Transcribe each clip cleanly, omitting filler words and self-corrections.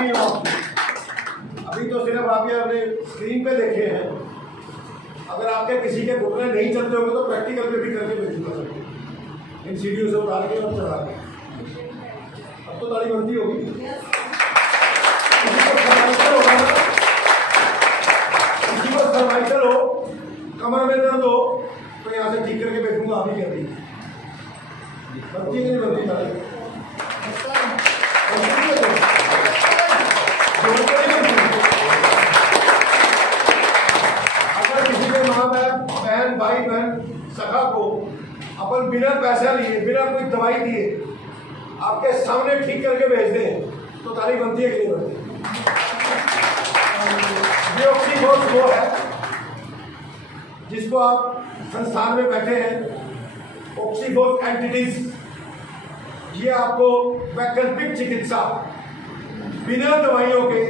नहीं है अभी तो सिर्फ आप ये अपने स्क्रीन पे देखे हैं। अगर आपके किसी के घुटने नहीं चलते होंगे तो प्रैक्टिकल पे भी करके भेजूंगा सर, इन सीढ़ियों से उतार के और चढ़ा के। अब तो ताली बनती होगी। किसी को सर्वाइकल होगा ना, किसी को सर्वाइकल हो, कमर में दर्द हो, तो यहाँ से ठीक करके बैठूंगा। आप ही कह रही बनती है कि नहीं बनती ताली? अगर किसी के माँ बहन भाई बहन सखा को अपन बिना पैसा लिए बिना कोई दवाई दिए आपके सामने ठीक करके भेज दें तो ताली बनती है कि नहीं बनती? ये ऑक्सीफोर्स वो है जिसको आप संस्थान में बैठे हैं, ऑक्सीफोर्स एंटिटीज। ये आपको वैकल्पिक चिकित्सा बिना दवाइयों के,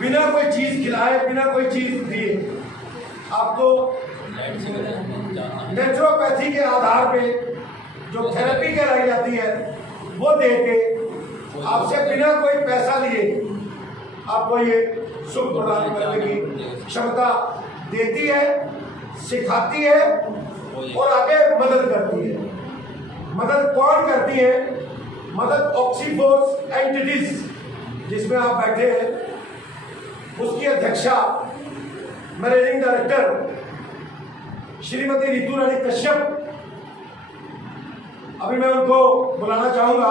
बिना कोई चीज खिलाए, बिना कोई चीज दिए आपको नेचुरोपैथी के आधार पे जो थेरेपी कराई जाती है वो दे के आपसे बिना कोई पैसा लिए आपको ये सुख प्रदान करने की क्षमता देती है, सिखाती है और आगे मदद करती है। मदद कौन करती है? मदद ऑक्सीफोर्स एंटिटीज जिसमें आप बैठे हैं, उसकी अध्यक्षा मैनेजिंग डायरेक्टर श्रीमती रितु रानी कश्यप। अभी मैं उनको बुलाना चाहूंगा,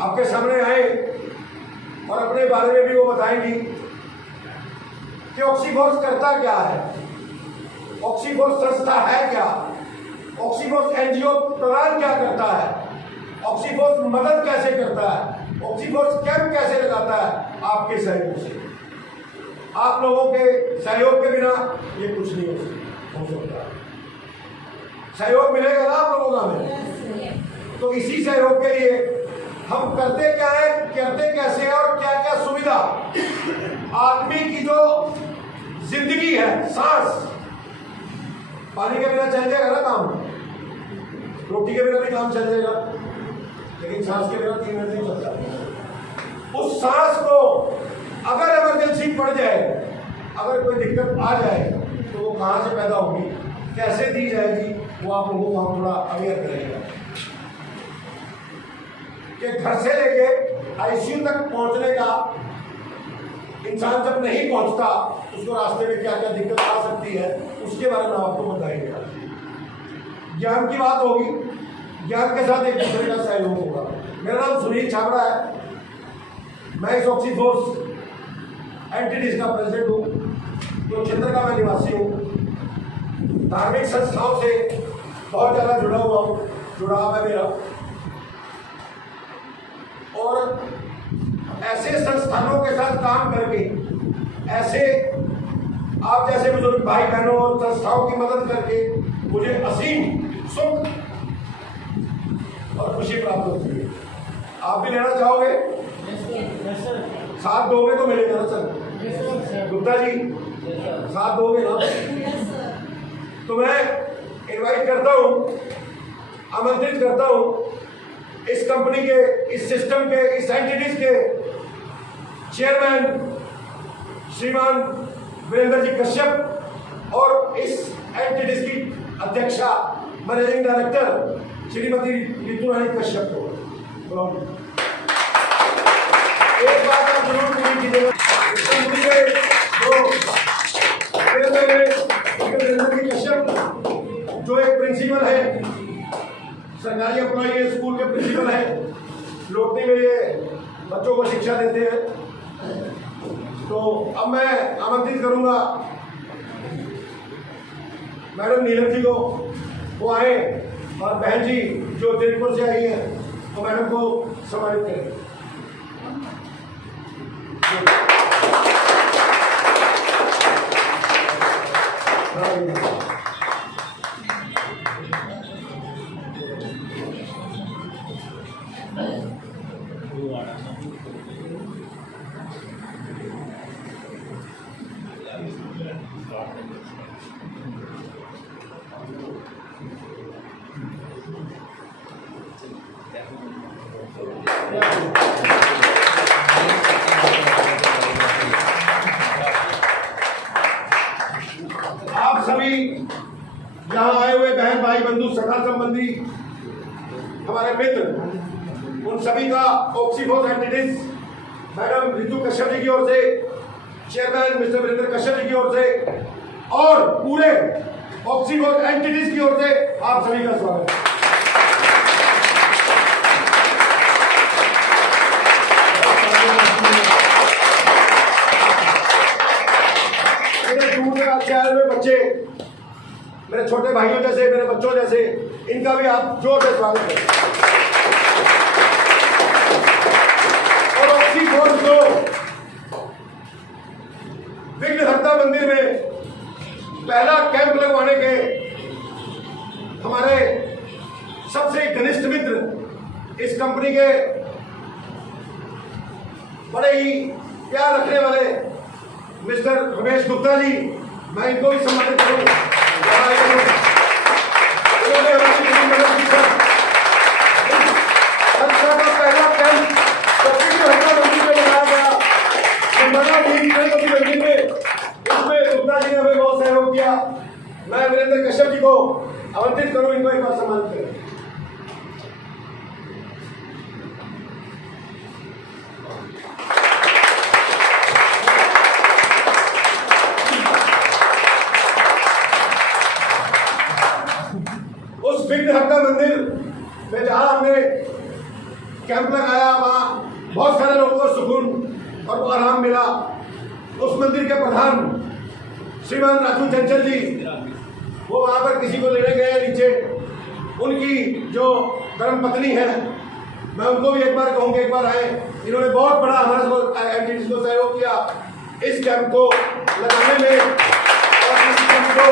आपके सामने आए और अपने बारे में भी वो बताएंगी कि ऑक्सीफोर्स करता क्या है, ऑक्सीफोर्स संस्था है क्या, ऑक्सीफोर्स एनजीओ प्रदान क्या करता है, ऑक्सीफोर्स मदद कैसे करता है, ऑक्सीफोर्स कैंप कैसे लगाता है आपके सहयोग से। आप लोगों के सहयोग के बिना ये कुछ नहीं हो सकता। सहयोग मिलेगा ना आप लोगों का हमें, तो इसी सहयोग के लिए हम करते क्या है, करते कैसे है और क्या क्या सुविधा आदमी की जो जिंदगी है, सांस, पानी के बिना चल जाएगा ना काम, रोटी के बिना भी काम चल जाएगा, लेकिन सांस के बिना 3 मिनट नहीं चलता। उस सांस को अगर इमरजेंसी पड़ जाए, अगर कोई दिक्कत आ जाए तो वो कहाँ से पैदा होगी, कैसे दी जाएगी, वो आप लोगों को हम थोड़ा अवेयर करेंगे कि घर से लेके आईसीयू तक पहुंचने का इंसान जब नहीं पहुंचता उसको रास्ते में क्या क्या दिक्कत आ सकती है उसके बारे में आपको बताएंगे। ज्ञान की बात होगी, ज्ञान के साथ एक दूसरे का सहयोग होगा। मेरा नाम सुनील छाबड़ा है, मैं इस ऑक्सीफोर्स एंटिटीज का प्रेसिडेंट हूँ, तो क्षेत्र का मैं निवासी हूँ। धार्मिक संस्थाओं से बहुत ज़्यादा जुड़ा हुआ हूँ, जुड़ाव है मेरा, और ऐसे संस्थानों के साथ काम करके, ऐसे आप जैसे बुजुर्ग भाई बहनों और संस्थाओं की मदद करके मुझे असीम सुख और खुशी प्राप्त होती है। आप भी लेना चाहोगे? साथ दोगे तो मिलेगा ना सर? गुप्ता जी साथ दोगे ना? तो मैं इनवाइट करता हूँ, आमंत्रित करता हूँ इस कंपनी के, इस सिस्टम के, इस एंटिटीज के चेयरमैन श्रीमान वीरेंद्र जी कश्यप और इस एंटिटीज की अध्यक्षा मैनेजिंग डायरेक्टर श्रीमती रितु रानी कश्यप को। एक बात आप जरूर पूरी कीजिएगा, इस कंपनी के वीरेंद्र जी कश्यप जो एक प्रिंसिपल है, सरकारी एम्प्लॉई स्कूल के प्रिंसिपल है, लोटनी में ये बच्चों को शिक्षा देते हैं। तो अब मैं आमंत्रित करूंगा मैडम नीलम जी को, वो आए, और बहन जी जो दिलपुर से आई हैं तो मैडम को सम्मानित करें। सखा संबंधी हमारे मित्र, उन सभी का ऑक्सीफोर्स एंटिटीज मैडम रितु कश्यप जी की ओर से, चेयरमैन मिस्टर वीरेंद्र कश्यप जी की ओर से और पूरे ऑक्सीफोर्स एंटिटीज की ओर से आप सभी का स्वागत है। शहर में बच्चे, मेरे छोटे भाइयों जैसे, मेरे बच्चों जैसे, इनका भी आप जोर से स्वागत करें। और ऑक्सीफोर्स को विघ्नहर्ता मंदिर में पहला कैंप लगवाने के हमारे सबसे घनिष्ठ मित्र, इस कंपनी के बड़े ही प्यार रखने वाले मिस्टर रमेश गुप्ता जी, मैं इनको भी सम्मानित करूंगा। उन्होंने हमारी पूरी मदद की सर। संस्था का पहला कैंप मंदिर में लगाया गया, मंदिर में, उसमें गुप्ता जी ने हमें बहुत सहयोग किया। मैं वीरेंद्र कश्यप जी को आमंत्रित करूं, इनको एक बार सम्मानित करें। विघ्नहर्ता मंदिर में जहां हमने कैंप लगाया, वहां बहुत सारे लोगों को सुकून और आराम मिला। उस मंदिर के प्रधान श्रीमान राजू चंचल जी, वो वहां पर किसी को लेने गए नीचे, उनकी जो धर्मपत्नी है, मैं उनको भी एक बार कहूँगा, एक बार आए। इन्होंने बहुत बड़ा हमारे एंटिटीज को सहयोग किया इस कैंप को लगाने में और इस कैंप को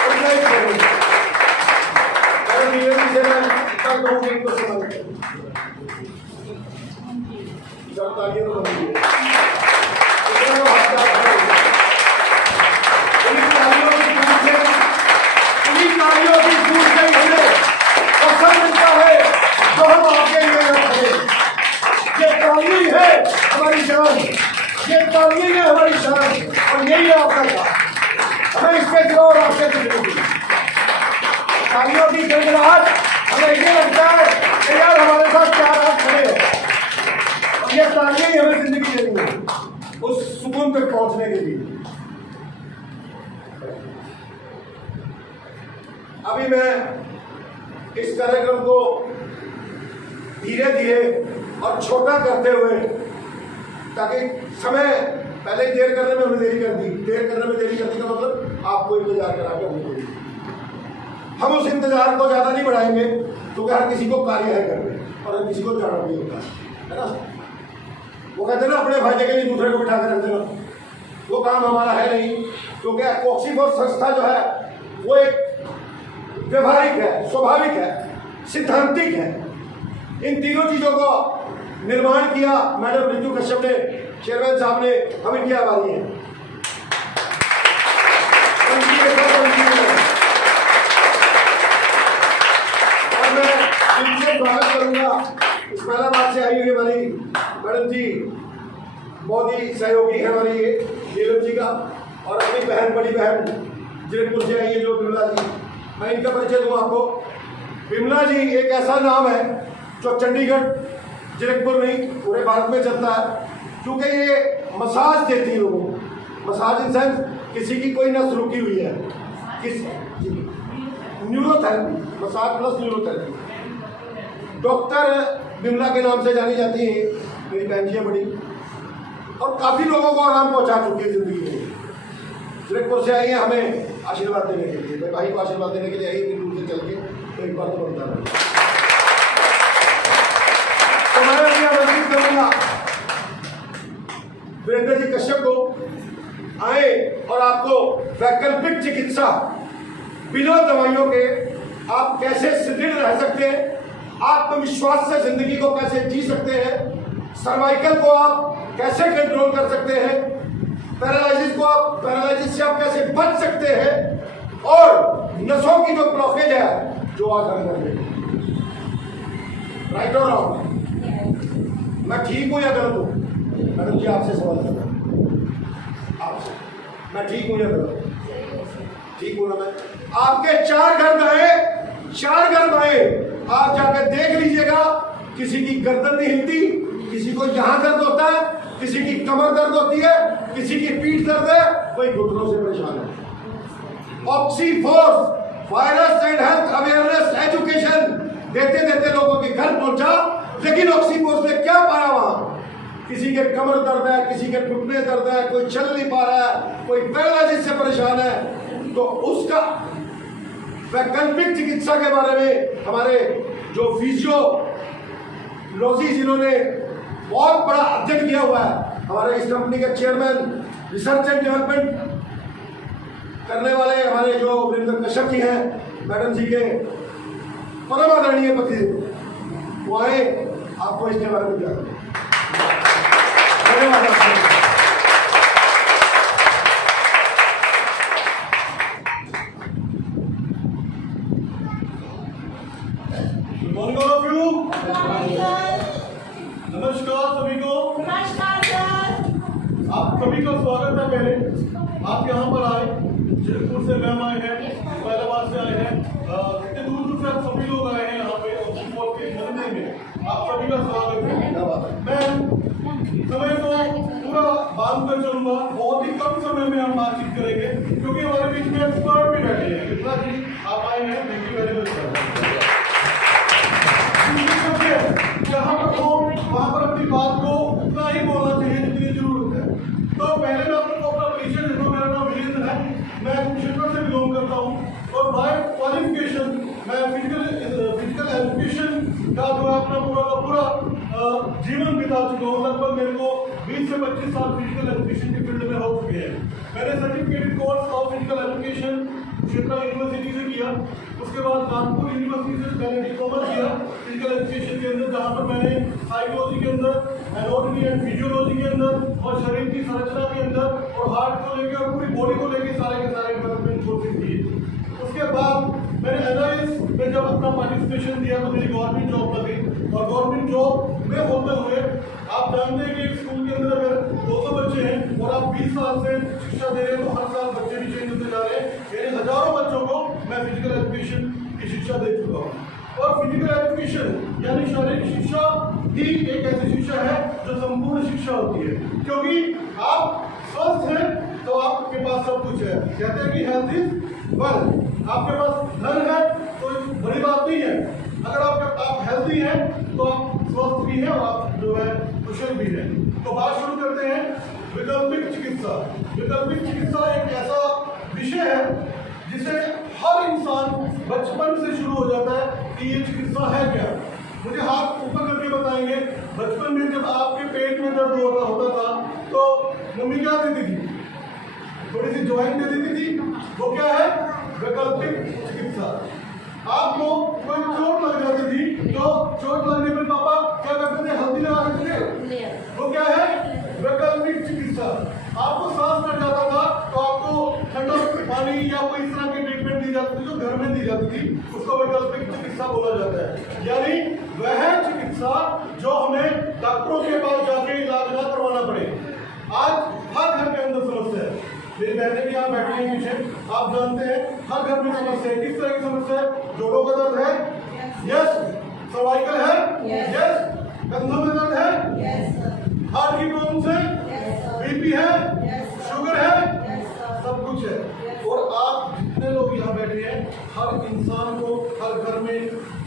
ऑर्गेनाइज करने में। हमारी शान और यही है आपका काम। हमें इसके सिवा और आपसे तालियों की गड़गड़ाहट, हमें ये लगता है कि यार हमारे साथ चार हाथ खड़े हो, और ये तालियां ही हमें जिंदगी देंगे उस सुकून तक पहुंचने के लिए। अभी मैं इस कार्यक्रम को धीरे धीरे और छोटा करते हुए, ताकि समय पहले देर करने में हमने देरी कर दी, देर करने में देरी करने का मतलब आपको इंतजार करा के हमने, हम उस इंतजार को ज्यादा नहीं बढ़ाएंगे, क्योंकि हर किसी को कार्य है करने और हर किसी को जाना भी होता है ना। वो कहते हैं ना, अपने फायदे के लिए दूसरे को बिठा कर रख देना, वो काम हमारा है नहीं। क्योंकि ऑक्सीफोर्स संस्था जो है वो एक व्यवहारिक है, स्वाभाविक है, सिद्धांतिक है। इन तीनों चीजों को निर्माण किया मैडम रितु कश्यप ने, चेयरमैन साहब ने, हम इनके आभारी हैं। और मैं इनसे स्वागत करूंगा। इस्माइलाबाद से आई हुई हमारी मैडम जी, बहुत ही सहयोगी है हमारी ये नीलम जी का, और अपनी बहन, बड़ी बहन जीरकपुर से आई है जो विमला जी। मैं इनका परिचय दूँ आपको। विमला जी एक ऐसा नाम है जो चंडीगढ़, जीरकपुर नहीं, पूरे भारत में चलता है, क्योंकि ये मसाज देती है लोगों को। मसाज इन सेंस किसी की कोई नस रुकी हुई है, किस neurotherapy, massage plus neurotherapy. Doctor Vimla के नाम से जानी जाती है मेरी बहन जी है बड़ी, और काफी लोगों को आराम पहुंचा चुकी है जिंदगी में। जीरकपुर से आई है हमें आशीर्वाद देने के लिए, मेरे भाई को आशीर्वाद देने के लिए आई, इतनी दूर से चल के, तो एक बार तो बनता है। तो मैं अभी आमंत्रित करूंगा वीरेंद्र जी कश्यप को आए और आपको वैकल्पिक चिकित्सा बिना दवाइयों के आप कैसे सुदृढ़ रह सकते हैं, आत्मविश्वास से जिंदगी को कैसे जी सकते हैं, सर्वाइकल को आप कैसे कंट्रोल कर सकते हैं, पैरालिसिस से आप कैसे बच सकते हैं, और नसों की जो ब्लॉकेज है जो आज हम कर रहे हैं। राइट और रॉन्ग, मैं ठीक हूं या गलत हूं? मैडम जी आपसे सवाल कर रहा हूं, आपसे, मैं ठीक हूं या गलत? ठीक हूं ना मैं? आपके 4 घर गए, 4 घर आए, आप जाकर देख लीजिएगा, किसी की गर्दन नहीं हिलती, किसी को यहाँ दर्द होता है, किसी की कमर दर्द होती है, किसी की पीठ दर्द है, कोई घुटनों से परेशान है। Oxyforce virus and health awareness education देते देते लोगों के घर पहुंचा, लेकिन ऑक्सीफोर्स ने क्या पाया वहां? किसी के कमर दर्द है, किसी के घुटने दर्द है, कोई चल नहीं पा रहा है, कोई पैरालिसिस से परेशान है, तो उसका वैकल्पिक चिकित्सा के बारे में हमारे जो फिजियोलॉजी जिन्होंने बहुत बड़ा अध्ययन किया हुआ है, हमारे इस कंपनी के चेयरमैन रिसर्च एंड डेवलपमेंट करने वाले हमारे जो वीरेंद्र कश्यप जी हैं, मैडम जी के परम आदरणीय पति, वो आए आपको इसके बारे में क्या धन्यवाद आपको। नमस्कार सभी को। नमस्कार सर। आप सभी का स्वागत है। पहले आप यहाँ पर आए, जयपुर से मैम आए हैं, फैजाबाद से आए हैं, इतने दूर दूर से आप सभी लोग आए हैं यहाँ पे ऑक्सीफोर्स के मिलने में। आप सभी का स्वागत है। मैं समय को पूरा बांध कर चलूंगा, बहुत ही कम समय में हम बातचीत करेंगे, क्योंकि हमारे बीच में एक्सपर्ट भी बैठे हैं। कृष्णा जी आप आए हैं, थैंक यू वेरी मच। जहाँ पर हो वहाँ पर अपनी बात को उतना ही बोलना चाहिए जितनी जरूरत है। तो पहले मैं आपको अपना परिचय देता हूँ। मेरा नाम वीरेंद्र है, मैं कुरुक्षेत्र से बिलोंग करता हूँ और बाय क्वालिफिकेशन मैं फिजिकल एजुकेशन का जो है अपना पूरा जीवन बिता चुका हूँ। लगभग मेरे को 20 से 25 साल फिजिकल एजुकेशन के फील्ड में हो चुके हैं। मैंने certificate course of physical education Kurukshetra university से किया, उसके बाद कानपुर यूनिवर्सिटी से मैंने डिप्लोमा किया फिजिकल एजुकेशन के अंदर, जहाँ पर मैंने साइकोलॉजी के अंदर, एनाटॉमी एंड फिजियोलॉजी के अंदर और शरीर की संरचना के अंदर और हार्ट को लेकर और पूरी बॉडी को लेकर सारे के सारे डेवलपमेंट कोर्सेज किए। उसके बाद मैंने एनआईएस में जब अपना पार्टिसिपेशन दिया तो मेरी गवर्नमेंट जॉब लगी, और गवर्नमेंट जॉब में होते हुए आप जानते हैं कि एक स्कूल के अंदर अगर 200 बच्चे हैं और आप 20 साल से शिक्षा दे रहे हैं तो हर साल बच्चे भी चेंज होते जा रहे हैं। यानी हजारों बच्चों को मैं फिजिकल एजुकेशन की शिक्षा दे चुका हूँ। और फिजिकल एजुकेशन यानी शारीरिक शिक्षा ही एक ऐसी शिक्षा है जो संपूर्ण शिक्षा होती है, क्योंकि आप स्वस्थ हैं तो आपके पास सब कुछ है। कहते हैं कि हेल्थ इज वेल्थ। आपके पास धन है तो बड़ी बात नहीं है, अगर आप हेल्थी हैं तो आप स्वस्थ भी हैं और आप जो है कुशल भी हैं। तो बात शुरू करते हैं वैकल्पिक चिकित्सा। वैकल्पिक चिकित्सा एक ऐसा विषय है जिसे हर इंसान बचपन से शुरू हो जाता है कि ये चिकित्सा है क्या। मुझे हाथ ऊपर करके बताएंगे, बचपन में जब आपके पेट में दर्द होता था तो मम्मी क्या देती थी? थोड़ी सी ज्वाइन दे देती थी। वो क्या है? वैकल्पिक चिकित्सा। आपको कोई चोट लग जाती थी तो चोट लगने पर पापा क्या करते थे? हल्दी लगा देते थे। वो क्या है? वैकल्पिक चिकित्सा। आपको सांस चढ़ जाता था तो आपको ठंडा पानी या कोई इस तरह की ट्रीटमेंट दी जाती थी जो घर में दी जाती थी, उसको वैकल्पिक चिकित्सा बोला जाता है। यानी वह चिकित्सा जो हमें डॉक्टरों के पास जाके इलाज ना करवाना पड़े। आज हर घर के अंदर समस्या है। मेरी बहनें भी यहाँ बैठी हैं पीछे, आप जानते हैं हर घर में समस्या है। किस तरह की समस्या है? जोड़ों का दर्द है, यस। सर्वाइकल है, यस। कंधों में दर्द है, हार्ट की प्रॉब्लम है, बीपी है, शुगर है, सब कुछ है। और आप जितने लोग यहाँ बैठे हैं, हर इंसान को हर घर में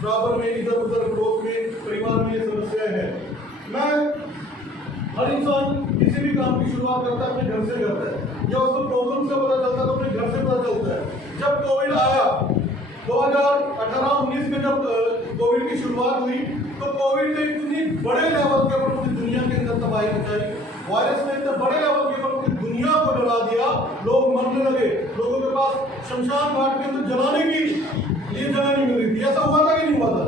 बराबर में इधर उधर पड़ोस में परिवार में ये समस्याएं हैं। मैं हर इंसान किसी भी काम की शुरुआत करता है अपने घर से करता है, या उसको प्रॉब्लम से पता चलता है तो अपने घर से पता चलता है। जब कोविड आया 2018-19 में जब कोविड की शुरुआत हुई तो कोविड ने इतनी बड़े लेवल के ऊपर पूरी दुनिया के अंदर तबाही मचाई। वायरस ने इतने बड़े लेवल के ऊपर पूरी दुनिया को डरा दिया, लोग मरने लगे, लोगों के पास शमशान घाट के अंदर जलाने की लिए जगह नहीं मिल रही थी। ऐसा हुआ था कि नहीं हुआ था?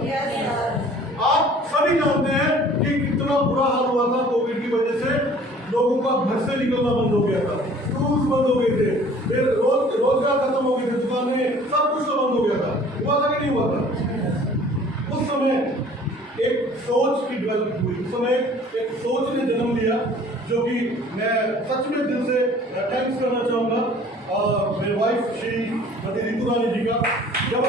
आप सभी जानते हैं कि कितना बुरा हाल हुआ था कोविड की वजह से। लोगों का घर से निकलना बंद हो गया था, टूर्स बंद हो गए थे, फिर रोजगार खत्म हो गए थे, दुकानें सब कुछ तो बंद हो गया था। हुआ था कि नहीं हुआ था? उस समय एक सोच की डेवलप हुई, उस समय एक सोच ने जन्म लिया, जो कि मैं सच में दिल से थैंक्स करना चाहूँगा और मेरे वाइफ श्री रितु रानी जी का। जब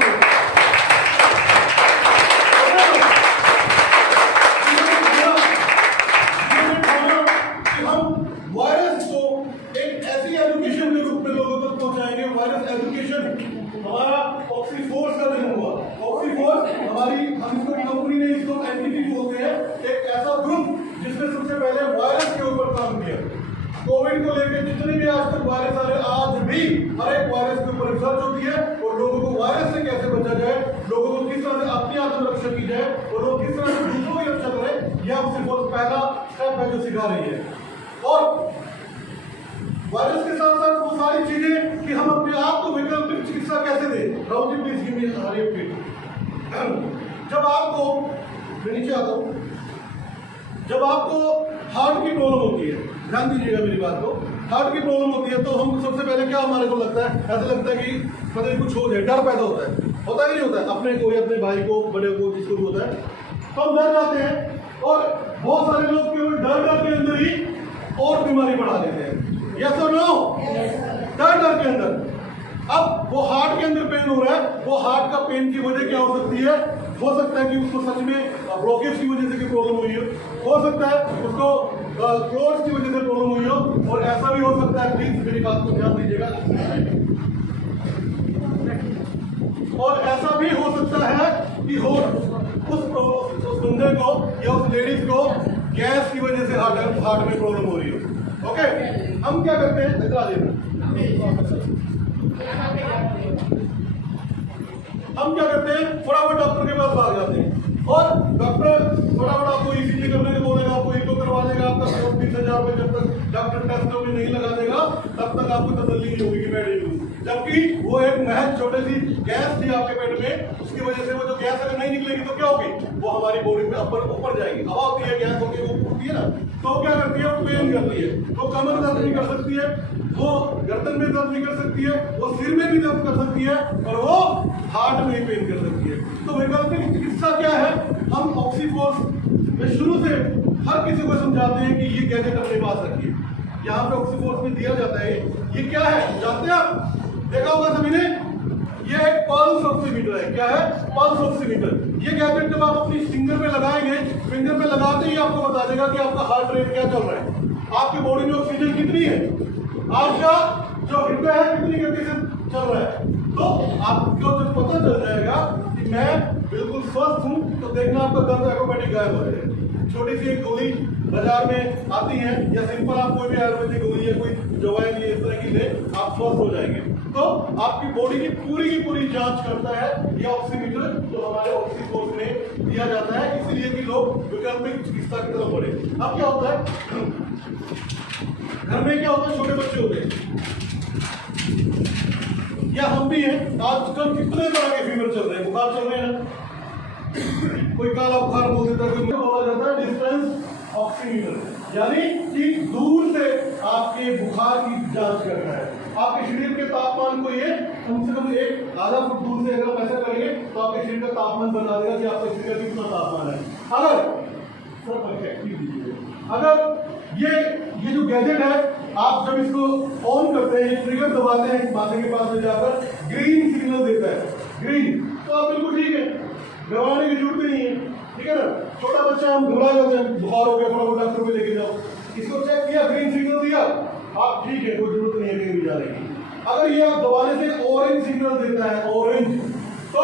जितने भी आज तक वायरस आ रहे हैं, आज भी हर एक वायरस के ऊपर रिसर्च होती है और लोगों को वायरस से कैसे बचा जाए, लोगों को किस तरह से अपनी आत्मरक्षा की जाए और लोग किस तरह से दूसरों की रक्षा करें, यह हम सिर्फ पहला स्टेप है जो सिखा रही है। और वायरस के साथ साथ वो सारी चीजें कि हम अपने आप को वैकल्पिक चिकित्सा कैसे दें। Rahul ji please give me हर एक जब आपको, मैं नीचे आता हूँ, जब आपको हार्ट की प्रॉब्लम होती है, ध्यान दीजिएगा मेरी बात को, हार्ट की प्रॉब्लम होती है तो हम सबसे पहले क्या हमारे को लगता है, ऐसा लगता है कि पता नहीं कुछ हो जाए, डर पैदा होता है कि नहीं होता है, अपने को या अपने भाई को, बड़े को, जिसको भी होता है, तो हम डर जाते हैं और बहुत सारे लोग केवल डर के अंदर ही और बीमारी बढ़ा लेते हैं। यस और नो? डर के अंदर। अब वो हार्ट के अंदर पेन हो रहा है, वो हार्ट का पेन की वजह क्या हो सकती है? हो सकता है कि उसको सच में ब्लॉकेज की वजह से की प्रॉब्लम हुई हो सकता है उसको क्लोज की वजह से प्रॉब्लम हुई हो, और ऐसा भी हो सकता है, प्लीज मेरी बात को ध्यान दीजिएगा, और ऐसा भी हो सकता है कि हो उस बंदे को या उस लेडीज को गैस की वजह से हार्ट में प्रॉब्लम हो रही हो। ओके, हम क्या करते हैं, इतना हम क्या करते हैं, फटाफट डॉक्टर के पास भाग जाते हैं और डॉक्टर फटाफट आपको ईसीजी करने को बोलेगा, आपको ईको करवा देगा, आपका 30,000 रुपए जब तक डॉक्टर टेस्ट में नहीं लगा देगा तब तक आपको तसल्ली नहीं होगी कि मैं ठीक हूँ। जबकि वो एक महज छोटी सी गैस थी आपके पेट में, उसकी वजह से वो जो गैस अगर नहीं निकलेगी तो क्या होगी, वो हमारी बॉडी में ऊपर जाएगी, हवा होती है, गैस होती है, वो उठती है ना, तो क्या करती है, वो पेन करती है, वो कमर दर्द भी कर सकती है, वो गर्दन में दर्द भी कर सकती है, वो सिर में भी दर्द कर सकती है, और वो हार्ट में ही पेन कर सकती है। तो वैकल्पिक चिकित्सा क्या है, हम ऑक्सीफोर्स में शुरू से हर किसी को समझाते हैं कि ये गैजेट अपने पास रखिए। यहाँ पे ऑक्सीफोर्स में दिया जाता है, ये क्या है जानते हैं आप, देखा होगा सभी ने, ये एक पल्स ऑक्सीमीटर है। क्या है? Pulse oximeter. ये गैजेट जब आप अपनी फिंगर पे लगाएंगे, फिंगर पे लगाते ही आपको बता देगा कि आपका हार्ट रेट क्या चल रहा है, आपकी बॉडी में ऑक्सीजन कितनी है, आपका जो हृदय है कितनी गति से चल रहा है। तो आपको जब पता चल जाएगा कि मैं बिल्कुल स्वस्थ हूँ, तो देखना आपका दर्द ऑटोमेटिक गायब हो जाएगा। छोटी सी एक गोली बाजार में आती है, या सिंपल आप कोई भी आयुर्वेदिक गोली या कोई दवाई लिए इस तरह की ले, आप स्वस्थ हो जाएंगे। तो आपकी बॉडी की पूरी जांच करता है ये ऑक्सीमीटर, जो हमारे ऑक्सीफोर्स में दिया जाता है, इसलिए कि लोग वैकल्पिक चिकित्सा की तरफ बढ़े। अब क्या होता है, घर में क्या होता है, छोटे बच्चे होते हैं या हम भी हैं, आजकल कितने तरह के फीवर चल रहे हैं, बुखार चल रहे हैं, कोई काला बुखार बोल देता है, कोई बोला जाता है डिस्टेंस ऑक्सीमीटर, यानी कि दूर से आपके बुखार की जांच करता है। आपके शरीर के तापमान को ये कम से कम एक आधा फुट दूर से अगर हम ऐसा करेंगे तो आपके शरीर का तापमान बता देगा कि आपके शरीर का कितना तापमान है। अगर ये जो गैजेट है, आप जब इसको ऑन करते हैं, ट्रिगर दबाते हैं, माथे के पास में जाकर ग्रीन सिग्नल देता है, ग्रीन, तो आप बिल्कुल ठीक है, घबराने की जरूरत नहीं है, ठीक है ना। छोटा बच्चा हम घबरा जाते हैं, बुखार हो गया, फटाफट डॉक्टर को लेके जाओ, इसको चेक किया, ग्रीन सिग्नल दिया, आप ठीक है, कोई जरूरत नहीं है कहीं भी जाने की। अगर ये आप दबाने से ऑरेंज सिग्नल देता है, ऑरेंज, तो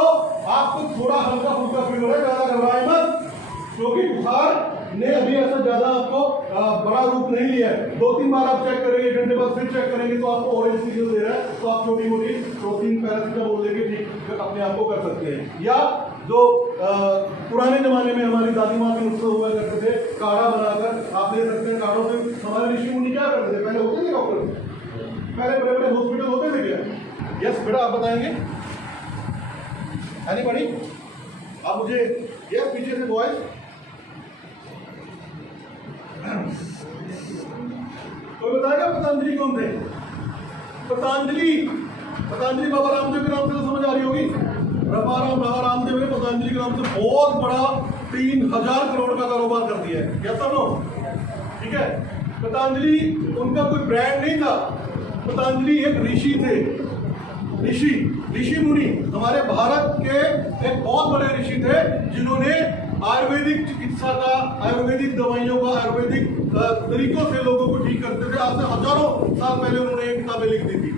आपको थोड़ा हल्का फुल्का फील हो रहा है, ज्यादा घबराए मत, क्योंकि बुखार ने अभी ऐसा ज्यादा आपको बड़ा रूप नहीं लिया है। 2-3 बार आप चेक करेंगे, घंटे बाद फिर चेक करेंगे, तो आपको ऑरेंज सिग्नल दे रहा है, तो आप छोटी मोटी प्रोटीन पैरासिटामोल लेके ठीक अपने आप को कर सकते हैं। या जो पुराने जमाने में हमारी दादी माँ के नुस्खे हुआ करते थे, काढ़ा बनाकर आप ले सकते हैं। काढ़ों से हमारे ऋषि मुनि क्या करते थे, पहले होते थे डॉक्टर, पहले बड़े बड़े हॉस्पिटल होते थे क्या? यस बेटा, आप बताएंगे, एनीबॉडी? आप मुझे यस, पीछे से वॉइस, कोई बताएगा पतंजलि कौन थे? पतंजलि बाबा रामदेव के नाम से तो समझ आ रही होगी। बाबा रामदेव ने पतंजलि के नाम से बहुत बड़ा 3000 करोड़ का कारोबार कर दिया है, क्या सब लोग? ठीक है, पतंजलि उनका कोई ब्रांड नहीं था, पतंजलि एक ऋषि थे, ऋषि मुनि, हमारे भारत के एक बहुत बड़े ऋषि थे, जिन्होंने आयुर्वेदिक चिकित्सा का, आयुर्वेदिक दवाइयों का, आयुर्वेदिक तरीकों से लोगों को ठीक करते थे। आज से हजारों साल पहले उन्होंने एक किताबें लिख दी थी।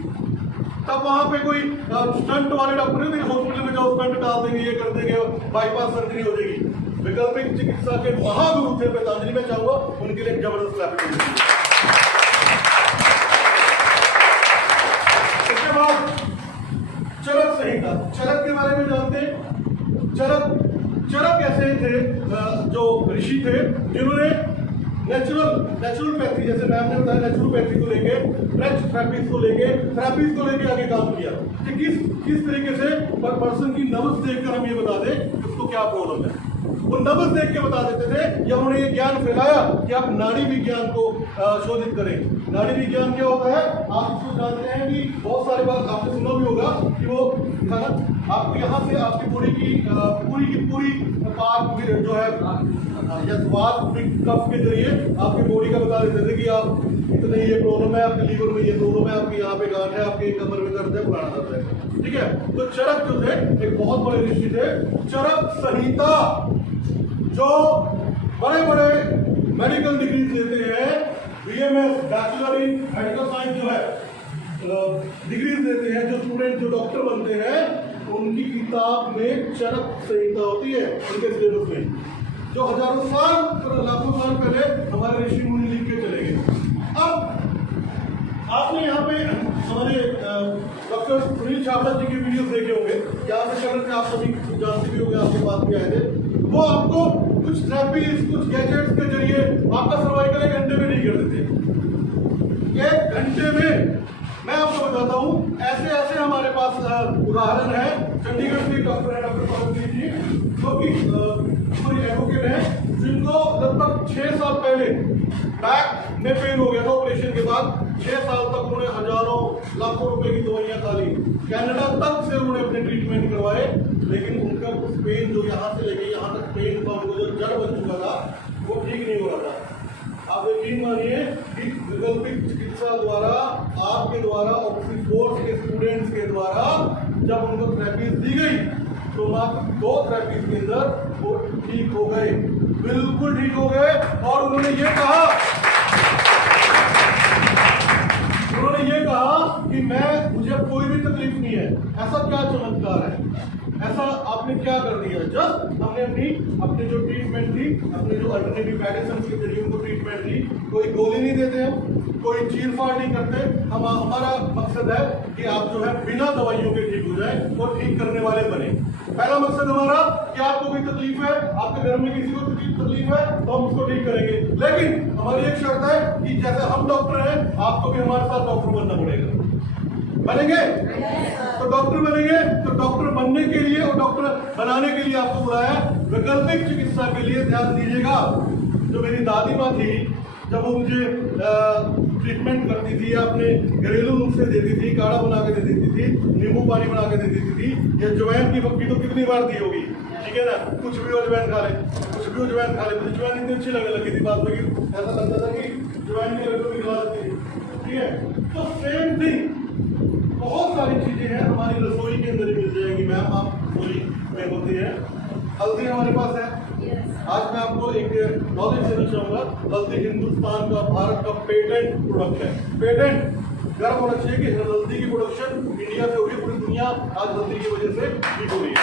तब वहां पे कोई स्टंट वाले डॉक्टर नहीं, हॉस्पिटल में जाओ, स्टंट डाल देंगे, ये कर देंगे, बाईपास सर्जरी हो जाएगी। वैकल्पिक चिकित्सा के महागुरु थे पतंजलि, में चाहूंगा उनके लिए जबरदस्त क्लैपिंग। चरक ऐसे थे जो ऋषि थे जिन्होंने नेचुरोपैथी, जैसे मैम ने बताया, नेचुरोपैथी को लेके, फ्रेंच थेरेपीज को लेके आगे काम किया कि किस तरीके से पर पर्सन की नब्ज देखकर हम ये बता दें उसको क्या प्रॉब्लम है। वो नब्ज देख के बता देते थे, या उन्होंने ये ज्ञान फैलाया कि आप नाड़ी विज्ञान को शोधित करें। नाड़ी विज्ञान क्या होता है, आप इसको जानते हैं कि बहुत सारी बात आपने सुना भी होगा कि वो था ना, आपको यहाँ से आपकी बॉडी की पूरी पार्ट जो है कफ के जरिए आपकी बॉडी का बता देते थे कि आप इतने ये प्रॉब्लम है, आपके लीवर में ये प्रॉब्लम है, आपके यहाँ पे गांठ है, आपके कमर में दर्द है, पुराना दर्द है। ठीक है, तो चरक जो थे एक बहुत बड़े ऋषि थे। चरक संहिता जो बड़े मेडिकल डिग्रीज लेते हैं, BMS bachelor in medical science जो है डिग्रीज देते हैं, जो स्टूडेंट जो डॉक्टर बनते हैं, उनकी किताब में चरक संहिता होती है उनके सिलेबस में, जो हजारों साल लाखों साल पहले हमारे ऋषि मुनि लिख के चले गए। अब आपने यहाँ पे हमारे डॉक्टर सुनील छाबड़ा जी के वीडियोस देखे होंगे, यहाँ से चल रहे आप सभी जानते भी होंगे, आपके पास भी आए थे। वो आपको कुछ थेरेपीज, कुछ गैजेट्स के जरिए आपका सर्वाइकल 1 घंटे में नहीं कर देते। 1 घंटे में मैं आपको बताता हूँ, ऐसे हमारे पास उदाहरण है। चंडीगढ़ के डॉक्टर है, डॉक्टर पवन जी, जो कि एडवोकेट है, जिनको लगभग 6 साल पहले बैक में पेन हो गया था ऑपरेशन के बाद। 6 साल तक उन्होंने हजारों लाखों रुपए की दवाइयां खा ली, कनाडा तक से उन्होंने अपने ट्रीटमेंट करवाए, लेकिन उनका कुछ पेन जो यहाँ से लेके यहाँ तक पेन का उनको जो जड़ बन चुका था वो ठीक नहीं हो रहा था। आप यकीन मानिए कि वैकल्पिक चिकित्सा द्वारा, आपके द्वारा, ऑक्सफोर्ड के स्टूडेंट्स के द्वारा जब उनको थेरेपीज दी गई तो मात्र 2 थेरेपीज के अंदर वो ठीक हो गए, बिल्कुल ठीक हो गए। और उन्होंने ये कहा कि मुझे कोई भी तकलीफ नहीं है। ऐसा क्या चमत्कार है, ऐसा आपने क्या कर दिया? जस्ट हमने अपने जो ट्रीटमेंट थी, अपने जो अल्टरनेटिव मेडिसिन के जरिए उनको ट्रीटमेंट दी। कोई गोली नहीं देते हम, कोई चीरफाड़ नहीं करते। हमारा मकसद है कि आप जो है बिना दवाइयों के ठीक हो जाए और ठीक करने वाले बने। पहला मकसद हमारा कि आपको कोई तकलीफ है, आपके घर में किसी को तकलीफ है तो हम उसको ठीक करेंगे, लेकिन हमारी एक शर्त है कि जैसे हम डॉक्टर हैं, आपको भी हमारे साथ डॉक्टर बनना पड़ेगा। बनेंगे तो डॉक्टर बनेंगे, तो डॉक्टर बनने के लिए और डॉक्टर बनाने के लिए आपको बुलाया। वैकल्पिक चिकित्सा के लिए ध्यान दीजिएगा। जो मेरी दादी माँ थी, जब वो मुझे ट्रीटमेंट करती थी, अपने घरेलू नुस्खे देती थी, काढ़ा बना के दे देती थी, नींबू पानी बना के दे देती थी, या अजवाइन की बक्की तो कितनी बार दी होगी, ठीक है ना। कुछ भी अजवाइन खा ले, कुछ भी अजवाइन खा ले। मुझे अजवाइन इतनी अच्छी लगने लगी थी बाद में कि ऐसा लगता था कि अजवाइन के लड्डू भी खिला देती थी, ठीक है। तो सेम थिंग, बहुत सारी चीजें हैं हमारी रसोई के अंदर ही मिल जाएगी मैम, आप रसोई में होती है। हल्दी हमारे पास है। आज मैं आपको एक नॉलेज देना चाहूंगा। हल्दी हिंदुस्तान का, भारत का पेटेंट प्रोडक्ट है। पेटेंट गर्व होना चाहिए कि हल्दी की प्रोडक्शन इंडिया से हो रही है। पूरी दुनिया आज हल्दी की वजह से ठीक हो रही है।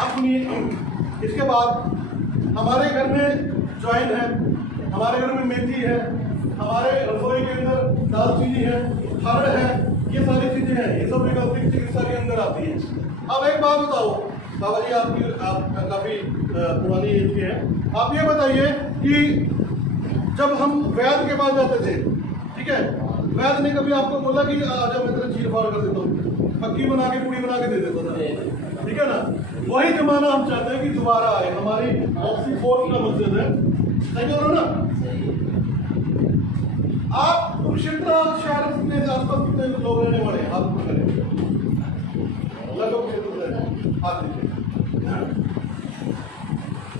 अब सुनिए, इसके बाद हमारे घर में ज्वाइन है, हमारे घर में मेथी है, हमारे रसोई के अंदर दालचीनी है, हरड़ है, ये सारी चीजें हैं। ये सब वैकल्पिक चिकित्सा के अंदर आती है। अब एक बात बताओ बाबा जी, आप काफी पुरानी एज के हैं, आप ये बताइए कि जब हम वैद्य के पास जाते थे, ठीक है, वैद्य ने कभी आपको बोला कि आज मैं तेरा चीर फाड़ कर देता हूँ, पक्की बना के पूरी बना के दे देता था, ठीक है ना। वही जमाना हम चाहते हैं कि दोबारा आए। हमारी ऑक्सफोर्ड का मकसद है, सही बोल रहे हो ना। आप कुरुक्षेत्र शहर के आसपास कितने लोग रहने वाले हैं? आप करें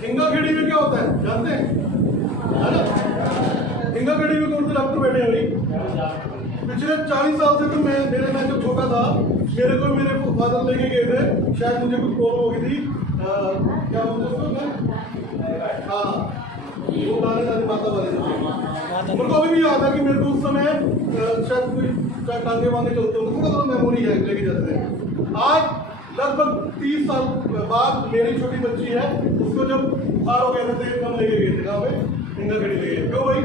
हिंगाखेड़ी में क्या होता है जानते हैं, है ना। हिंगाखेड़ी में कौन से डॉक्टर बैठे हैं? पिछले 40 साल से तो मैं जब छोटा था, मेरे को मेरे फादर लेके गए थे, शायद मुझे कुछ प्रॉब्लम हो गई थी, क्या बोलते उसको, हाँ, वो दादी माता वाले। मेरे को अभी भी याद है कि मेरे को उस समय शायद कोई टांगे वांगे चलते होंगे, थोड़ा थोड़ा मेमोरी है, लेके जाते हैं। आज लगभग 30 साल बाद मेरी छोटी बच्ची है, उसको जब बुखार हो गया थे, हम लेके गए थे, कहाँ पे? हिंगाखेड़ी ले गए। क्यों भाई?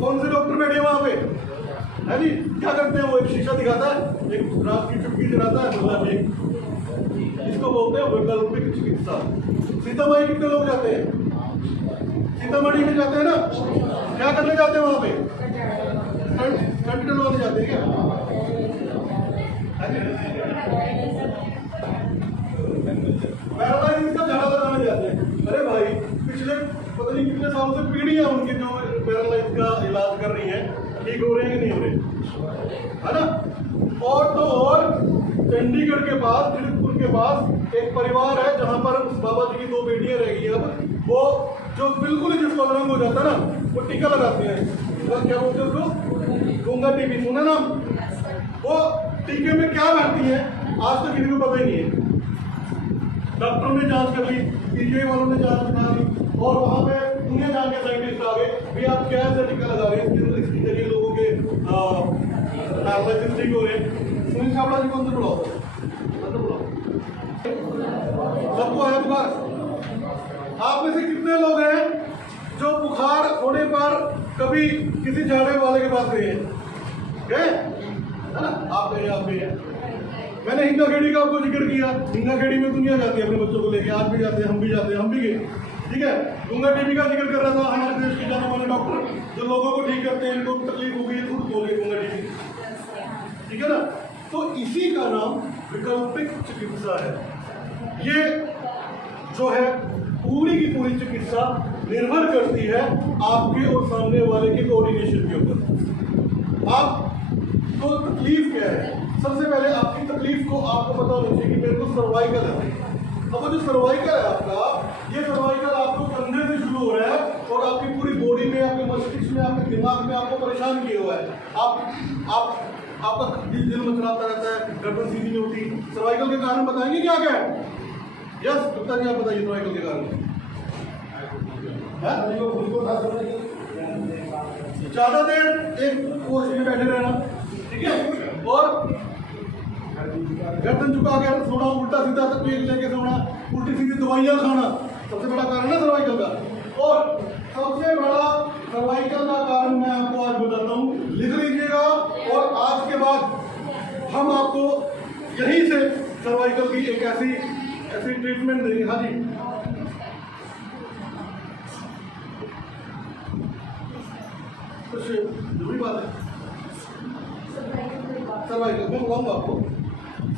कौन से डॉक्टर बैठे वहाँ पे, है जी। क्या करते हैं, वो एक शीशा दिखाता है, एक रात की चुटकी जलाता है, मतलब एक, इसको बोलते हैं वैकल्पिक चिकित्सा। सीतामढ़ी कितने लोग जाते हैं? सीतामढ़ी में जाते हैं ना, क्या करने जाते हैं वहाँ पे? स्टंट डलवाने जाते हैं क्या? पैरालाइज का झाड़ा लगाने जाते हैं। अरे भाई, पिछले पता नहीं कितने सालों से पीढ़ियां उनकी जो पैरालाइज का इलाज कर रही है, ठीक हो रहे हैं कि नहीं हो रहे, है ना। और तो और चंडीगढ़ के पास, तिरुपति के पास एक परिवार है जहां पर उस बाबा जी की 2 बेटियां रह गई। अब वो जो बिल्कुल ही जिसको रंग हो जाता है ना, वो टीका लगाते हैं, क्या बोलते हैं उसको, गूंगा टीबी, सुना ना। वो टीके में क्या भरती है आज तक किसी को पता ही नहीं है। डॉक्टरों ने जांच कर ली, पीजीआई वालों ने जांच करा ली, और वहां पे दुनिया जान के साइंटिस्ट आ गए, भाई आप क्या ऐसा टीका लगा रहे हैं इसके जरिए लोगों के पैरालाइसिस ठीक हो रहे हैं। सुनील छाबड़ा जी कौन से बुलाओ, सबको है बुखार। आप में से कितने लोग हैं जो बुखार होने पर कभी किसी झाड़े वाले के पास गए हैं, है ना? आप गए हैं। मैंने हिंगा खेड़ी का आपको जिक्र किया, हिंगा खेड़ी में दुनिया जाती है अपने बच्चों को लेके, आज भी जाते हैं, हम भी जाते हैं, हम भी गए, ठीक है। गूंगा टीबी का जिक्र कर रहा था, हमारे देश के जाने वाले डॉक्टर जो लोगों को ठीक करते हैं, इनको तकलीफ हो गई है, झूठ बोल रहे गूंगा टीबी, ठीक है ना। तो इसी का नाम वैकल्पिक चिकित्सा है। ये जो है पूरी की पूरी चिकित्सा निर्भर करती है आपके और सामने वाले के कोऑर्डिनेशन के ऊपर। आपको तकलीफ क्या है, सबसे पहले आपकी तकलीफ को आपको पता होना चाहिए कि मेरे को सर्वाइकल है। अब वो जो सर्वाइकल है आपका, ये सर्वाइकल आपको कंधे से शुरू हो रहा है और आपकी पूरी बॉडी में, आपके मस्तिष्क में, आपके दिमाग में आपको परेशान किए हुआ है। आपका दिल मचलाता रहता है, गर्दन सीधी नहीं होती। सर्वाइकल के कारण बताएंगे क्या क्या है? यस डॉक्टर जी, आप बताइए सर्वाइकल के कारण। ज्यादा देर एक पोस्ट में बैठे रहना, ठीक है, और गर्दन झुका के सोना, उल्टा सीधा तकलीफ लेके सोना, उल्टी सीधी दवाइयां खाना, सबसे बड़ा कारण है सर्वाइकल का। और सबसे बड़ा सर्वाइकल का कारण मैं आपको आज बताता हूँ, लिख लीजिएगा, और आज के बाद हम आपको यहीं से सर्वाइकल की एक ऐसी ट्रीटमेंट देंगे। हाँ जी, कुछ जरूरी बात है। सर्वाइकल मैं बताऊंगा आपको।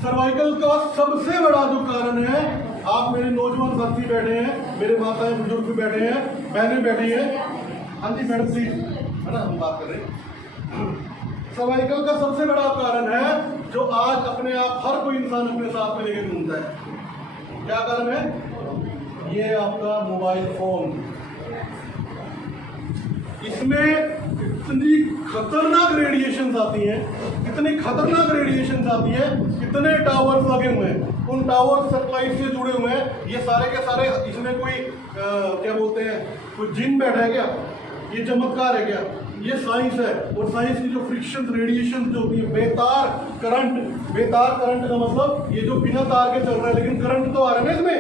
सर्वाइकल का सबसे बड़ा जो कारण है, आप मेरे नौजवान साथी बैठे हैं, मेरे माताएं बुजुर्ग भी बैठे हैं, बहनें बैठी हैं, हाँ जी मैडम प्लीज, है ना, हम बात कर रहे हैं। सर्वाइकल का सबसे बड़ा कारण है जो आज अपने आप हर कोई इंसान अपने साथ में लेके घूमता है। क्या कारण है? ये आपका मोबाइल फोन। इसमें इतनी खतरनाक रेडिएशन आती हैं, इतनी खतरनाक रेडिएशन आती है, कितने टावर्स लगे हुए हैं, उन टावर सैटेलाइट से जुड़े हुए हैं, ये सारे के सारे। इसमें कोई क्या बोलते हैं, कोई जिन बैठा है क्या? ये चमत्कार है क्या? ये साइंस है। और साइंस की जो फ्रिक्शन रेडिएशन जो होती है, बेतार करंट का मतलब ये जो बिना तार के चल रहा है लेकिन करंट तो आ रहा है ना इसमें,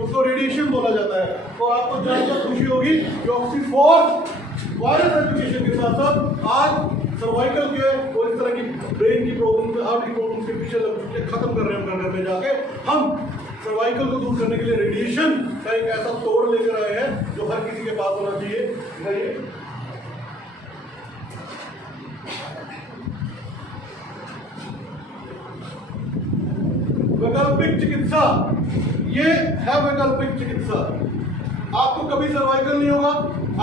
उसको रेडिएशन बोला जाता है। और आपको जानकर खुशी होगी कि ऑक्सीफोर्ड वायरस एजुकेशन के साथ साथ आज सर्वाइकल के और इस तरह की ब्रेन की प्रॉब्लम, हार्ट की प्रॉब्लम के पीछे खत्म कर रहे हैं। घर घर में जाके हम सर्वाइकल को दूर करने के लिए रेडिएशन का एक ऐसा तोड़ लेकर आए हैं जो हर किसी के पास होना चाहिए। वैकल्पिक चिकित्सा, ये है वैकल्पिक चिकित्सा। आपको कभी सर्वाइकल नहीं होगा,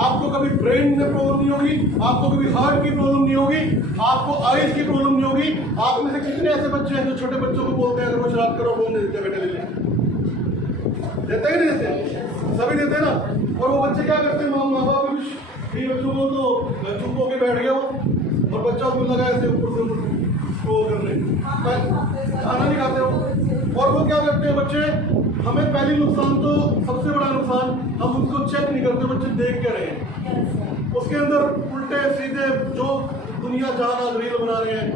आपको कभी ब्रेन में प्रॉब्लम नहीं होगी, आपको कभी हार्ट की प्रॉब्लम नहीं होगी, आपको आइज की प्रॉब्लम नहीं होगी। आप में से कितने ऐसे बच्चे हैं जो छोटे बच्चों को बोलते हैं अगर वो शराब करो फोन दे देते, बेटे ले ले, देते ही नहीं देते? सभी देते हैं ना। और वो बच्चे क्या करते हैं, माँ बाप भी बच्चों को तो चुप होके बैठ गया वो, और बच्चा को लगा ऐसे ऊपर से करने, खाना नहीं खाते हो। और वो क्या करते हैं बच्चे, हमें पहली नुकसान तो सबसे बड़ा नुकसान, हम उसको चेक नहीं करते, बच्चे देख के रहे हैं, उसके अंदर उल्टे सीधे जो दुनिया जहान आज रील बना रहे हैं,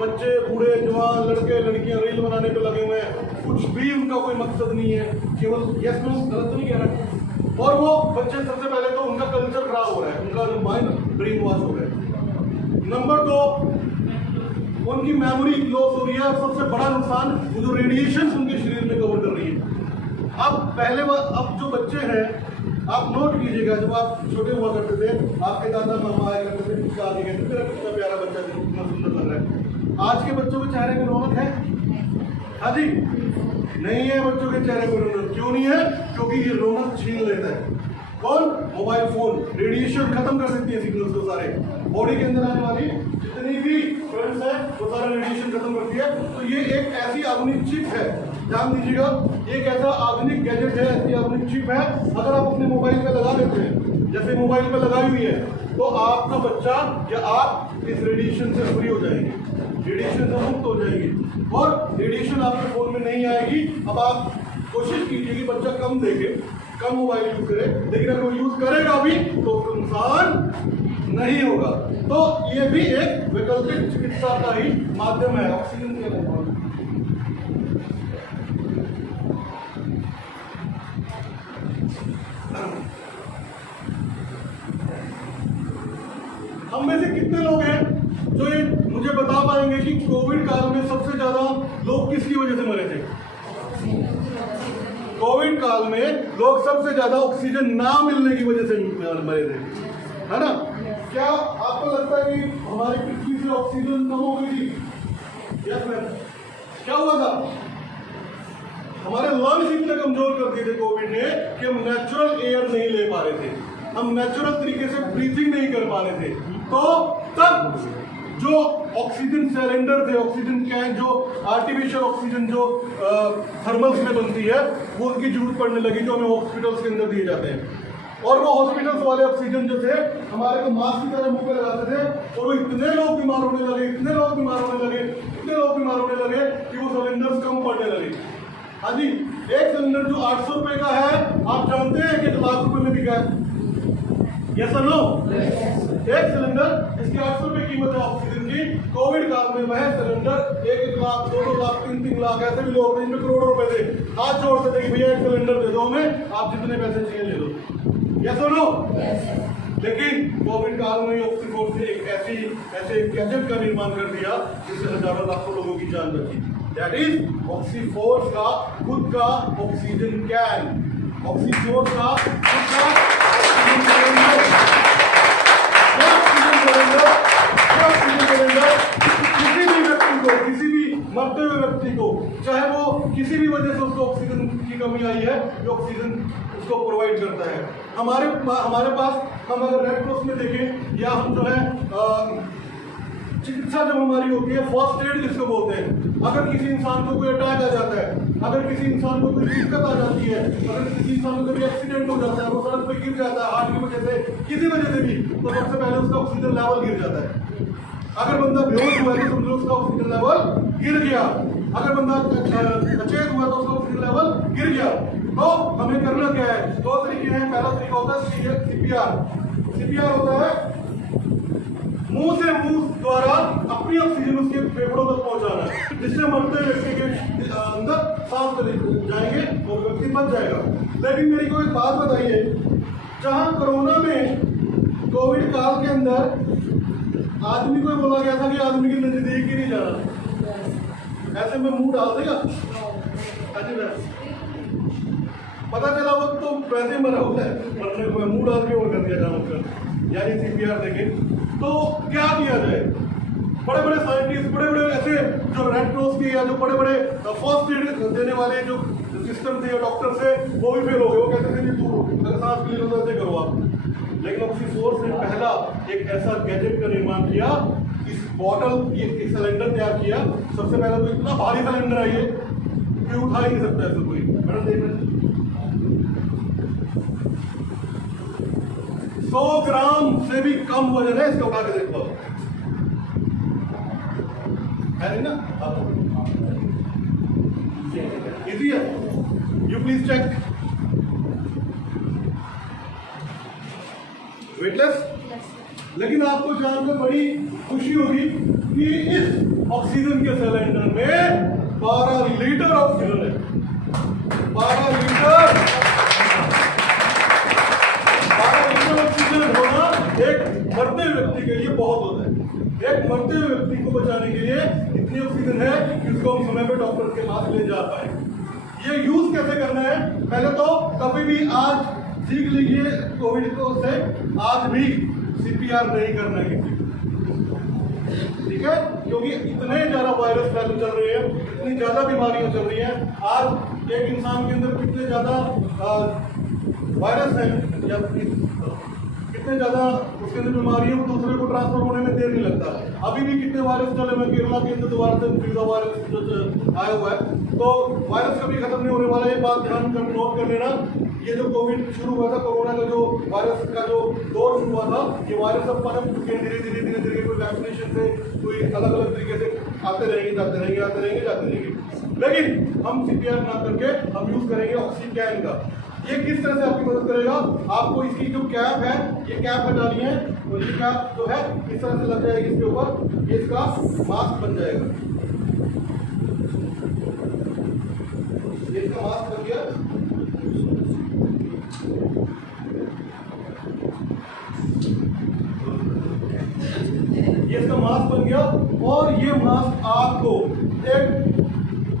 बच्चे बूढ़े जवान लड़के लड़कियां रील बनाने पे लगे हुए हैं, कुछ भी उनका कोई मकसद नहीं है, केवल यस नो, गलत तो नहीं कह रहा। और वो बच्चे सबसे पहले तो उनका कल्चर खराब हो रहा है, उनका जो माइंड ब्रेन वॉश हो रहा है। नंबर 2, उनकी मेमोरी लॉस हो रही है, और सबसे बड़ा नुकसान वो जो रेडिएशन उनके शरीर में कवर कर रही है। अब जो बच्चे हैं, आप नोट कीजिएगा, जब आप छोटे हुआ करते थे, आपके दादा मामा आया करते थे, कुछ आगे कहते थे, कितना प्यारा बच्चा है, कितना सुंदर लग रहा है। आज के बच्चों के चेहरे में रौनक है? हाँ जी, नहीं है बच्चों के चेहरे में रौनक। क्यों नहीं है? क्योंकि ये रौनक छीन लेता है। कौन? Mobile phone. रेडिएशन खत्म कर देती है सिग्नल्स को सारे। बॉडी के अंदर आने वाली जितनी भी करंट्स है वो सारा रेडिएशन खत्म करती है। तो ये एक ऐसी आधुनिक चिप है, ध्यान दीजिएगा, एक ऐसा आधुनिक गैजेट है, ऐसी आधुनिक चिप है, अगर आप अपने मोबाइल पे लगा देते हैं, जैसे मोबाइल पे लगाई हुई है, तो आपका बच्चा या आप इस रेडिएशन से फ्री हो जाएंगे, रेडिएशन से मुक्त हो जाएंगे, और रेडिएशन आपके फोन में नहीं आएगी। अब आप कोशिश कीजिए कि बच्चा कम देखे, कम मोबाइल यूज करे, लेकिन अगर वो यूज करेगा भी तो नुकसान नहीं होगा। तो ये भी एक वैकल्पिक चिकित्सा का ही माध्यम है। ऑक्सीजन के लिए हम में से कितने लोग हैं जो ये मुझे बता पाएंगे कि कोविड काल में सबसे ज्यादा लोग किसकी वजह से मरे थे? कोविड काल में लोग सबसे ज्यादा ऑक्सीजन ना मिलने की वजह से मरे थे, है ना? क्या आपको लगता है कि हमारी पृथ्वी से ऑक्सीजन कम हो गई थी? Yes ma'am. क्या हुआ था? हमारे लंग्स इतने कमजोर कर दिए थे कोविड ने कि हम नेचुरल एयर नहीं ले पा रहे थे, हम नेचुरल तरीके से ब्रीथिंग नहीं कर पा रहे थे। तो तब जो ऑक्सीजन सिलेंडर थे, ऑक्सीजन कैन, जो आर्टिफिशियल ऑक्सीजन जो थर्मल्स में बनती है, वो उनकी जरूरत पड़ने लगी, जो हमें हॉस्पिटल्स के अंदर दिए जाते हैं। और वो हॉस्पिटल्स वाले ऑक्सीजन जो थे हमारे को मास्क की तरह मुंह पे लगाते थे, और वो इतने लोग बीमार होने लगे, इतने लोग बीमार होने लगे, इतने लोग बीमार होने लगे कि वो सिलेंडर्स कम पड़ने लगे। हाँ जी, एक सिलेंडर जो 800 रुपए का है, आप जानते हैं कि 1 लाख रुपए में बिका है? यस और नो? एक सिलेंडर जिसकी 800 रुपए कीमत है ऑक्सीजन की, कोविड काल में वह सिलेंडर 1 लाख, 2 लाख, 3 लाख, ऐसे भी लोग जिनमें करोड़ों रुपए थे, हाथ जोड़ से देखिए भैया एक सिलेंडर दे दो हमें, आप जितने पैसे चाहिए ले लो। यस और नो? लेकिन कोविड काल में ऑक्सीफोर्स ने एक ऐसे गैजेट का निर्माण कर दिया जिससे हजारों लाखों लोगों की जान बची। दैट इज ऑक्सीफोर्स का खुद का ऑक्सीजन कैन, ऑक्सीफोर्स का खुद का ऑक्सीजन सिलेंडर। किसी भी व्यक्ति को, किसी भी मरते हुए व्यक्ति को, चाहे वो किसी भी वजह से उसको ऑक्सीजन की कमी आई है, जो ऑक्सीजन उसको प्रोवाइड करता है। हमारे पास, हम अगर रेड क्रॉस में देखें, या हम जो है चिकित्सा जब हमारी होती है, फर्स्ट एड जिसको बोलते हैं, अगर किसी इंसान को कोई अटैक आ जाता है, अगर किसी इंसान को कोई दिक्कत आ जाती है, अगर किसी इंसान को कभी एक्सीडेंट हो जाता है, वो सड़क पे गिर जाता है हार्ट की वजह से, किसी वजह से भी, तो सबसे पहले उसका ऑक्सीजन लेवल गिर जाता है। अगर बंदा बेहोश हुआ है तो समझो उसका ऑक्सीजन लेवल गिर गया, अगर बंदा अचेत हुआ तो उसका ऑक्सीजन लेवल गिर गया। तो हमें करना क्या है? 2 तरीके हैं। पहला तरीका होता है सीपीआर। सीपीआर होता है मुंह से मुंह द्वारा अपनी ऑक्सीजन उसके फेफड़ों तक पहुंचाना, जिससे मरते व्यक्ति के अंदर सांस चले जाएंगे और व्यक्ति बच जाएगा। लेकिन मेरी को एक बात बताइए, जहां कोरोना में, कोविड काल के अंदर आदमी को बोला गया था कि आदमी के नजदीक ही नहीं जाना, ऐसे में मुंह डाल देगा, पता चला वो तो वैसे मरा हुआ है, मरने को मुंह डाल के वो कर दिया जानकर, यानी सीपीआर देंगे। तो क्या किया जाए? बड़े बड़े साइंटिस्ट, बड़े बड़े ऐसे जो रेड क्रॉस के या जो बड़े बड़े फर्स्ट एड देने वाले जो सिस्टम थे या डॉक्टर थे, वो भी फेल हो गए। वो कहते थे तू अगर सांस ले लो तो ऐसे करो आप। लेकिन ऑक्सीफोर्स ने पहला एक ऐसा गैजेट का निर्माण किया, इस बॉटल, ये एक सिलेंडर तैयार किया। सबसे पहले तो इतना भारी सिलेंडर है ये कि उठा ही नहीं सकता ऐसे कोई। मैडम देख रहे 100 ग्राम से भी कम वजन है इसका, उठा के देखो है ना? इजी है, यू प्लीज चेक। वेटलेस, लेकिन आपको जानकर बड़ी खुशी होगी कि इस ऑक्सीजन के सिलेंडर में 12 लीटर ऑक्सीजन है। 12 लीटर ऑक्सीजन होना एक मरते व्यक्ति के लिए बहुत होता है। एक मरते हुए व्यक्ति को बचाने के लिए इतनी ऑक्सीजन है कि उसको हम समय पे डॉक्टर के पास ले जा पाए। ये यूज कैसे करना है? पहले तो कभी भी आज सीख लीजिए कोविड को से, आज भी CPR नहीं करना है किसी को, ठीक है? क्योंकि इतने ज्यादा वायरस फैल चल रहे हैं, इतनी ज्यादा बीमारियां चल रही हैं। आज एक इंसान के अंदर कितने ज्यादा वायरस है या कितने ज्यादा उसके अंदर बीमारियों को दूसरे को ट्रांसफर होने में देर नहीं लगता। अभी भी कितने वायरस चले हुए, केरला के अंदर दोबारा से इन्फ्लुएंजा वायरस आया हुआ है, तो वायरस कभी खत्म नहीं होने वाला है। ये बात ध्यान कर नोट कर लेना। ये जो कोविड शुरू हुआ था, कोरोना का जो वायरस का जो दौर शुरू हुआ था, ये वायरस अब पनप चुके हैं धीरे धीरे कोई वैक्सीनेशन से, कोई अलग अलग तरीके से आते रहेंगे, जाते रहेंगे, आते रहेंगे, जाते रहेंगे। लेकिन हम CPR ना करके हम यूज करेंगे ऑक्सीकैन का। ये किस तरह से आपकी मदद करेगा? आपको इसकी जो कैप है, ये कैप हटानी है, तो ये कैप जो है इस तरह से लग जाएगी इसके ऊपर, ये इसका मास्क बन जाएगा। ये इसका मास्क बन गया। ये इसका मास्क बन गया और ये मास्क आपको एक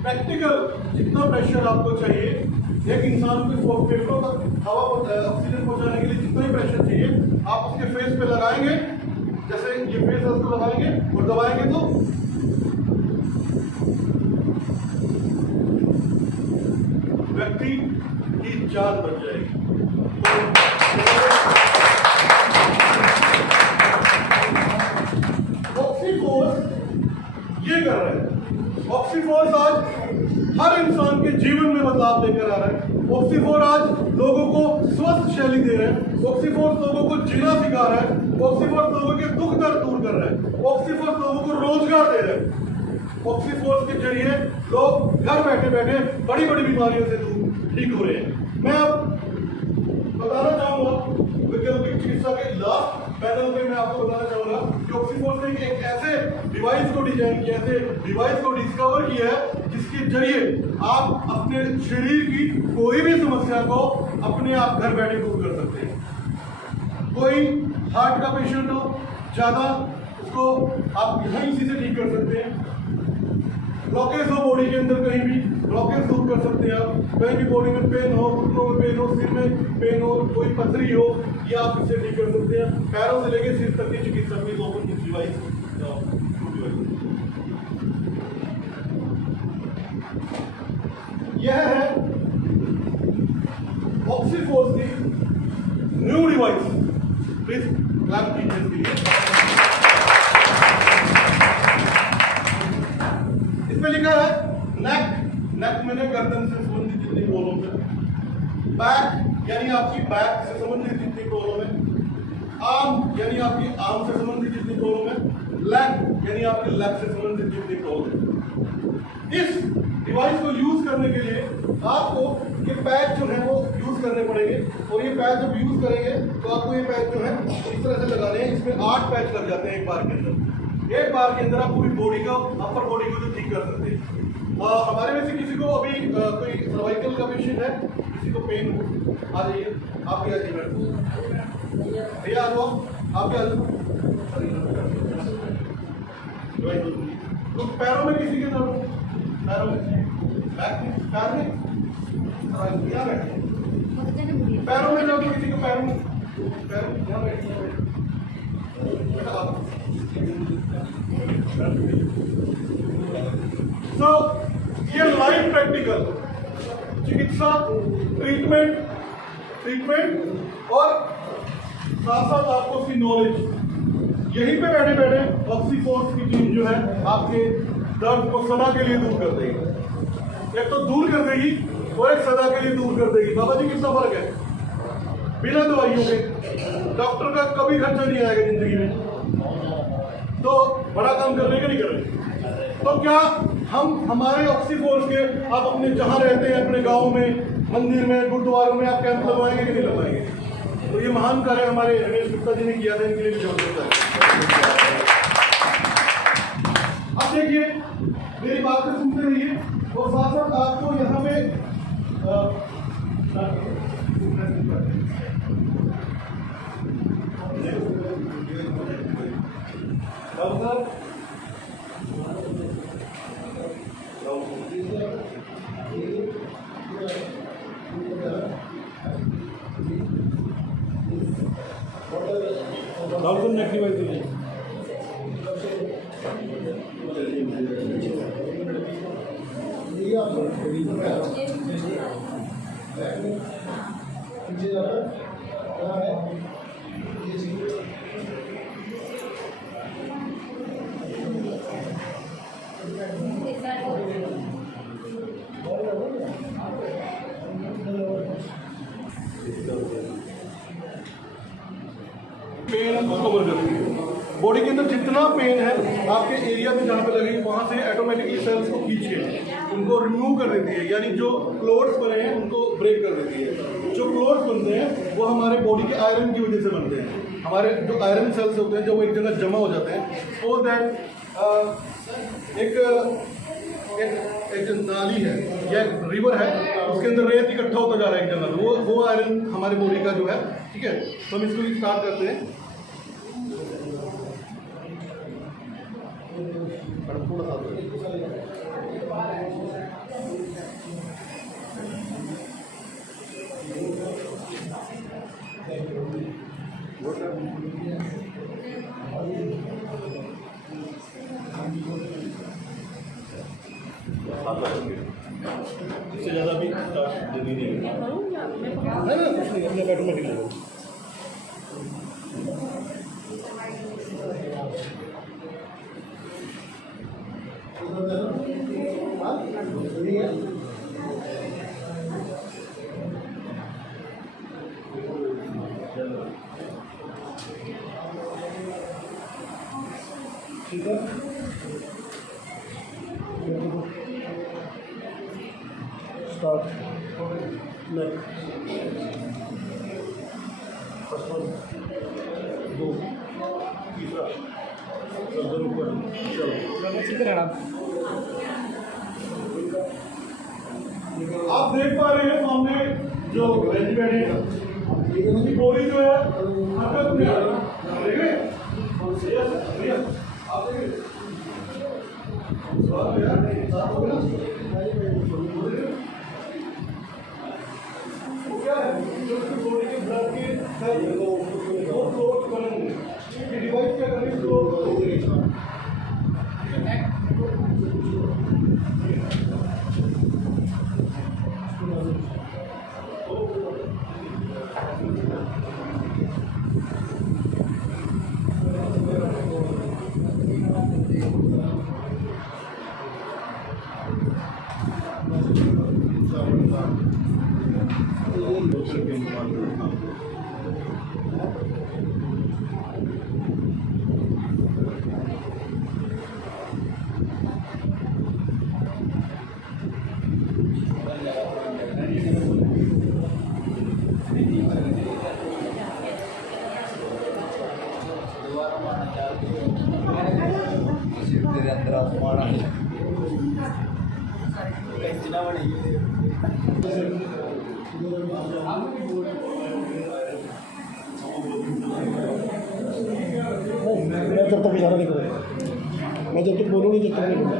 प्रैक्टिकल जितना प्रेशर आपको चाहिए, एक इंसान को फेफड़ों तक हवा ऑक्सीजन पहुंचाने के लिए जितना ही प्रेशर चाहिए, आप उसके फेस पे लगाएंगे। जैसे ये फेस है उसको लगाएंगे और दबाएंगे तो व्यक्ति की जान बच जाएगी। ऑक्सीफोर्स ये कर रहा है। ऑक्सीफोर्स आज हर इंसान के जीवन में बदलाव लेकर आ रहा है। ऑक्सीफोर्स आज लोगों को स्वस्थ शैली दे रहे हैं। ऑक्सीफोर्स लोगों को जीना सिखा रहा है। ऑक्सीफोर्स लोगों के दुख दर्द दूर कर रहा है। ऑक्सीफोर्स लोगों को रोजगार दे रहा है। ऑक्सीफोर्स के जरिए लोग घर बैठे बैठे बड़ी बड़ी बीमारियों से दूर ठीक हो रहे हैं। मैं अब बताना चाहूंगा वैकल्पिक चिकित्सा के लास्ट पैनल में मैं आपको बताना चाहूंगा कि ऑक्सीफोर्स ने एक ऐसे डिवाइस को डिजाइन किया, ऐसे डिवाइस को डिस्कवर किया है जिसके जरिए आप अपने शरीर की कोई भी समस्या को अपने आप घर बैठे दूर कर सकते हैं। कोई हार्ट का पेशेंट हो, ज्यादा उसको आप यहीं इसी से ठीक कर सकते हैं। ब्लॉकेज हो बॉडी के अंदर, कहीं भी ब्लॉकेज दूर कर सकते हैं आप। कहीं भी बॉडी में पेन हो, घुटनों में पेन हो, सिर में पेन हो, कोई पथरी हो, ये आप इससे ठीक कर सकते हैं। पैरों से लेकर सिर तक की चिकित्सा में ओपन डिवाइस। यह है ऑक्सीफोर्स की न्यू डिवाइस। प्लीज क्लैप कीजिए इसके लिए। इसमें लिखा है नेक मैंने गर्दन से संबंधित जितनी प्रॉब्लम है, बैक यानी आपकी बैक से संबंधित जितनी प्रॉब्लम है, आर्म यानी आपकी आर्म से संबंधित जितनी प्रॉब्लम है, लेग यानी आपकी लेग से संबंधित जितनी प्रॉब्लम है। इस डिवाइस को यूज करने के लिए आपको ये पैच जो है वो यूज करने पड़ेंगे। और ये पैच जब यूज करेंगे तो आपको ये पैच जो है इस तरह से लगाने हैं। इसमें 8 पैच लग जाते हैं एक बार के अंदर। एक बार के अंदर आप पूरी बॉडी का, अपर बॉडी को तो ठीक कर सकते हैं। हमारे में से किसी को अभी कोई सर्वाइकल का पेशेंट है, किसी को पेन हो, आ जाइए, आप भी आ जाइए भैया, आ जाओ, आप भी आ जाओ। तो पैरों में किसी के दर्द, पैरों में, बैक में, पैर में, यहाँ बैठे, पैरों में जो किसी को पैरों में, यहाँ बैठे, तो ये लाइफ प्रैक्टिकल चिकित्सा ट्रीटमेंट और साथ साथ आपको उसकी नॉलेज यहीं पे बैठे बैठे ऑक्सीफोर्स की टीम जो है आपके दर्द को सदा के लिए दूर कर देगी। एक तो दूर कर देगी और एक सदा के लिए दूर कर देगी। बाबा जी कितना फर्क है? बिना दवाइयों के डॉक्टर का कभी खर्चा नहीं आएगा जिंदगी में, तो बड़ा काम कर रहे कि नहीं कर रहे? तो क्या हम हमारे ऑक्सीफोर्स के आप अपने जहां रहते हैं, अपने गांव में, मंदिर में, गुरुद्वारों में आप कैंप लगवाएंगे कि नहीं लगवाएंगे? तो ये महान कार्य हमारे रमेश गुप्ता जी ने किया था, इनके लिए भी होता है। अब देखिए मेरी बातें सुनते रहिए और साथ साथ आपको यहाँ पे बाबू डॉल्फिन नेक डिवाइस दीजिए। पेन कवर करती है। बॉडी के अंदर जितना पेन है आपके एरिया में जहाँ पे लगेगी वहाँ से ऑटोमेटिकली सेल्स को खींच के उनको रिमूव कर देती है, यानी जो क्लोट्स बने हैं उनको ब्रेक कर देती है। जो क्लोट्स बनते हैं वो हमारे बॉडी के आयरन की वजह से बनते हैं। हमारे जो आयरन सेल्स होते हैं जब वो एक जगह जमा हो जाते हैं सो दैट एक नाली है या एक रिवर है उसके अंदर रेत इकट्ठा होता जा रहा है एक जगह, वो आयरन हमारे बॉडी का जो है, ठीक है। तो हम इसको स्टार्ट करते हैं। इससे ज़्यादा भी स्टार्ट देनी नहीं है ना, कुछ नहीं, अपने ऑटोमेटिक लगेगा। ठीक है, स्टार्ट नेक फर्स्ट वन, दो, तीसरा, गर्दन ऊपर, चलो आप देख पा रहे हैं सामने जो वेज बेड है उसकी बॉडी जो है हरकत में आ रही है। आप देखिए क्या है जो बॉडी के ब्लड के फ्लोट करेंगे, ये डिवाइस क्या करेंगे, फ्लोट करेंगे। मैं जब तक इशारा नहीं करूँगा, मैं जब तक बोलूँगी जब तक नहीं बोलूँगा।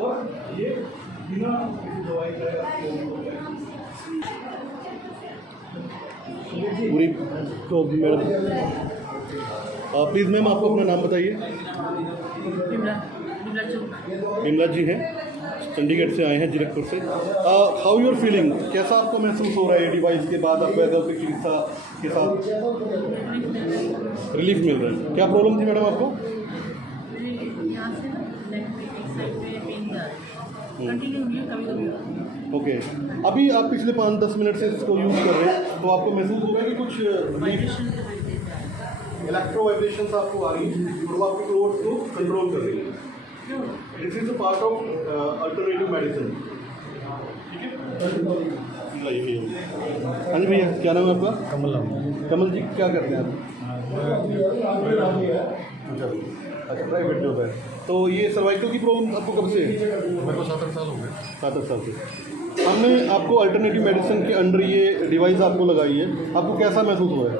और ये बिना दवाई का पूरी तो मैडम प्लीज़ मैम आपको अपना नाम बताइए। विमला जी हैं, चंडीगढ़ से आए हैं, जीरकपुर से। हाउ यूर फीलिंग, कैसा आपको महसूस हो रहा है डिवाइस के बाद आपको एडल्ट की चिकित्सा के साथ रिलीफ मिल रहा है? क्या प्रॉब्लम थी मैडम आपको? ओके, अभी आप पिछले 5-10 मिनट से इसको यूज़ कर रहे हैं तो आपको महसूस हो रहा है कि कुछ इलेक्ट्रो वाइब्रेशंस आपको आ रही हैं और वो आपके क्लोट्स को कंट्रोल कर रही है। This is a part of alternative medicine, ठीक है। हाँ जी भैया, क्या नाम है आपका? कमल। कमल जी क्या करते हैं आप? अच्छा, प्राइवेट जॉब है। तो ये सर्वाइकल की प्रॉब्लम आपको कब से है? मेरे को 7-8 साल हो गए। 7-8 साल से। हमने आपको अल्टरनेटिव मेडिसिन के अंडर ये डिवाइस आपको लगाई है, आपको कैसा महसूस हो रहा है?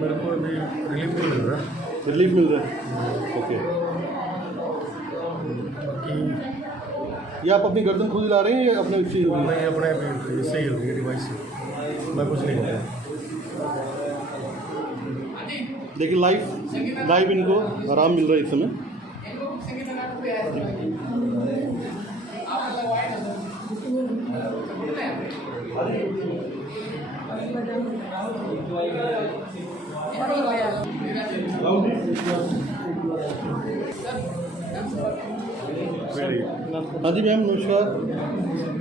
मेरे को अभी रिलीफ नहीं मिल रहा है। रिलीफ मिल रहा है, ओके। ये आप अपनी गर्दन खुद हिला रहे हैं या अपने इससे नहीं अपने इससे ही होगी डिवाइस से, मैं कुछ नहीं होता। देखिए लाइव इनको आराम मिल रहा है इस समय। हाँ जी मैम नमस्कार,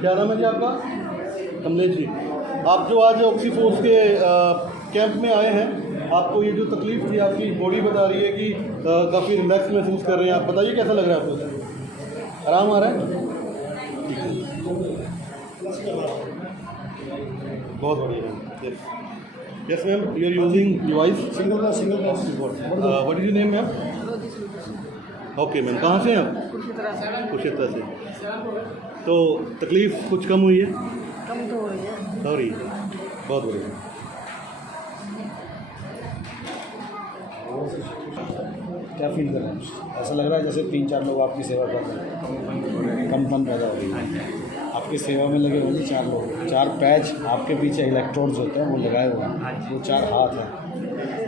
क्या नाम है जी आपका? कमलेश जी। आप जो आज ऑक्सीफोर्स के कैंप में आए हैं, आपको ये जो तकलीफ थी, आपकी बॉडी बता रही है कि काफ़ी रिलैक्स महसूस कर रहे हैं आप, बताइए कैसा लग रहा है आपको? आराम आ रहा है? बहुत बढ़िया। Yes ma'am, you are using device single report. What is your name ma'am? Okay ma'am, कहाँ से हैं आप? कुरुक्षेत्र से। तो तकलीफ कुछ कम हुई है? कम तो हो रही है। हो रही है, बहुत बढ़िया। क्या फील कर रहे हैं? ऐसा लग रहा है जैसे 3-4 लोग आपकी सेवा कर रहे हैं, कंपन पैदा हो रही है। आपकी सेवा में लगे होंगे 4 लोग, 4 पैच आपके पीछे इलेक्ट्रोड्स होते हैं वो लगाए हुए हैं, वो 4 हाथ हैं,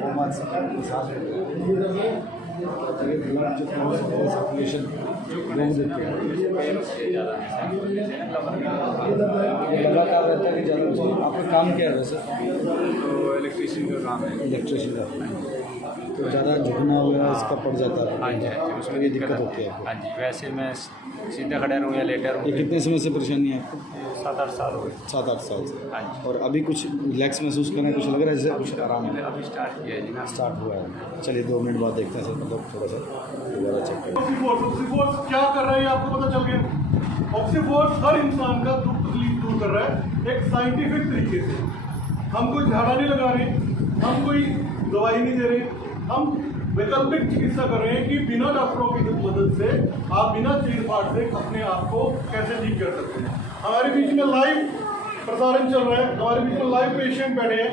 वो मत सर्कुलेशन लोग देते हैं। ये लगातार रहता है कि ज़्यादा। आपका काम क्या है वैसे? तो इलेक्ट्रीशियन का काम है। इलेक्ट्रिशियन का, तो ज़्यादा झुकना वगैरह इसका पड़ जाता है। हाँ जी, उसमें ये दिक्कत होती है आपको? हाँ जी, वैसे मैं सीधा खड़ा रहूँ या लेटा रहूँ। ये कितने समय से परेशानी है आपको? 7-8 साल हो गए। 7-8 साल से। हाँ जी। और अभी कुछ रिलैक्स महसूस करना है, कुछ लग रहा है जैसे कुछ आराम है? अभी स्टार्ट किया है जी ना। स्टार्ट हुआ है। चलिए 2 मिनट बाद देखते हैं सर, मतलब थोड़ा सा दोबारा चेक करें। ऑक्सीफोर्स क्या कर रहा है ये आपको पता चल गया। ऑक्सीफोर्स हर इंसान का दुख तकलीफ दूर कर रहा है एक साइंटिफिक तरीके से। हम कोई झाड़ा नहीं लगा रहे, हम कोई दवाई नहीं दे रहे, हम वैकल्पिक चिकित्सा कर रहे हैं कि बिना डॉक्टरों की मदद से आप बिना चीर-फाड़ से अपने आप को कैसे ठीक कर सकते हैं। हमारे बीच में लाइव प्रसारण चल रहा है, हमारे बीच में लाइव पेशेंट बैठे हैं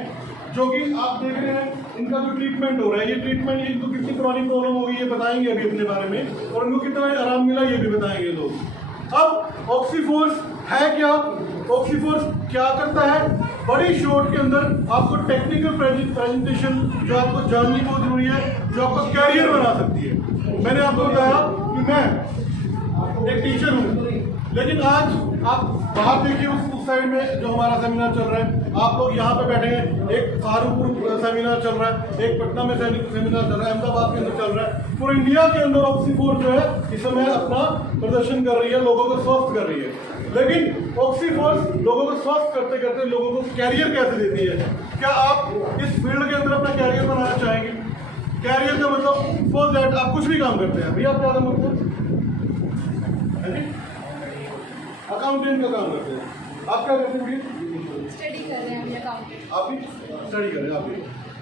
जो कि आप देख रहे हैं, इनका जो ट्रीटमेंट हो रहा है, ये ट्रीटमेंट इनको कितनी पुरानी प्रॉब्लम होगी ये बताएंगे अभी अपने बारे में, और इनको कितना आराम मिला ये भी बताएंगे लोग। अब ऑक्सीफोर्स है क्या, ऑक्सीफोर्स क्या करता है, बड़ी शॉर्ट के अंदर आपको टेक्निकल प्रेजेंटेशन जो आपको जाननी बहुत जरूरी है, जो आपका कैरियर बना सकती है। मैंने आपको बताया कि मैं एक टीचर हूँ, लेकिन आज आप बाहर देखिए उस साइड में जो हमारा सेमिनार चल रहा है, आप लोग यहाँ पे बैठे हैं, एक सहारनपुर सेमिनार चल रहा है, एक पटना में सेमिनार चल रहा है, अहमदाबाद के अंदर चल रहा है। पूरे इंडिया के अंदर ऑक्सीफोर्स जो है इस समय अपना प्रदर्शन कर रही है, लोगों को स्वस्थ कर रही है। लेकिन ऑक्सीफोर्स लोगों को स्वस्थ करते करते लोगों को कैरियर कैसे देती है? क्या आप इस फील्ड के अंदर अपना कैरियर बनाना चाहेंगे? कैरियर का मतलब सपोज दैट आप कुछ भी काम करते हैं, भैया आप क्या काम करते हैं? अकाउंटेंट का काम करते हैं, आप क्या करते हैं? स्टडी कर रहे हैं अकाउंटेंट। आप भी स्टडी कर रहे हैं, आप भी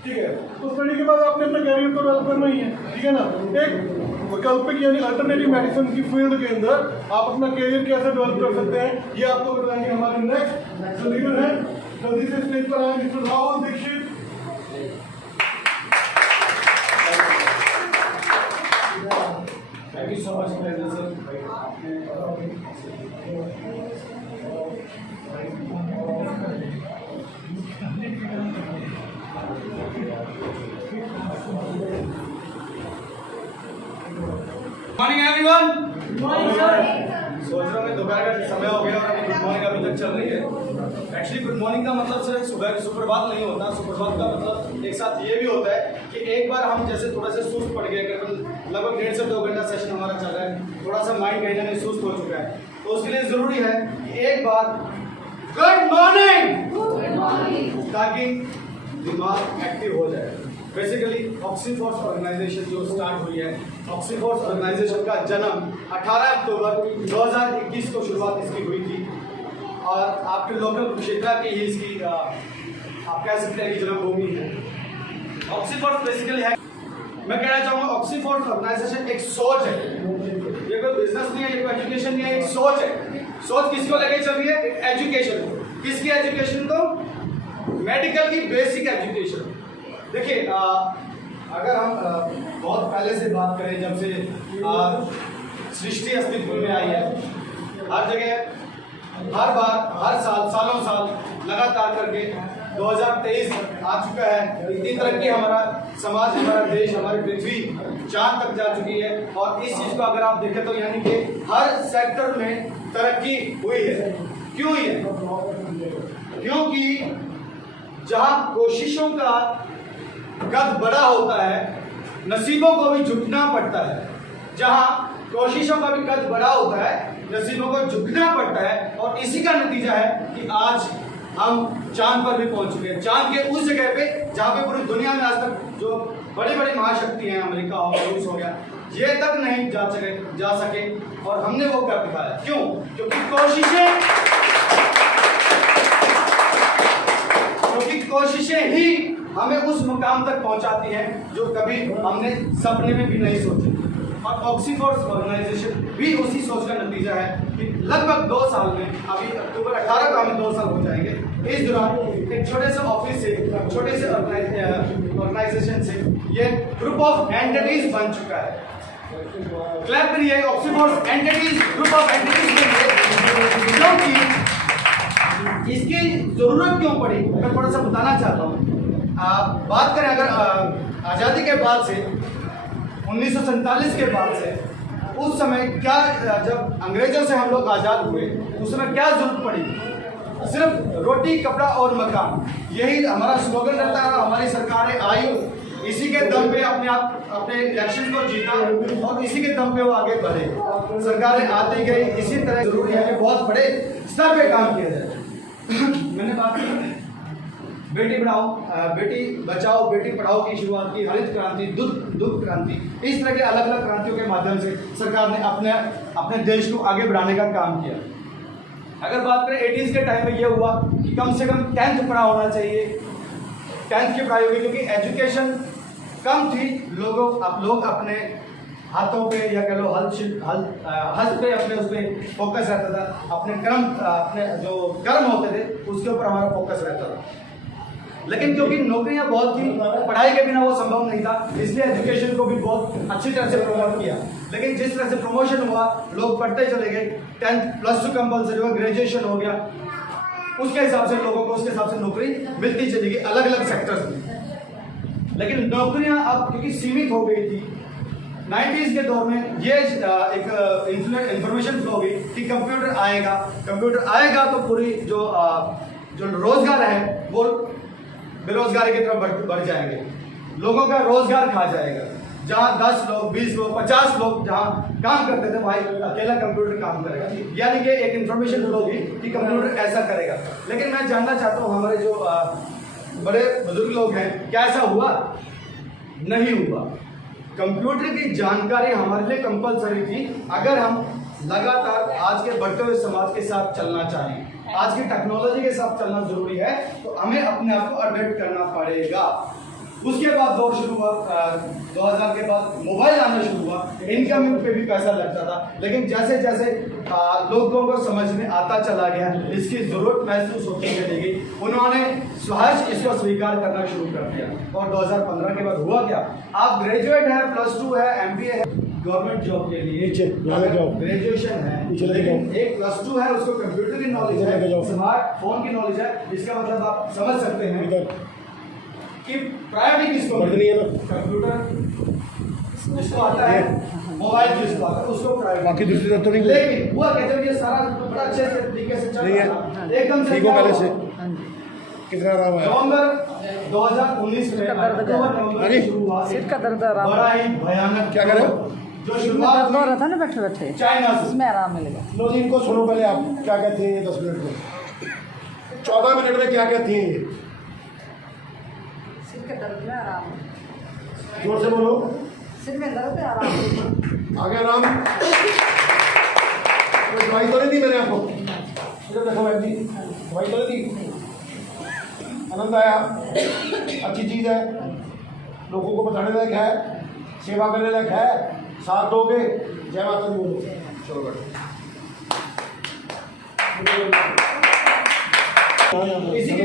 ठीक है। तो स्टडी के बाद आपने अपना कैरियर तो डेवलप करना ही है, ठीक है ना। एक वैकल्पिक यानी अल्टरनेटिव मेडिसिन की फील्ड के अंदर आप अपना कैरियर कैसे डेवलप कर सकते हैं, ये आपको बताएंगे हमारे नेक्स्ट जो लीडर है। जल्दी से स्टेज पर आए mister Rahul Dikshit. Thank you so much sir. Morning everyone. सोच रहा हूँ दोपहर का समय हो गया और अभी गुड मॉर्निंग अभी तक चल रही है। एक्चुअली गुड मॉर्निंग का मतलब सिर्फ सुबह सुप्रभात नहीं होता, सुप्रभात का मतलब एक साथ ये भी होता है कि एक बार हम जैसे थोड़ा सा सुस्त पड़ गए, लगभग 1.5 से 2 घंटा सेशन हमारा चल रहा है, थोड़ा सा माइंड कहीं ना कहीं सुस्त हो चुका है, तो उसके लिए ज़रूरी है कि एक बार गुड मॉर्निंग ताकि दिमाग एक्टिव हो जाए। बेसिकली ऑक्सीफोर्स ऑर्गेनाइजेशन जो स्टार्ट हुई है, ऑक्सीफोर्स ऑर्गेनाइजेशन का जन्म 18 अक्टूबर 2021 को शुरुआत इसकी हुई थी और आपके लोकल कुरुक्षेत्र की ही इसकी आप कह सकते हैं कि जन्मभूमि है। ऑक्सीफोर्स बेसिकली है, मैं कहना चाहूँगा ऑक्सीफोर्स ऑर्गेनाइजेशन एक सोच है, ये कोई बिजनेस नहीं है, ये कोई एजुकेशन नहीं है, एक सोच है। सोच किसको लेके चल रही है? एजुकेशन। किसकी एजुकेशन? तो मेडिकल की बेसिक एजुकेशन। देखिए अगर हम बहुत पहले से बात करें, जब से सृष्टि अस्तित्व में आई है, हर जगह, हर बार, हर साल, सालों साल लगातार करके 2023 आ चुका है। इतनी तरक्की हमारा समाज, हमारा देश, हमारी पृथ्वी चांद तक जा चुकी है। और इस चीज़ को अगर आप देखें तो यानी कि हर सेक्टर में तरक्की हुई है। क्यों हुई है? क्योंकि जहाँ कोशिशों का कद बड़ा होता है, नसीबों को भी झुकना पड़ता है। जहाँ कोशिशों का भी कद बड़ा होता है, नसीबों को झुकना पड़ता है। और इसी का नतीजा है कि आज हम चांद पर भी पहुंच चुके हैं। चांद के उस जगह पे जहाँ पे पूरी दुनिया में आज तक जो बड़ी बड़ी महाशक्ति हैं, अमेरिका हो, रूस हो गया, ये तक नहीं जा सके और हमने वो कर दिखाया। क्यों? क्योंकि कोशिशें ही हमें उस मुकाम तक पहुंचाती हैं जो कभी हमने सपने में भी नहीं सोची। और ऑक्सीफोर्ड ऑर्गेनाइजेशन भी उसी सोच का नतीजा है कि लगभग 2 साल में, अभी अक्टूबर 18 को हमें 2 साल हो जाएंगे, इस दौरान एक छोटे से ऑफिस से, छोटे से ऑर्गेनाइजेशन से ये ग्रुप ऑफ एंटिटीज बन चुका है। क्लैप करिए, ऑक्सीफोर्ड एंटिटीज, ग्रुप ऑफ एंटिटीज बन गए। क्योंकि इसकी जरूरत क्यों पड़ी, मैं थोड़ा सा बताना चाहता हूँ। बात करें अगर आज़ादी के बाद से, 1947 के बाद से, उस समय क्या, जब अंग्रेजों से हम लोग आज़ाद हुए उस समय क्या जरूरत पड़ी? सिर्फ रोटी, कपड़ा और मकान, यही हमारा स्लोगन रहता है। हमारी सरकारें आई, इसी के दम पे अपने इलेक्शन को जीता और इसी के दम पे वो आगे बढ़े। सरकारें आती गई, इसी तरह जरूरी है कि बहुत बड़े स्तर पे काम किया जाए। मैंने बात की बेटी पढ़ाओ, बेटी बचाओ, बेटी पढ़ाओ की शुरुआत की, हरित क्रांति, दुग्ध क्रांति, इस तरह के अलग अलग क्रांतियों के माध्यम से सरकार ने अपने देश को आगे बढ़ाने का काम किया। अगर बात करें 80s के टाइम में ये हुआ कि कम से कम 10th पढ़ा होना चाहिए, 10th की पढ़ाई होगी, क्योंकि एजुकेशन कम थी। लोग अपने हाथों पे या कह लो हल पे अपने उस पर फोकस रहता था, अपने जो कर्म होते थे उसके ऊपर हमारा फोकस रहता था। लेकिन क्योंकि नौकरियां बहुत थी, पढ़ाई के बिना वो संभव नहीं था, इसलिए एजुकेशन को भी बहुत अच्छी तरह से प्रमोट किया। लेकिन जिस तरह से प्रमोशन हुआ, लोग पढ़ते चले गए, 10th +2 कंपल्सरी हुआ, ग्रेजुएशन हो गया, उसके हिसाब से लोगों को उसके हिसाब से नौकरी मिलती चली गई अलग अलग सेक्टर्स में। लेकिन नौकरियां अब क्योंकि सीमित हो गई थी, 90s के दौर में ये एक इंफॉर्मेशन फ्लो हुई कि कंप्यूटर आएगा तो पूरी जो रोजगार है वो बेरोजगारी की तरफ बढ़ जाएंगे, लोगों का रोजगार खा जाएगा। जहाँ 10 लोग, 20 लोग, 50 लोग जहाँ काम करते थे, भाई अकेला कंप्यूटर काम करेगा, यानी कि एक इंफॉर्मेशन फ्लो हुई कि कंप्यूटर ऐसा करेगा। लेकिन मैं जानना चाहता हूँ हमारे जो बड़े बुजुर्ग लोग हैं, क्या ऐसा हुआ? नहीं हुआ। कंप्यूटर की जानकारी हमारे लिए कंपलसरी थी अगर हम लगातार आज के बढ़ते हुए समाज के साथ चलना चाहें। आज की टेक्नोलॉजी के साथ चलना जरूरी है, तो हमें अपने आप को अपडेट करना पड़ेगा। उसके बाद दौर शुरू हुआ, 2000 के बाद मोबाइल आना शुरू हुआ, इनकमिंग पे भी पैसा लगता था। लेकिन जैसे जैसे लोगों को समझ में आता चला गया, इसकी जरूरत महसूस होती चली गई, उन्होंने सहज इसको स्वीकार करना शुरू कर दिया। और 2015 के बाद हुआ क्या? आप ग्रेजुएट है, +2 है, MBA है, गवर्नमेंट जॉब के लिए ग्रेजुएशन है, लेकिन एक +2 है, उसको कंप्यूटर की नॉलेज है, स्मार्टफोन की नॉलेज है, इसका मतलब आप समझ सकते हैं कि प्रायोरिटी किसको मिलती है? कंप्यूटर जिसको आता है, मोबाइल जिसको आता है, उसको प्रायोरिटी। बाकी दूसरी तो नहीं। लेकिन हुआ कहते हैं ये सारा बड़ा अच्छे से तरीके से चल रहा है, एकदम से पहले से कितना रहा है? नवंबर 2019 में नवंबर शुरू हुआ, सिर का दर्द आराम, बड़ा ही भयानक। क्या करें? जो शुरुआत दर्द हो रहा था ना बैठे बैठे, चाइना से, उसमें आराम मिलेगा। लो जी, इनको सुनो पहले आप क्या कहती हैं। 10 मिनट में, 14 मिनट में क्या कहती हैं ये? सिर के दर्द में आराम, जोर से बोलो। सिर में दर्द है, आराम। आगे आराम। कोई दवाई तो नहीं दी मैंने आपको? इधर देखो मैम जी, दवाई तो नहीं दी? आनंद आया? अच्छी चीज़ है, लोगों को बताने लायक है, सेवा करने लायक है, साथ दोगे। जय माता दी बोलो। चलो बैठो। इसी के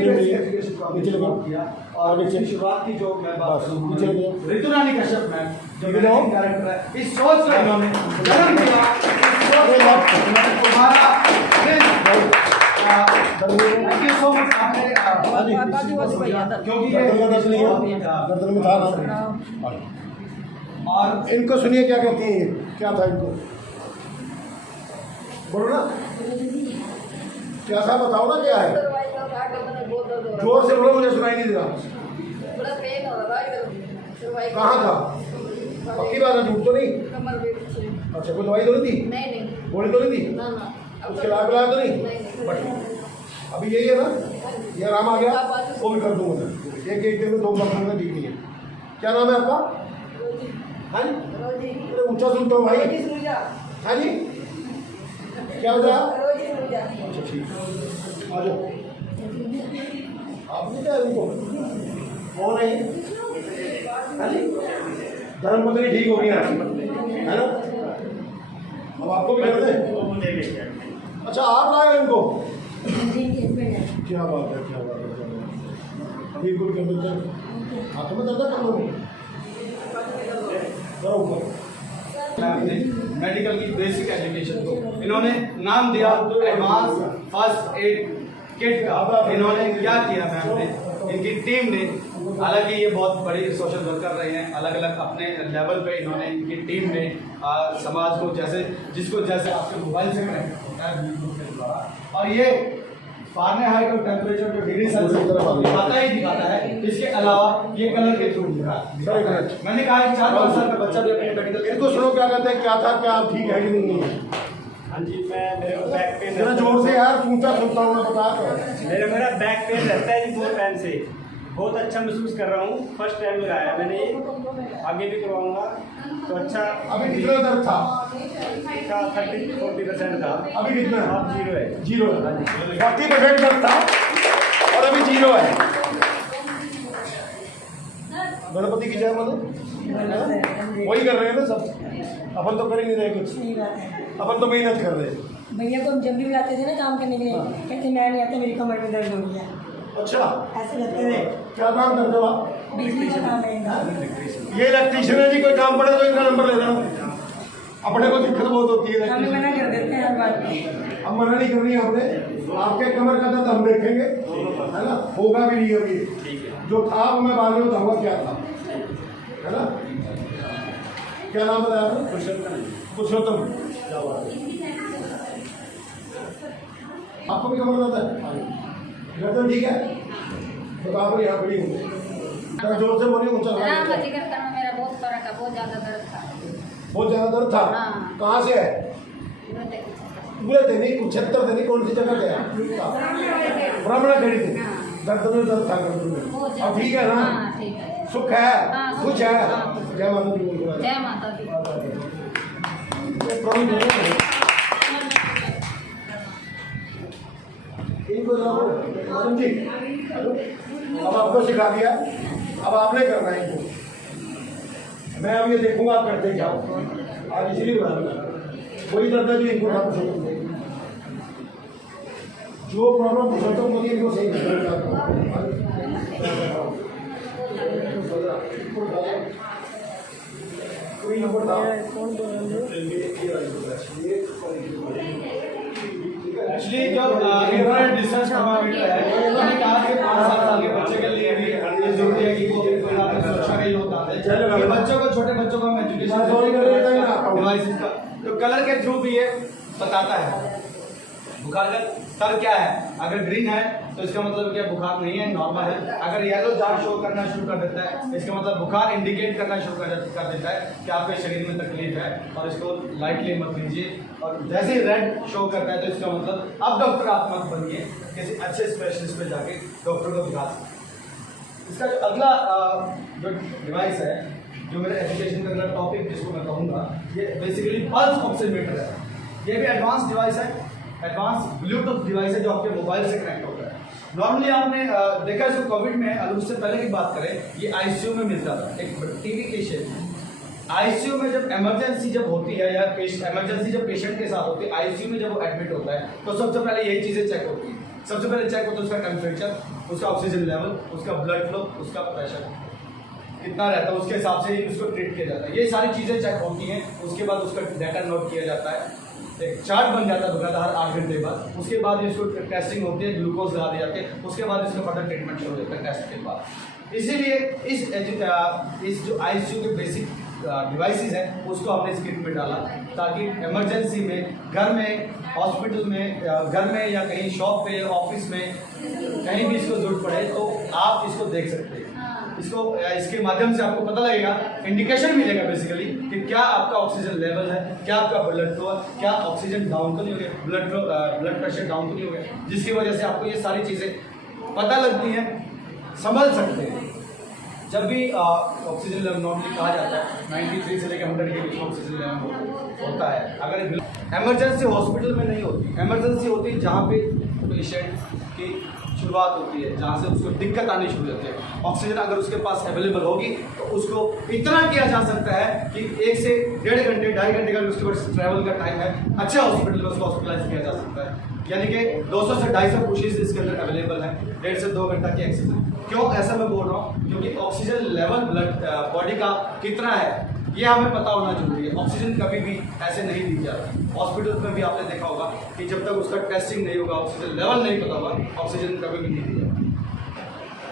शुरुआत किया और इसकी शुरुआत की जो मैं बात करूं, ऋतु रानी कश्यप मैम जो कैरेक्टर है, इस सोच का इन्होंने जन्म दिया। तुम्हारा मैंने बाजू वाली भैया दर्द। क्योंकि गर्दन में दर्द नहीं है, ये गर्दन में था ना। और इनको सुनिए क्या कहती हैं, ये क्या था इनको, बोलो ना क्या था, बताओ ना क्या है, जोर से बोलो, मुझे सुनाई नहीं दे रहा। कहाँ था, पक्की बात है, झूठ तो नहीं। अच्छा, कोई दवाई तो नहीं दी, नहीं गोली तो नहीं दी, उसके लाभ लाया तो नहीं। बट अभी यही है ना, ये आराम आ गया, वो भी कर दूंगा मैं, एक दिन में 2 बार में ठीक नहीं है। क्या नाम है आपका? हाँ जी, अरे ऊँचा सुनता हूँ भाई। हाँ जी, क्या हो रहा? अच्छा ठीक है, आ जाओ। आपने क्या इनको कौन है? हाँ जी, धर्मपत्नी ठीक हो गई है ना, अब आपको भी कर दें। अच्छा, आप लाए इनको, क्या बात है, क्या बात है, क्या बात है। बिल्कुल कर देते हैं, हाथों में दर्द है, कम हो करो ऊपर। मेडिकल की बेसिक एजुकेशन को इन्होंने नाम दिया एडवांस फर्स्ट एड किट का। इन्होंने क्या किया मैम ने, इनकी टीम ने, हालांकि ये बहुत बड़ी सोशल वर्क कर रहे हैं, अलग अलग अपने लेवल पे इन्होंने, इनकी टीम ने समाज को जैसे जिसको जैसे आपके मोबाइल से कनेक्ट होता है ब्लूटूथ के द्वारा, और ये फारेनहाइट और टेम्परेचर जो डिग्री सेल्सियस दिखाता ही दिखाता है। इसके अलावा ये कलर के थ्रू दिखा, मैंने कहा 4-5 साल का बच्चा भी अपने मेडिकल इनको सुनो क्या कहते हैं, क्या था, क्या आप ठीक है कि नहीं है? हाँ जी, मेरे बैक पेन जरा जोर से यार, ऊँचा सुनता हूँ मैं, बता। मेरा बैक पेन रहता है जी 2 टाइम से, बहुत अच्छा महसूस कर रहा हूँ। फर्स्ट टाइम लगाया मैंने ये, आगे भी करवाऊंगा तो अच्छा। अभी कितना दर्द था? 30-40% था। अभी कितना है? अब 0 है। 0 है, 40% दर्द था और अभी 0 है। गणपति की जय बोलो, वही कर रहे हैं ना सब, अपन तो कर ही नहीं रहे कुछ, अपन तो मेहनत कर रहे हैं। भैया को हम जब भी बुलाते थे ना काम करने के लिए, कहते मैं नहीं आता, मेरी कमर में दर्द हो रही है, अच्छा, ऐसे लगते थे। क्या काम करते हो आप? बिजली का काम है इनका। ये इलेक्ट्रीशियन है जी, कोई काम पड़े तो इनका नंबर ले लेना, अपने को दिक्कत बहुत होती है। हमें मना कर देते हैं हर बात पे। अब मना नहीं करनी है हमने, आपके कमर का दर्द हम देखेंगे, है ना, होगा भी नहीं अभी, जो था वो मैं बाद में बताऊंगा क्या था, है ना। क्या नाम बताया आपने? पुरुषोत्तम। क्या बात है, आपको भी कमर दर्द है? गर्दन ठीक है तो आप यहाँ खड़ी होंगे, जोर से बोलिए, ऊँचा हाँ, बोलिए। हकीकत में मेरा बहुत फर्क है, बहुत ज़्यादा दर्द था। बहुत ज़्यादा दर्द था? हाँ। कहाँ से है? पूरे थे नहीं, 75 थे नहीं, कौन सी जगह गया? ब्राह्मणा खड़ी थी, दर्द में दर्द था गर्दन में, अब ठीक है ना? हाँ, ठीक है। सुख है, हाँ, सुख कुछ है। हाँ। जय माता दी बोल रहा है। जय माता दी। प्रभु बोलो ना। इनको जरा बोलो, मैडम जी, हेलो, अब आपको सिखा दिया, अब आपने करना है इनको, मैं अब ये देखूंगा आप करते जाओ, आज इसलिए बुलाऊंगा, वही दर्द है जो इनको था पुरुषोत्तम को। जो प्रॉब्लम पुरुषोत्तम को थी इनको सही कोई नंबर था एक्चुअली जब इंफ्रारेड रिसर्च थर्मामीटर है, उन्होंने कहा कि 5-7 साल के बच्चे के लिए भी ये जरूरी है कि वो सुरक्षा का यूज होता है। ये बच्चों को, छोटे बच्चों को हम एजुकेशन डिवाइसेस का, तो कलर के थ्रू भी ये बताता है बुखार का स्तर क्या है। अगर ग्रीन है तो इसका मतलब क्या बुखार नहीं है, नॉर्मल है। अगर येलो जार शो करना शुरू कर देता है, इसका मतलब बुखार इंडिकेट करना शुरू कर देता है कि आपके शरीर में तकलीफ है, और इसको लाइटली मत लीजिए। और जैसे ही रेड शो करता है तो इसका मतलब अब डॉक्टर आप मत बनिए, किसी अच्छे स्पेशलिस्ट पे जाके डॉक्टर को दिखा सकते। इसका जो अगला जो डिवाइस है, जो मेरे एजुकेशन का अगला टॉपिक जिसको मैं कहूँगा, ये बेसिकली पल्स ऑक्सीमीटर है। ये भी एडवांस डिवाइस है, एडवांस ब्लूटूथ डिवाइस है जो आपके मोबाइल से कनेक्ट होता है। नॉर्मली आपने देखा इसको कोविड में, अगर उससे पहले की बात करें, ये आईसीयू में मिलता था। एक टीबी पेशेंट आईसीयू में जब इमरजेंसी जब होती है, या इमरजेंसी जब पेशेंट के साथ होती है, आईसीयू में जब वो एडमिट होता है, तो सबसे पहले यही चीज़ें चेक होती है। सबसे पहले चेक होता है उसका टेम्परेचर, उसका ऑक्सीजन लेवल, उसका ब्लड फ्लो, उसका प्रेशर कितना रहता है, उसके हिसाब से ही उसको ट्रीट किया जाता है। ये सारी चीज़ें चेक होती हैं। उसके बाद उसका डाटा नोट किया जाता है। एक चार्ट बन जाता है बकायदा हर 8 घंटे बाद। उसके बाद इसको टेस्टिंग होती है, ग्लूकोज लगा दिया जाके, उसके बाद इसका फर्दर ट्रीटमेंट शुरू होता है टेस्ट के बाद। इसीलिए इस जो ICU के बेसिक डिवाइसेस हैं उसको हमने इस किट में डाला, ताकि इमरजेंसी में घर में, हॉस्पिटल में, घर में या कहीं शॉप पे, ऑफिस में, कहीं भी इसको जरूरत पड़े तो आप इसको देख सकते हैं। इसको इसके माध्यम से आपको पता लगेगा, इंडिकेशन मिलेगा बेसिकली कि क्या आपका ऑक्सीजन लेवल है, क्या आपका ब्लड फ्लो है, क्या ऑक्सीजन डाउन तो नहीं हो गया, ब्लड प्रेशर डाउन तो नहीं हो गया, जिसकी वजह से आपको ये सारी चीज़ें पता लगती हैं, समझ सकते हैं। जब भी ऑक्सीजन लेवल नॉर्मली कहा जाता है 93 से लेकर 100 के बीच में ऑक्सीजन लेवल होता है। अगर इमरजेंसी हॉस्पिटल में नहीं होती, इमरजेंसी होती है जहाँ पे पेशेंट की शुरुआत होती है, जहाँ से उसको दिक्कत आनी शुरू होती है। ऑक्सीजन अगर उसके पास अवेलेबल होगी तो उसको इतना किया जा सकता है कि 1 से 1.5 घंटे, 2.5 घंटे का उसके पास ट्रैवल का टाइम है, अच्छे हॉस्पिटल में उसको हॉस्पिटलाइज किया जा सकता है। यानी कि 200 से 250 पुशेस इसके अंदर अवेलेबल है, 1.5 से 2 घंटा की एक्सेस है। क्यों ऐसा मैं बोल रहा हूँ? क्योंकि ऑक्सीजन लेवल ब्लड बॉडी का कितना है ये हमें पता होना जरूरी है। ऑक्सीजन कभी भी ऐसे नहीं दी जाती। हॉस्पिटल में भी आपने देखा होगा कि जब तक उसका टेस्टिंग नहीं होगा, ऑक्सीजन लेवल नहीं पता होगा, ऑक्सीजन कभी भी नहीं दी जाती।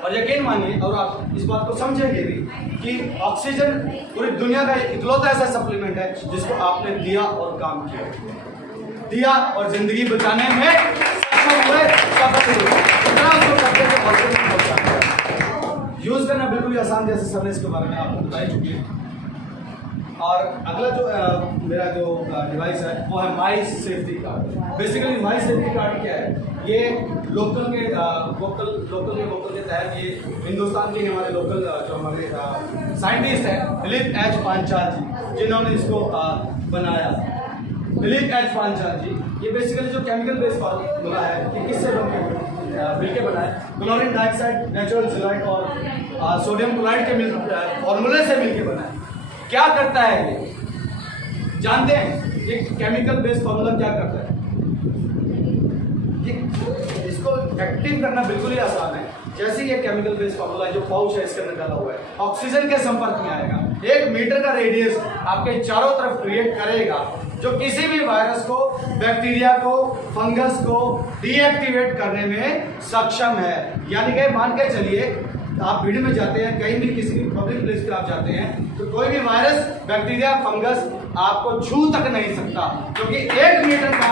और यकीन मानिए, और आप इस बात को समझेंगे भी कि ऑक्सीजन पूरी दुनिया का इकलौता ऐसा सप्लीमेंट है जिसको आपने दिया और काम दिया और जिंदगी बचाने में सक्षम हुए, सफल हुए। इतना उसको करते थे हॉस्पिटल में पहुंचा। यूज करना बिल्कुल ही आसान, जैसे सबने इसके बारे में आपको बताई चुकी है। और अगला जो मेरा जो डिवाइस है वो है my safety card. Basically my safety card क्या है? ये लोकल के तहत ये हिंदुस्तान के हमारे लोकल जो हमारे साइंटिस्ट हैं दिलीप एच पांचाल जी, जिन्होंने इसको बनाया। दिलीप एच पांचाल जी ये बेसिकली जो केमिकल बेस्ड फार्मूला है कि किससे मिलकर बनाए, क्लोरीन डाइऑक्साइड, नेचुरल सिलाइट और सोडियम क्लोराइड के फॉर्मूले से मिलकर बनाए। क्या करता है ये जानते हैं? ये केमिकल बेस्ड फार्मूला क्या करता है? इसको एक्टिव करना बिल्कुल ही आसान है। जैसे ये केमिकल बेस्ड फार्मूला जो पाउच है इसके अंदर डाला हुआ है, ऑक्सीजन के संपर्क में आएगा, 1 मीटर का रेडियस आपके चारों तरफ क्रिएट करेगा, जो किसी भी वायरस को, बैक्टीरिया को, फंगस को डीएक्टिवेट करने में सक्षम है। यानी कि मान के चलिए आप भीड़ में जाते हैं, कहीं भी किसी भी पब्लिक प्लेस पे आप जाते हैं तो कोई भी वायरस, बैक्टीरिया, फंगस आपको छू तक नहीं सकता, क्योंकि 1 मीटर का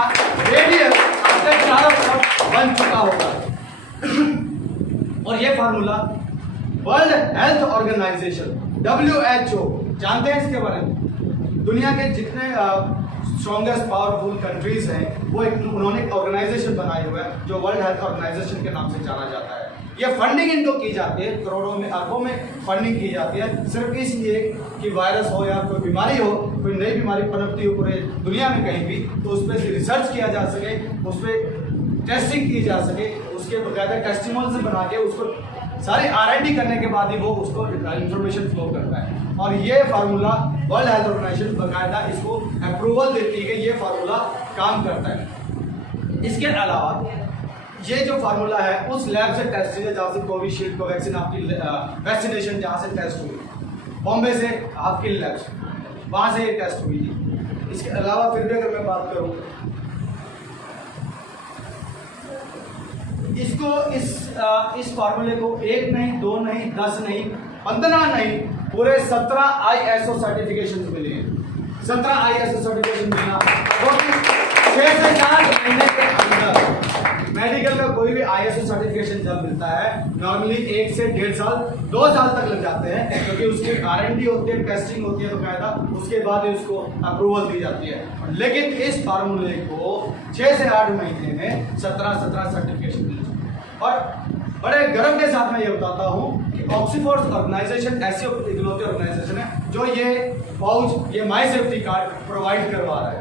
रेडियस आपके चारों तरफ बन चुका होगा। और ये formula World Health Organization WHO जानते हैं इसके बारे में? दुनिया के जितने स्ट्रॉन्गेस्ट पावरफुल कंट्रीज हैं वो उन्होंने एक ऑर्गेनाइजेशन बनाई हुआ है जो वर्ल्ड हेल्थ ऑर्गेनाइजेशन के नाम से जाना जाता है। ये फंडिंग इनको की जाती है, करोड़ों में, अरबों में फंडिंग की जाती है, सिर्फ इसलिए कि वायरस हो या कोई बीमारी हो, कोई नई बीमारी पनपती हो पूरे दुनिया में कहीं भी, तो उस पर रिसर्च किया जा सके, उस पर टेस्टिंग की जा सके, उसके बकायदा टेस्टिमोनियल्स बना के उसको सारी R&D करने के बाद ही वो उसको इंफॉर्मेशन फ्लो करता है। और ये फार्मूला वर्ल्ड हेल्थ ऑर्गेनाइजेशन बकायदा इसको अप्रूवल देती है कि ये फार्मूला काम करता है। इसके अलावा ये जो फार्मूला है उस लैब से टेस्ट हुई है जहाँ से कोविशील्ड, कोवैक्सीन आपकी वैक्सीनेशन जहाँ से टेस्ट हुई, बॉम्बे से आपकी लैब से, वहाँ से ये टेस्ट हुई थी। इसके अलावा फिर भी अगर मैं बात करूँ, इसको इस फार्मूले को 1 नहीं, 2 नहीं, 10 नहीं, 15 नहीं, पूरे 17 ISO सर्टिफिकेशन मिले हैं। 17 ISO सर्टिफिकेशन मिला, 6 से 4 महीने के अंदर। मेडिकल का कोई भी ISO सर्टिफिकेशन जब मिलता है नॉर्मली 1 से 1.5 साल, 2 साल तक लग जाते हैं, क्योंकि उसकी R&D होती है, टेस्टिंग होती है बकायदा, उसके बाद ही उसको अप्रूवल दी जाती है। लेकिन इस फार्मूले को 6 से 8 महीने में 17 सर्टिफिकेशन मिल चुकी है। और बड़े गर्व के साथ मैं ये बताता हूँ कि ऑक्सीफोर्स ऑर्गेनाइजेशन ऐसी इकलौती ऑर्गेनाइजेशन है जो ये पाउच, ये माई सेफ्टी कार्ड प्रोवाइड करवा रहा है।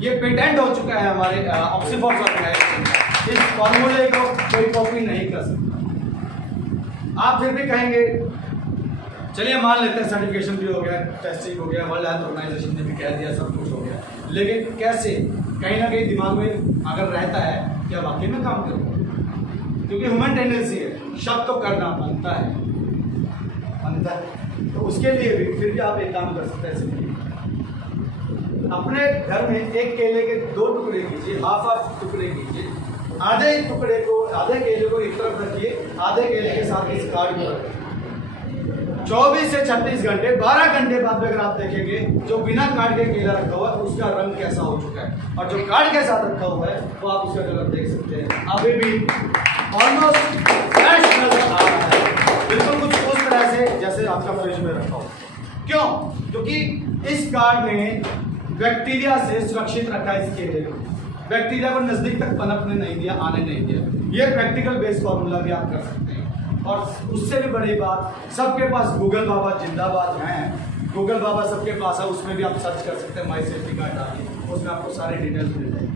ये पेटेंट हो चुका है हमारे ऑक्सीफोर्स ऑर्गेनाइजेशन। इस फॉर्मूले को कोई कॉपी नहीं कर सकता। आप फिर भी कहेंगे चलिए मान लेते हैं सर्टिफिकेशन भी हो गया, टेस्टिंग हो गया, वर्ल्ड हेल्थ ऑर्गेनाइजेशन ने भी कह दिया, सब कुछ हो गया, लेकिन कैसे? कहीं ना कहीं दिमाग में अगर रहता है क्या वाकई में काम करूँगा? क्योंकि ह्यूमन टेंडेंसी है, शक तो करना बनता है। तो उसके लिए भी फिर भी आप एक काम कर सकते हैं। अपने घर में एक केले के 2 टुकड़े कीजिए, हाफ टुकड़े कीजिए, आधे केले को एक तरफ रखिए, आधे केले के साथ इस कार्ड को रखिए। 24 से 36 घंटे 12 घंटे बाद अगर आप देखेंगे जो बिना कार्ड के केला रखा हुआ है उसका रंग कैसा हो चुका है, और जो कार्ड के साथ रखा हुआ है वो आप उसका कलर देख सकते हैं, अभी भी ऑलमोस्ट फ्रेश नजर आ रहा है, बिल्कुल कुछ उस तरह से जैसे आपका फ्रिज में रखा हो। क्यों? क्योंकि इस कार्ड में बैक्टीरिया से सुरक्षित रखा है इस केले को, बैक्टीरिया को नजदीक तक पनपने नहीं दिया, आने नहीं दिया। ये प्रैक्टिकल बेस्ड फॉर्मूला भी आप कर सकते हैं। और उससे भी बड़ी बात, सबके पास गूगल बाबा जिंदाबाद है, गूगल बाबा सबके पास है, उसमें भी आप सर्च कर सकते हैं, माई सेफ्टी कार्ड डालिए, उसमें आपको सारी डिटेल्स मिल जाएगी।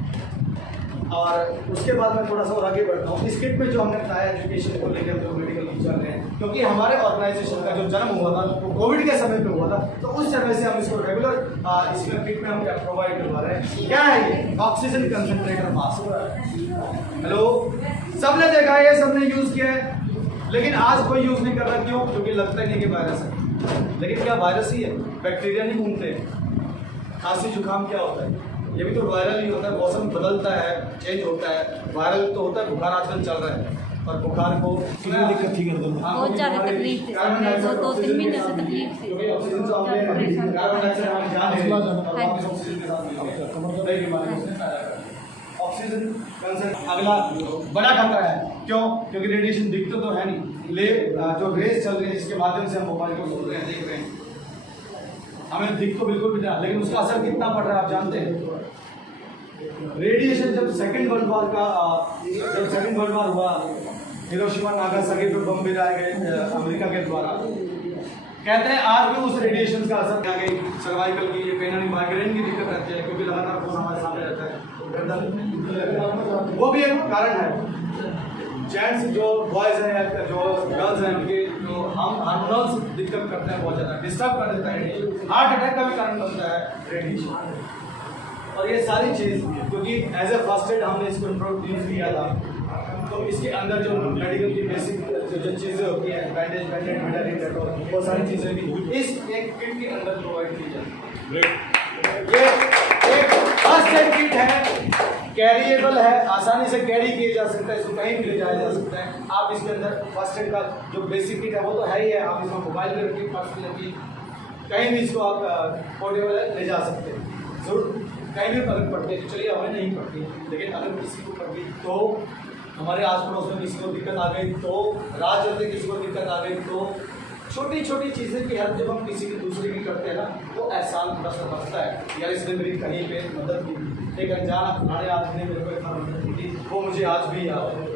और उसके बाद मैं थोड़ा सा और आगे बढ़ता हूँ। इस किट में जो हमने बताया एजुकेशन को लेकर जो मेडिकल चल रहे हैं, क्योंकि हमारे ऑर्गेनाइजेशन का जो जन्म हुआ था वो कोविड के समय पे हुआ था, तो उस समय से हम इसको रेगुलर इसमें किट में हम क्या प्रोवाइड करवा रहे हैं। क्या है ये? Oxygen concentrator mask. हेलो, सबने देखा है, सबने यूज किया है, लेकिन आज कोई यूज नहीं कर रहा। क्यों? क्योंकि लगता ही नहीं कि वायरस है। लेकिन क्या वायरस ही है? बैक्टीरिया नहीं घूमते। खांसी जुकाम क्या होता है? ये भी तो वायरल ही होता है। मौसम बदलता है, चेंज होता है, वायरल तो होता है। बुखार आजकल चल रहा है, और बुखार को दिक्कत थी गर्दन में। बहुत ज़्यादा तकलीफ थी, 2-3 महीने से तकलीफ थी। ऑक्सीजन से हमने कार्बन डाइऑक्साइड हम जान रहे हैं, और वापस ऑक्सीजन के साथ कमर तो नहीं बीमारी ऑक्सीजन कंसर्न अगला बड़ा खतरा है। क्यों? क्योंकि रेडिएशन दिखते तो है नहीं, जो रेस चल रही है जिसके माध्यम से हम मोबाइल को सुन रहे हैं, देख रहे हैं, हमें दिख तो बिल्कुल भी नहीं, लेकिन उसका असर कितना पड़ रहा है आप जानते हैं। रेडिएशन जब सेकंड वर्ल्ड वॉर हुआ, हिरोशिमा नागासाकी पर बम गिराए गए अमेरिका के द्वारा, कहते हैं आज भी उस रेडिएशन का असर आ गई सर्वाइकल की, ये कहीं ना कहीं माइग्रेन की दिक्कत रहती है, क्योंकि लगातार खून हमारे सामने रहता है, वो भी एक कारण है। जेंट्स जो बॉयज हैं या जो गर्ल्स हैं, उनके जो हम हार्मोनल्स दिक्कत करते हैं, बहुत ज़्यादा डिस्टर्ब कर देता है रेडिएशन। हार्ट अटैक का भी कारण बनता है रेडिएशन। और ये सारी चीज़ क्योंकि एज ए फर्स्ट एड हमने इसको इंट्रोड्यूस किया था, तो इसके अंदर जो मेडिकल की बेसिक जो चीज़ें होती हैं, बैंडेज, वो सारी चीज़ें भी इस एक किट के अंदर प्रोवाइड की जाती है। ये एक फर्स्ट एड किट है, कैरिएबल है, आसानी से कैरी किया जा सकता है, इसको कहीं भी ले जाया जा सकता है। आप इसके अंदर फर्स्ट एड का जो बेसिक किट है वो तो है ही है, आप इसमें मोबाइल में रखिए, पर्स में रखिए, कहीं भी इसको आप पोर्टेबल ले जा सकते हैं। जरूर कहीं भी अगर पड़ती है, चलिए हमें नहीं पड़ती, लेकिन अगर किसी को पड़ती तो, हमारे आस पड़ोस में किसी को दिक्कत आ गई तो, राह चलते किसी को दिक्कत आ गई तो, छोटी छोटी चीज़ें की हेल्प जब हम किसी की दूसरे की करते हैं ना, वो एहसान थोड़ा सा बढ़ता है। यार इसने मेरी कहीं पे मदद की, एक अनजान पुराने आदमी ने मेरे को इतना मदद की थी, वो मुझे आज भी याद है।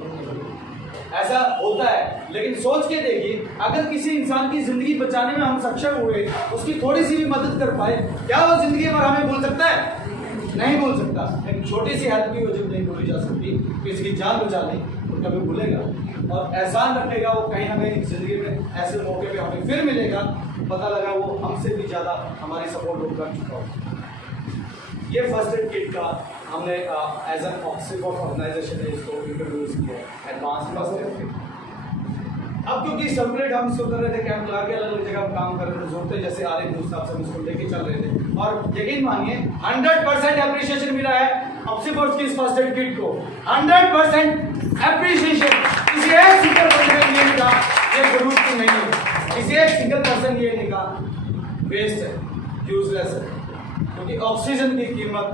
ऐसा होता है, लेकिन सोच के देखिए, अगर किसी इंसान की ज़िंदगी बचाने में हम सक्षम हुए, उसकी थोड़ी सी भी मदद कर पाए, क्या वो ज़िंदगी भर हमें भूल सकता है? नहीं भूल सकता। एक छोटी सी हेल्प की वजह नहीं भूली जा सकती, किसी की जान बचा ली तो कभी भूलेगा, और एहसान रखेगा वो कहीं ना कहीं ज़िंदगी में ऐसे मौके पे हमें फिर मिलेगा, पता लगा वो हमसे भी ज़्यादा हमारी सपोर्ट वो कर चुका हो। ये फर्स्ट एड किट का हमने एज एन ऑक्सीफोर्ड ऑर्गेनाइजेशन ने इसको इंट्रोड्यूस किया, एडवांस फर्स्ट एड किट। अब क्योंकि सेपरेट हम इसको कर रहे थे, कैंप लगा के अलग अलग जगह काम कर रहे थे, जोड़ते जैसे आ रहे थे उस हिसाब से हम इसको लेके चल रहे थे, और यकीन मानिए 100% एप्रिशिएशन मिला है ऑक्सीफोर्ड की इस फर्स्ट एड किट को। 100% एप्रिशिएशन। किसी एक सिंगल पर्सन ने ये लिखा ये जरूरत की नहीं है, किसी एक सिंगल पर्सन ये लिखा वेस्ट है, यूजलेस है, क्योंकि ऑक्सीजन की कीमत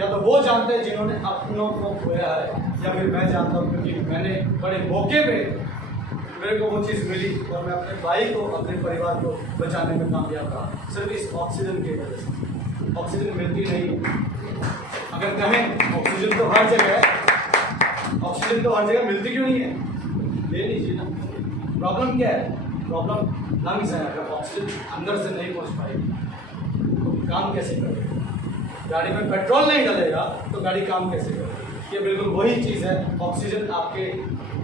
या तो वो जानते हैं जिन्होंने अपनों को खोया है, या फिर मैं जानता हूँ क्योंकि मैंने बड़े मौके पे मेरे को वो चीज़ मिली, और मैं अपने भाई को, अपने परिवार को बचाने में कामयाब रहा, सिर्फ इस ऑक्सीजन की वजह से। ऑक्सीजन मिलती नहीं, अगर कहें ऑक्सीजन तो हर जगह है, ऑक्सीजन तो हर जगह मिलती क्यों नहीं है? ले लीजिए ना। प्रॉब्लम क्या है? प्रॉब्लम लंग्स है। अगर ऑक्सीजन अंदर से नहीं पहुँच पाएगी तो काम कैसे करेगा? गाड़ी में पेट्रोल नहीं डलेगा तो गाड़ी काम कैसे करेगी? ये बिल्कुल वही चीज़ है। ऑक्सीजन आपके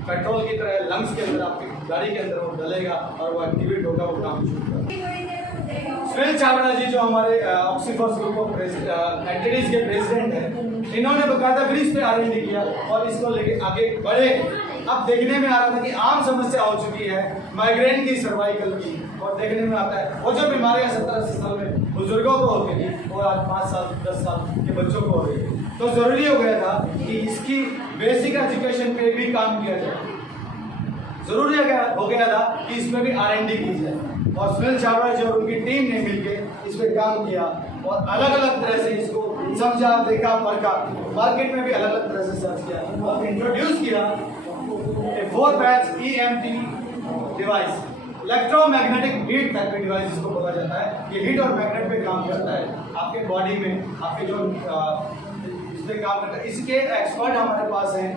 पेट्रोल की तरह लंग्स के अंदर, आपकी गाड़ी के अंदर वो डलेगा और वो एक्टिवेट होगा, वो काम शुरू करेगा। सुनील छाबड़ा जी जो हमारे ऑक्सीफोर्ड ग्रुप ऑफ एंटिटीज के प्रेसिडेंट हैं, इन्होंने बकायदा फिर इस पे R&D किया और इसको लेके आगे बढ़े। अब देखने में आ रहा था कि आम समस्या हो चुकी है माइग्रेन की, सर्वाइकल की, और देखने में आता है वो जो बीमारियां 70-80 साल में बुजुर्गों को होती थी और आज 5 साल 10 साल के बच्चों को हो रही है। तो ज़रूरी हो गया था कि इसकी बेसिक एजुकेशन पे भी काम किया जाए। ज़रूरी हो गया था कि इसमें भी R&D की जाए, और सुनील छाबड़ा जी और उनकी टीम ने मिलकर इस पर काम किया और अलग अलग तरह से इसको समझा, देखा, परखा, मार्केट में भी अलग अलग तरह से सर्च किया और इंट्रोड्यूस किया 4 patch EMT device, electromagnetic heat therapy device जिसको बोला जाता है। ये हीट और मैग्नेट पे काम करता है आपके बॉडी में, आपके जो इस पे काम करता है। इसके एक्सपर्ट हमारे पास हैं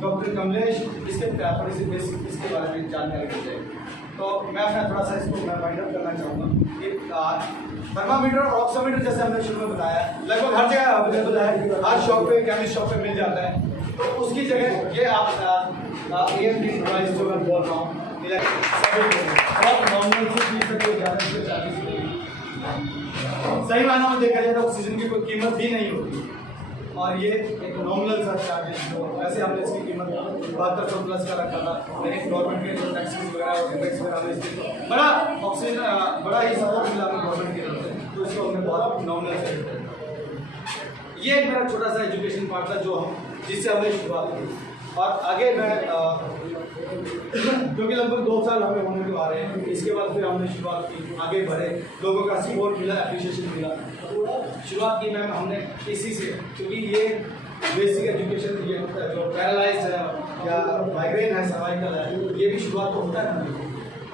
डॉक्टर कमलेश, इसके थोड़ी सी बेसिक इसके बारे में जानकारी दी जाएगी। तो मैं अपना थोड़ा सा इसको मैं वाइंड अप करना चाहूँगा कि थर्मामीटर और ऑक्सीमीटर जैसे हमने शुरू में बताया लगभग हर जगह अवेलेबल है, हर शॉप पे, केमिस्ट शॉप पे मिल जाता है। तो उसकी जगह ये आप EMT डिवाइस जो मैं बोल रहा हूँ बहुत नॉर्मल से 20 से 11 से 40 सही मायनों में देखा जाए तो ऑक्सीजन की कोई कीमत ही नहीं होती, और ये एक नॉमिनल सा चार्जेस जो वैसे हमने इसकी कीमत 7200 प्लस का रखा था, लेकिन गवर्नमेंट के जो टैक्सेस वगैरह और टैक्स वगैरह हमें इसकी बड़ा ऑक्सीजन बड़ा ही सपोर्ट मिला हमें गवर्नमेंट की तरफ से, तो इसको हमने बहुत नॉमिनल से। ये मेरा छोटा सा एजुकेशन पार्ट था जो हम जिससे हमने शुरुआत की, और आगे मैं क्योंकि लगभग 2 साल हमें होने को आ रहे हैं, इसके बाद फिर हमने शुरुआत की, आगे बढ़े, लोगों का सपोर्ट मिला, एप्रिशिएशन मिला, शुरुआत की मैम हमने इसी से, क्योंकि ये बेसिक एजुकेशन ये जो पैरालाइज है या माइग्रेन है, सर्वाइकल है, ये भी शुरुआत तो होता है।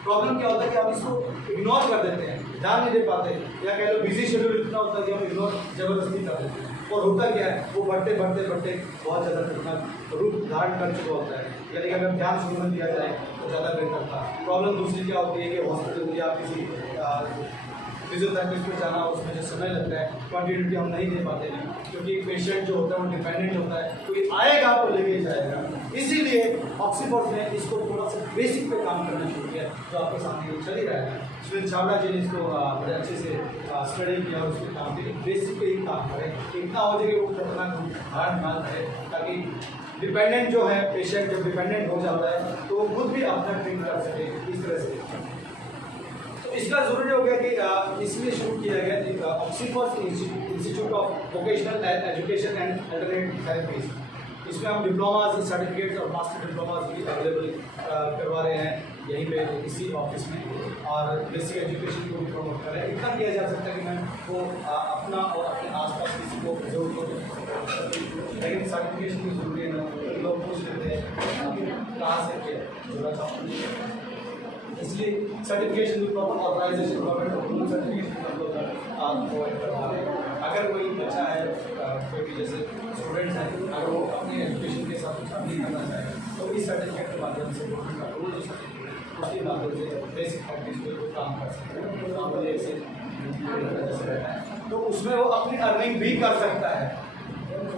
प्रॉब्लम क्या होता है कि हम इसको इग्नोर कर देते हैं, ध्यान नहीं दे पाते, या कह लो बिजी शेड्यूल इतना होता है कि हम इग्नोर जबरदस्ती कर देते हैं, और होता क्या है वो बढ़ते बढ़ते बढ़ते बहुत ज़्यादा खतरनाक रूप धारण कर चुका होता है। यानी कि अगर ध्यान शुरू में दिया जाए तो ज़्यादा बेहतर था। प्रॉब्लम दूसरी क्या होती है कि हॉस्पिटल या किसी फिजियोथेरेपिस्ट पे जाना, उसमें जो समय लगता है क्वान्टिटी हम नहीं दे पाते हैं, क्योंकि पेशेंट जो होता है वो डिपेंडेंट होता है, कोई आएगा तो लेके जाएगा। इसीलिए ऑक्सीफोर्ड ने इसको थोड़ा सा बेसिक पे काम करना शुरू किया, जो आपके सामने चल ही रहा है। सुनील छाबड़ा जी ने इसको बड़े अच्छे से स्टडी किया और उसके काम के बेसिक पे ही काम करें, इतना हो जाए कि वो खतरनाक हार्ड ना करे, ताकि डिपेंडेंट जो है पेशेंट जब डिपेंडेंट हो जाता है तो वो खुद भी अपना ट्रीट कर सके इस तरह से। तो इसका जरूरी हो गया कि इसलिए शुरू किया गया Oxford institute of vocational education and alternative therapies. इसमें हम डिप्लोमाज, सर्टिफिकेट्स और मास्टर डिप्लोमाज भी अवेलेबल करवा रहे हैं यहीं पे इसी ऑफिस में, और बेसिक एजुकेशन को भी प्रमोट कर रहे हैं। इतना किया जा सकता है कि मैं वो अपना और अपने आसपास किसी को जरूर करूँ, लेकिन सर्टिफिकेशन भी जरूरी है ना, लोग पूछ लेते हैं कहाँ से जुड़ा चाहूँ, इसलिए सर्टिफिकेशन भी प्रॉपर ऑथराइजेशन गवर्नमेंट सर्टिफिकेशन आप प्रोवाइड करवा रहे हैं। अगर कोई बच्चा है, कोई भी जैसे स्टूडेंट्स हैं, अगर वो अपने एजुकेशन के साथ नहीं करना चाहे तो इस सर्टिफिकेट के माध्यम से गवर्नमेंट का रूल उसके माध्यम से बेसिक प्रैक्टिस पे काम कर सकते हैं। तो जैसे रहता है तो उसमें वो अपनी अर्निंग भी कर सकता है,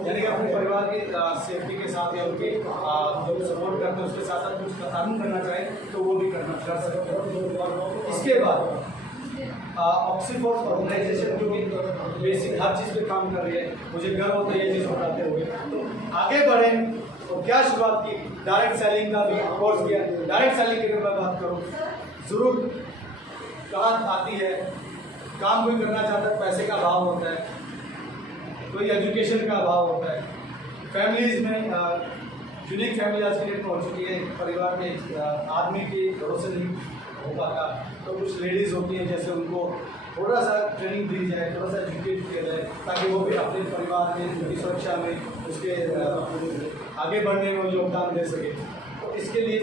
यानी कि अपने परिवार की सेफ्टी के साथ या उनके जो सपोर्ट करते हैं उसके साथ साथ कुछ अर्न करना चाहे तो वो भी कर सकते हैं। और इसके बाद ऑक्सीफोर्ड ऑर्गेनाइजेशन जो कि बेसिक हर चीज़ पे काम कर रही है, मुझे गर्व होता है ये चीज़ बताते हुए। तो आगे बढ़ें तो क्या शुरुआत की, डायरेक्ट सेलिंग का भी कोर्स किया। डायरेक्ट सेलिंग की अगर मैं बात करूँ, ज़रूर कहाँ आती है, काम कोई करना चाहता है, पैसे का अभाव होता है, कोई एजुकेशन का अभाव होता है, फैमिलीज़ में यूनिक फैमिली आज की डेट में हो चुकी है, परिवार में आदमी के भरोसे नहीं हो पाता, तो कुछ लेडीज़ होती हैं जैसे उनको थोड़ा सा ट्रेनिंग दी जाए, थोड़ा सा एजुकेट किया जाए, ताकि वो भी अपने परिवार में, उनकी सुरक्षा में, उसके आगे बढ़ने में योगदान दे सके। तो इसके लिए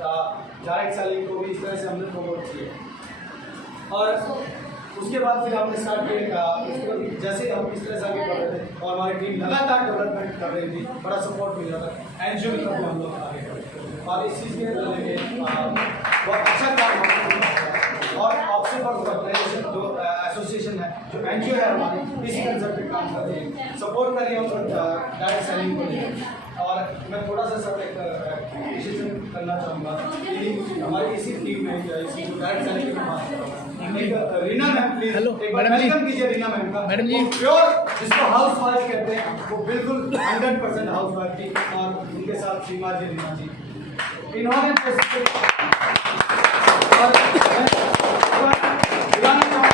डायरेक्ट सेलिंग को भी इस तरह से हमने प्रमोट किया। और उसके बाद फिर हमने स्टार्ट किया, जैसे हम इस तरह से आगे बढ़ रहे थे और हमारी टीम लगातार डेवलपमेंट कर रही थी, बड़ा सपोर्ट मिल रहा था, एनजीओ की तरफ हम लोग आगे बढ़े और इस चीज़ के लेके बहुत अच्छा काम। और ऑक्सीफोर्ड ऑर्गेनाइजेशन जो एसोसिएशन है, जो एनजीओ है हमारी, इस कंसेप्ट पे काम कर रही है, सपोर्ट कर रही है और डायरेक्ट सेलिंग को लेकर। और मैं थोड़ा सा सब एक एप्रिशिएशन करना चाहूँगा कि हमारी इसी टीम में डायरेक्ट सेलिंग के बात रीना मैम प्लीज एक बार वेलकम कीजिए रीना मैम का। मैडम जी प्योर जिसको हाउस वाइफ कहते हैं, वो बिल्कुल 100% हाउस वाइफ थी, और उनके साथ सीमा जी, रीना जी, इन्होंने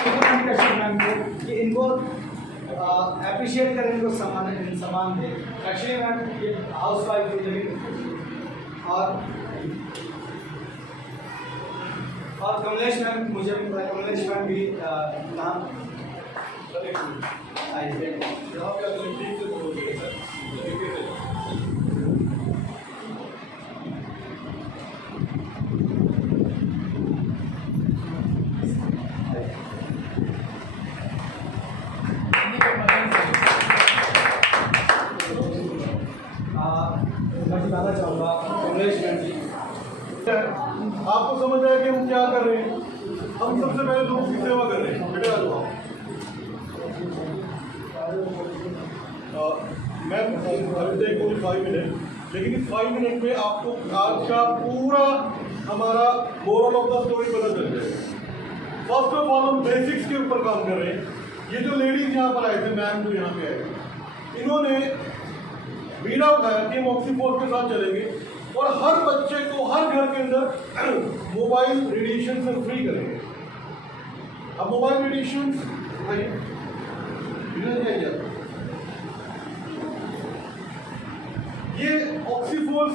रिकमेंड कश्यप मैम को कि इनको अप्रिशिएट करें, इनको सम्मान दें। एक्चुअली मैम ये हाउस वाइफ थी लेकिन और कमलेश मैम, मुझे भी पता है कमलेश मैम भी नाम मैं बताना चाहूँगा कमलेश मैम जी, आपको समझ आया कि हम क्या कर रहे हैं। हम सबसे पहले लोगों की सेवा कर रहे हैं। बेटे आ जाओ। मैं टेक ओनली 5 मिनट, लेकिन इस 5 मिनट में आपको आज का पूरा हमारा मोरल ऑफ द स्टोरी पता चल जाएगा। फर्स्ट ऑफ ऑल हम बेसिक्स के ऊपर काम कर रहे हैं। ये जो लेडीज यहाँ पर आए थे, मैम जो यहाँ पे आए, इन्होंने बीड़ा उठाया कि हम ऑक्सीफोर्स के साथ चलेंगे और हर बच्चे को हर घर के अंदर मोबाइल रेडिएशन से फ्री करेंगे। अब मोबाइल रेडिएशन ये ऑक्सीफोर्स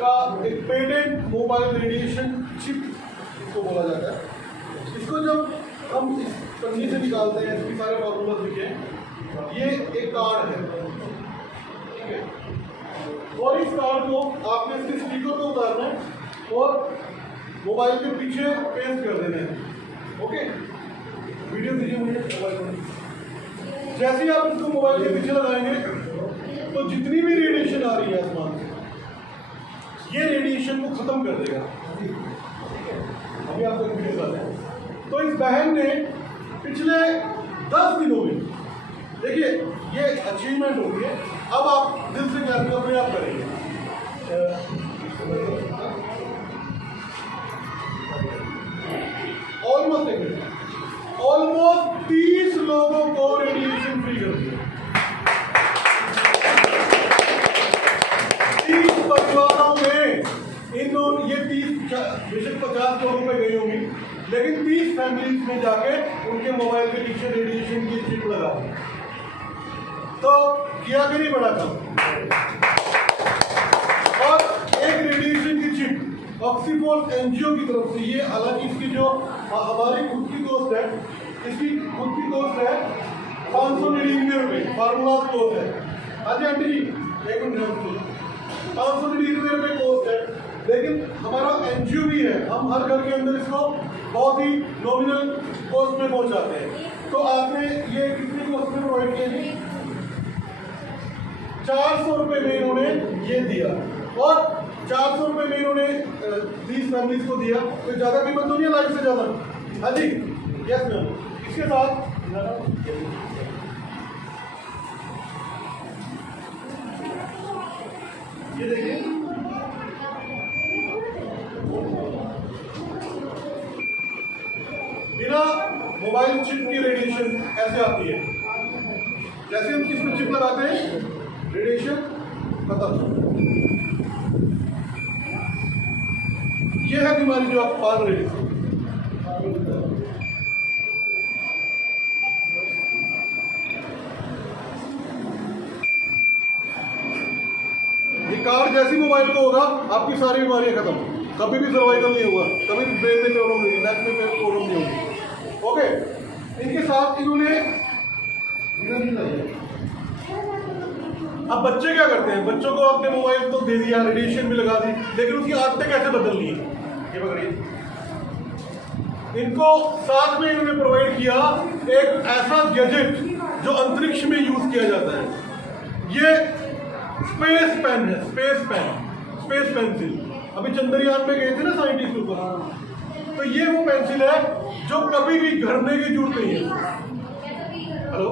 का एक पेटेंट मोबाइल रेडिएशन चिप इसको बोला जाता है। इसको जब हम इस पन्नी से निकालते हैं, इसके सारे फॉर्मूला लिखे, ये एक कार्ड है, ठीक है। और इस कार्ड को आपने इसके स्पीकर को उतारना है और मोबाइल के पीछे पेस्ट कर देना है। ओके, वीडियो दीजिए मुझे मोबाइल पर। जैसे ही आप इसको मोबाइल के पीछे लगाएंगे तो जितनी भी रेडिएशन आ रही है आसमान से, ये रेडिएशन को खत्म कर देगा। अभी आपको वीडियो बताते हैं। तो इस बहन ने पिछले 10 दिनों में, देखिए ये अचीवमेंट हो गई है। अब आप दिल से क्या अपने आप करेंगे। ऑलमोस्ट 30 लोगों को रेडिएशन फ्री कर दिया। 30 परिवारों में इन्होंने ये 30 बेशक 50 लोगों पे गई होंगी, लेकिन 30 फैमिलीज में जाके उनके मोबाइल के पीछे रेडिएशन की चिप लगा दी। तो किया कि नहीं बड़ा काम। और एक रेडिएशन की चिप ऑक्सीफोर्स एनजीओ की तरफ से, ये हालांकि इसकी जो हमारी खुद की कॉस्ट है, इसकी खुद की कॉस्ट है 599 रुपये, फार्मूला कॉस्ट है। हाँ जी आंटी जी, एक मिनट, 599 रुपये कॉस्ट है, लेकिन हमारा एनजीओ भी है। हम हर घर के अंदर इसको बहुत ही नॉमिनल कॉस्ट में पहुंचाते हैं। तो आपने ये कितनी कॉस्ट में प्रोवाइड किया जी? 400 रुपये में इन्होंने ये दिया और 400 रुपये में इन्होंने 30 फैमिलीज को दिया। तो ज़्यादा कीमत तो नहीं है लाइफ से ज़्यादा। हाँ जी, यस मैम। इसके साथ ये देखिए, बिना मोबाइल चिप की रेडिएशन ऐसे आती है। जैसे हम इसमें चिप लगाते हैं, रेडिएशन खत्म। ये है बीमारी जो आप पाल रहे हैं। ये कार्ड जैसी मोबाइल को होगा, आपकी सारी बीमारियां खत्म। कभी भी सर्वाइकल नहीं होगा, कभी भी ब्रेन में प्रॉब्लम नहीं, नेक में प्रॉब्लम नहीं होगी। ओके, इनके साथ इन्होंने अब बच्चे क्या करते हैं, बच्चों को आपने मोबाइल तो दे दिया, रेडिएशन भी लगा दी, लेकिन उसकी आदतें कैसे बदलनी है, ये पकड़िए। इनको साथ में इन्होंने प्रोवाइड किया एक ऐसा गैजेट जो अंतरिक्ष में यूज किया जाता है। ये स्पेस पेन है, स्पेस पेंसिल। अभी चंद्रयान में गए थे ना साइंटिस्ट ऊपर, तो ये वो पेंसिल है जो कभी भी घड़ने की जरूरत नहीं है। हेलो,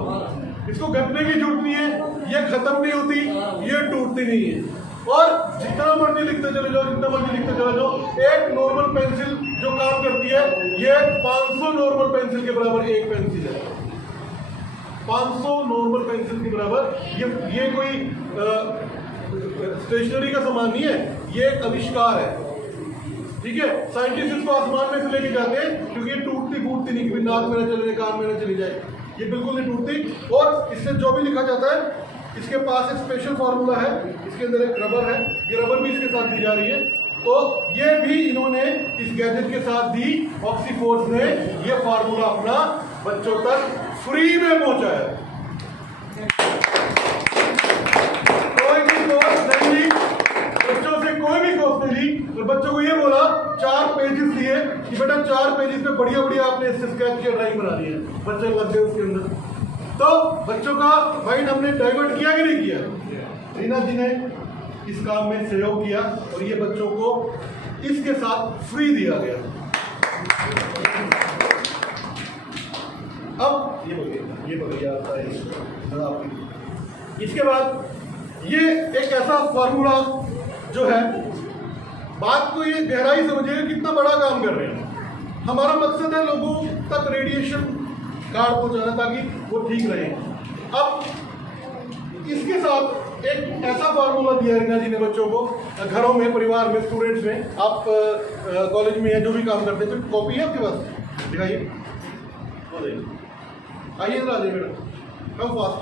इसको घटने की जरूरत नहीं है, ये खत्म नहीं होती, ये टूटती नहीं है। और जितना मर्जी लिखते चले जाओ, जितना मर्जी लिखते चले जाओ, एक नॉर्मल पेंसिल जो काम करती है, ये 500 नॉर्मल पेंसिल के बराबर एक पेंसिल है। 500 नॉर्मल पेंसिल के बराबर। ये कोई स्टेशनरी का सामान नहीं है, ये एक आविष्कार है। ठीक है, साइंटिस्ट इसको आसमान में से लेके जाते हैं क्योंकि ये टूटती फूटती नहीं, कभी नाक में न चले जाए, कान में न चली जाए, ये बिल्कुल नहीं टूटती। और इससे जो भी लिखा जाता है, इसके पास एक स्पेशल फार्मूला है, इसके अंदर एक रबर है, ये रबर भी इसके साथ दी जा रही है। तो ये भी इन्होंने इस गैजेट के साथ दी, ऑक्सीफोर्स ने ये फार्मूला अपना बच्चों तक फ्री में पहुंचाया। कोई भी कॉस्ट नहीं ली, बच्चों से कोई भी कॉस्ट नहीं ली, और बच्चों को ये बोला 4 पेजेस दिए कि बेटा 4 पेजेस पे बढ़िया बढ़िया आपने इससे स्केच किया, ड्राइंग बना दी है, बच्चे लग गए उसके अंदर। तो बच्चों का माइंड हमने डाइवर्ट किया कि नहीं किया? रीना जी ने इस काम में सहयोग किया और ये बच्चों को इसके साथ फ्री दिया गया। अब ये बढ़िया आता है इसके बाद ये एक ऐसा फार्मूला जो है, बात को ये गहराई समझिए कितना बड़ा काम कर रहे हैं। हमारा मकसद है लोगों तक रेडिएशन कार्ड पहुंचाना ताकि वो ठीक रहे। अब इसके साथ एक ऐसा फार्मूला दिया रीना जी ने बच्चों को, घरों में, परिवार में, स्टूडेंट्स में, आप कॉलेज में है जो भी काम करते हैं, तो कॉपी है आपके पास, दिखाइए, आइए इधर आ जाइए बेटा, कम फास्ट।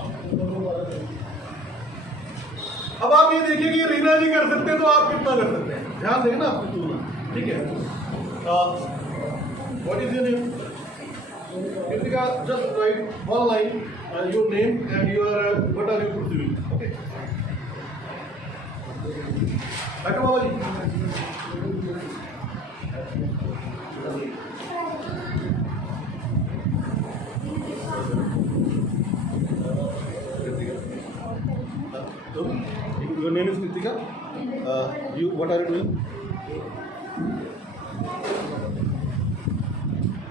अब आप ये देखिए कि रीना जी कर सकते हैं तो आप कितना कर सकते हैं, ध्यान देंगे ना आप, ठीक है। What is your name? Kritika, just write one line, your name and your what are you pursuing? Okay. बैठो बाबा जी। Your name is Kritika. You what are you doing?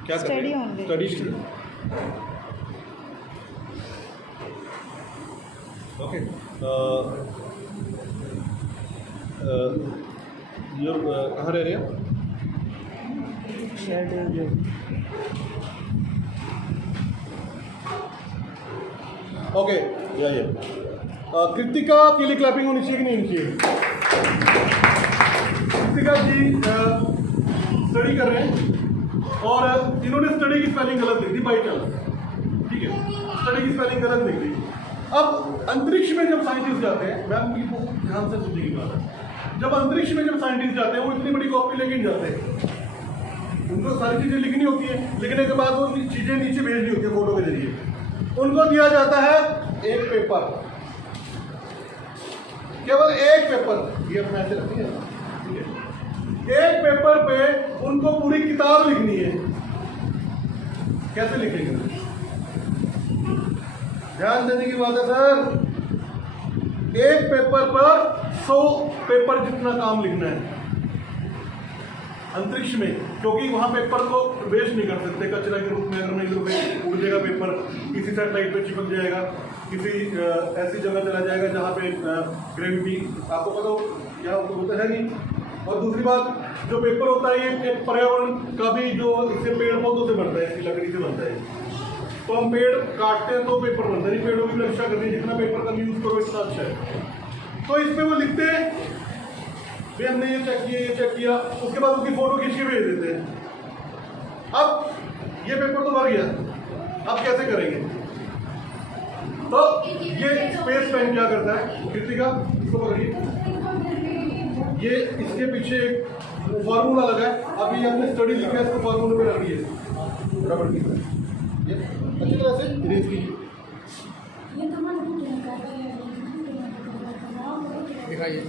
क्या Study only. स्टडी। ओके, कहाँ रह रहे हैं? Okay, या कृतिका के लिए clapping होनी चाहिए कि नहीं होनी चाहिए? कृतिका जी स्टडी कर रहे हैं और इन्होंने स्टडी की स्पेलिंग गलत लिख दी बाई चांस, ठीक है, स्टडी की स्पेलिंग गलत लिख दी। अब अंतरिक्ष में जब साइंटिस्ट जाते हैं, मैं आपकी बहुत ध्यान से सुनने की बात है, जब अंतरिक्ष में जब साइंटिस्ट जाते हैं वो इतनी बड़ी कॉपी लेके नहीं जाते, उनको सारी चीज़ें लिखनी होती है, लिखने के बाद वो चीज़ें नीचे भेजनी होती है फोटो के जरिए। उनको दिया जाता है एक पेपर, केवल एक पेपर, ये अपने ऐसे रखिए, ठीक है, एक पेपर पे उनको पूरी किताब लिखनी है। कैसे लिखेंगे? ध्यान देने की बात है सर, एक पेपर पर 100 पेपर जितना काम लिखना है अंतरिक्ष में, क्योंकि वहां पेपर को वेस्ट नहीं कर सकते, कचरा के रूप में अगर नहीं तो उड़ जाएगा पेपर, किसी सैटेलाइट पे चिपक जाएगा, किसी ऐसी जगह चला जाएगा जहाँ पे ग्रेविटी आपको पता हो या होता है नहीं। और दूसरी बात, जो पेपर होता है ये एक पर्यावरण का भी, जो इससे पेड़ पौधों से बनता है, इसकी लकड़ी से बनता है, तो हम पेड़ काटते हैं तो पेपर बनता है, पेड़ों की रक्षा करनी है, जितना पेपर का यूज करो इतना अच्छा है। तो इसमें वो लिखते हैं भी हमने ये चेक किया, उसके बाद उसकी फोटो खींच के भेज देते हैं। अब ये पेपर तो भर गया, अब कैसे करेंगे? तो ये स्पेस पेन क्या करता है, कृतिका इसको पकड़िए, ये इसके पीछे एक फार्मूला लगा है, अभी आपने स्टडी लिखा है, इसको फार्मूले पे रख दिए रबड़ की, ये अच्छी तरह से इरेज कीजिए, दिखाइए।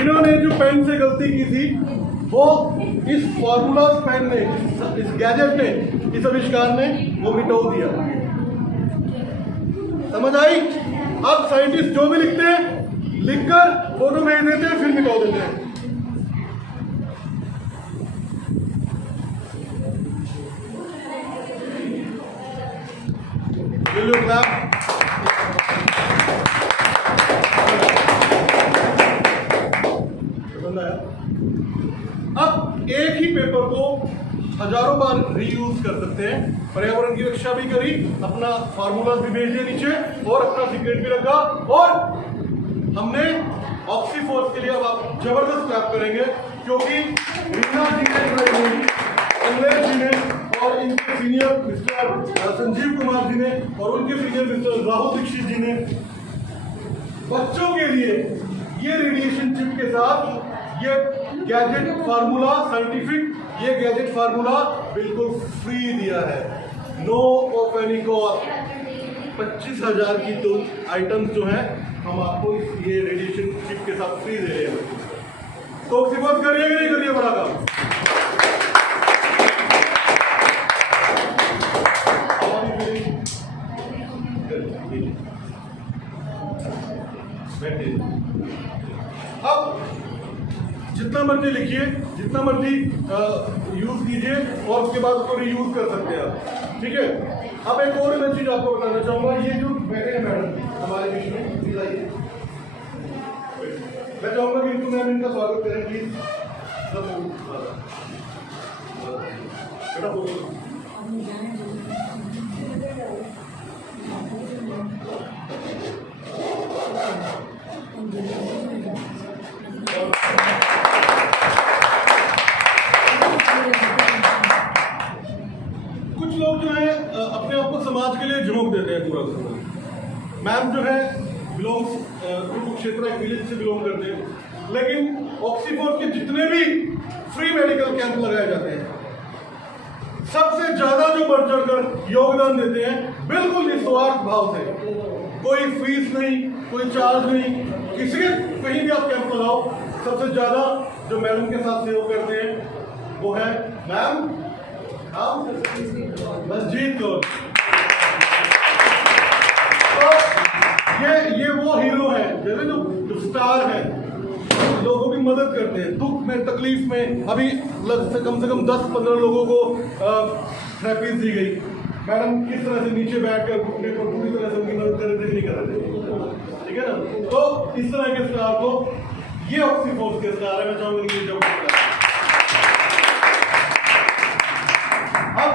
इन्होंने जो पेन से गलती की थी वो इस फार्मूला पेन ने, इस गैजेट ने, इस आविष्कार ने वो मिटो दिया। समझ आई? अब साइंटिस्ट जो भी लिखते हैं लिखकर फोटो भेज देते हैं, फिर मिटा देते हैं। अब एक ही पेपर को हजारों बार रीयूज कर सकते हैं। पर्यावरण की रक्षा भी करी, अपना फार्मूला भी भेज दिए नीचे और अपना सीक्रेट भी रखा। और हमने ऑक्सीफोर्स के लिए अब आप जबरदस्त क्लैप करेंगे, क्योंकि रीना जी ने, कमलेश जी ने और इनके सीनियर मिस्टर संजीव कुमार जी ने और उनके सीनियर मिस्टर राहुल दीक्षित जी ने बच्चों के लिए ये रेडिएशन चिप के साथ ये गैजेट फार्मूला, साइंटिफिक ये गैजेट फार्मूला बिल्कुल फ्री दिया है, नो ऑफ एनी कॉस्ट। 25,000 की तो आइटम्स जो हैं हम आपको ये रेडिएशन चिप के साथ फ्री दे रहे हैं। तो सिफारिश करिए कि नहीं करिए बड़ा काम? अब जितना मर्जी लिखिए, जितना मर्जी यूज कीजिए और उसके बाद उसको रीयूज कर सकते हैं आप, ठीक है। अब एक और मैं चीज आपको बताना चाहूंगा, ये जो बैठे हैं मैडम हमारे बीच में, प्लीज आइए। मैं चाहूंगा कि इनको मैम इनका स्वागत करें प्लीज। बेटा बोलो। कुछ लोग जो है अपने आप को समाज के लिए झोंक देते हैं पूरा समाज। मैम जो है बिलोंग्स कुरुक्षेत्र एक विलेज से बिलोंग करते हैं, लेकिन ऑक्सीफोर्स के जितने भी फ्री मेडिकल कैंप लगाए जाते हैं सबसे ज्यादा जो बढ़ चढ़कर योगदान देते हैं बिल्कुल निस्वार्थ भाव से, कोई फीस नहीं, कोई चार्ज नहीं, किसी के कहीं भी आप कैंप लगाओ, सबसे ज्यादा जो मैडम के साथ सहयोग करते हैं वो है मैम मंजीत कौर। तो ये वो हीरो है, जैसे जो स्टार है, लोगों की मदद करते हैं दुख में, तकलीफ में। अभी कम से कम 10-15 लोगों को थेरेपीज दी गई। मैडम किस तरह से नीचे बैठकर घुटने पर पूरी तरह से उनकी मदद कर रहे थे, नहीं कर रहे थे, ठीक है ना। तो इस तरह के स्टार को, ये ऑक्सीफोर्स के स्टार है, मैं चाहूंगा कि जब अब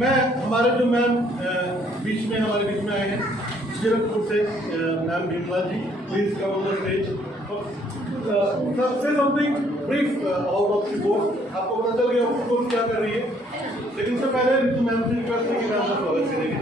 मैं हमारे जो मैम हमारे बीच में आए हैं जीरकपुर से, ma'am Bhimla ji, please come on the stage. सबसे समथिंग ब्रीफ अबाउट ऑक्सीफोर्स। आपको पता चल गया ऑक्सीफोर्स क्या कर रही है, लेकिन उससे पहले रितु मैम से रिक्वेस्ट है कि मैम का स्वागत करेंगे।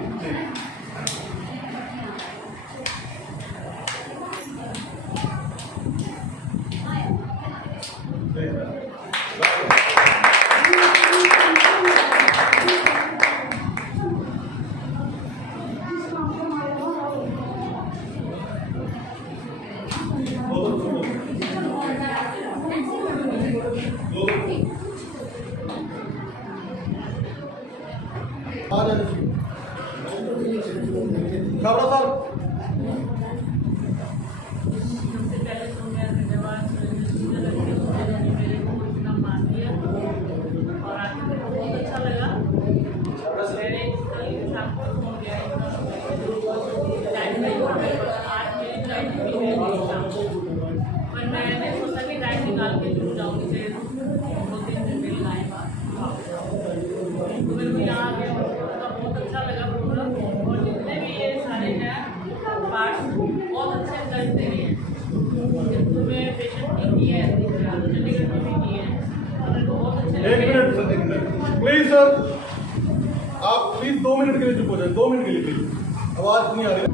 प्लीज सर, आप प्लीज 2 मिनट के लिए चुप हो जाए, 2 मिनट के लिए प्लीज, आवाज नहीं आ रही।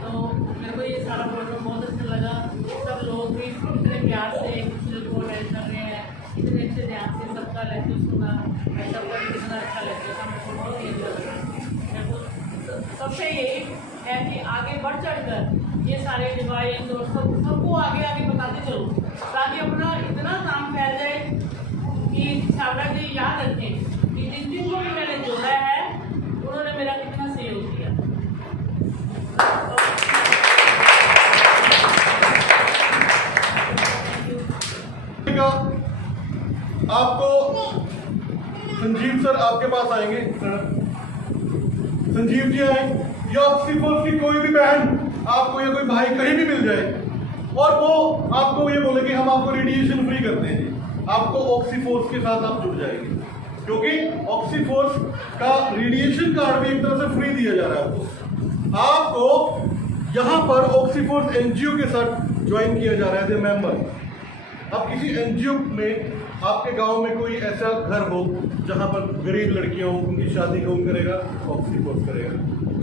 तो मेरे को ये सारा प्रोग्राम बहुत अच्छा लगा, सब लोग भी इतने प्यार से एक दूसरे को अटेंड कर रहे हैं, इतने अच्छे ध्यान से सबका लेक्चर सुना, सबका कितना अच्छा लेक्चर था, मेरे को बहुत ही अच्छा लगा। मेरे को सबसे यही है कि आगे बढ़ चढ़कर ये सारे डिवाइस और सबको आगे आगे बताते चलो, ताकि अपना इतना काम फैल जाए कि छावड़ा जी याद रखें कि जिन जिनको भी मैंने जोड़ा है उन्होंने मेरा कितना सहयोग किया। आपको संजीव सर आपके पास आएंगे, संजीव जी आए, या ऑक्सीफोर्स की कोई भी बहन आपको या कोई भाई कहीं भी मिल जाए और वो आपको ये बोले कि हम आपको रेडिएशन फ्री करते हैं, आपको ऑक्सीफोर्स के साथ आप जुड़ जाएंगे, क्योंकि ऑक्सीफोर्स का रेडिएशन कार्ड भी एक तरह से फ्री दिया जा रहा है आपको। यहाँ पर ऑक्सीफोर्स एनजीओ के साथ ज्वाइन किया जा रहा है एज ए मेंबर। अब किसी एनजीओ में आपके गांव में कोई ऐसा घर हो जहां पर गरीब लड़कियां हो, उनकी शादी कौन करेगा? ऑक्सीफोर्स करेगा।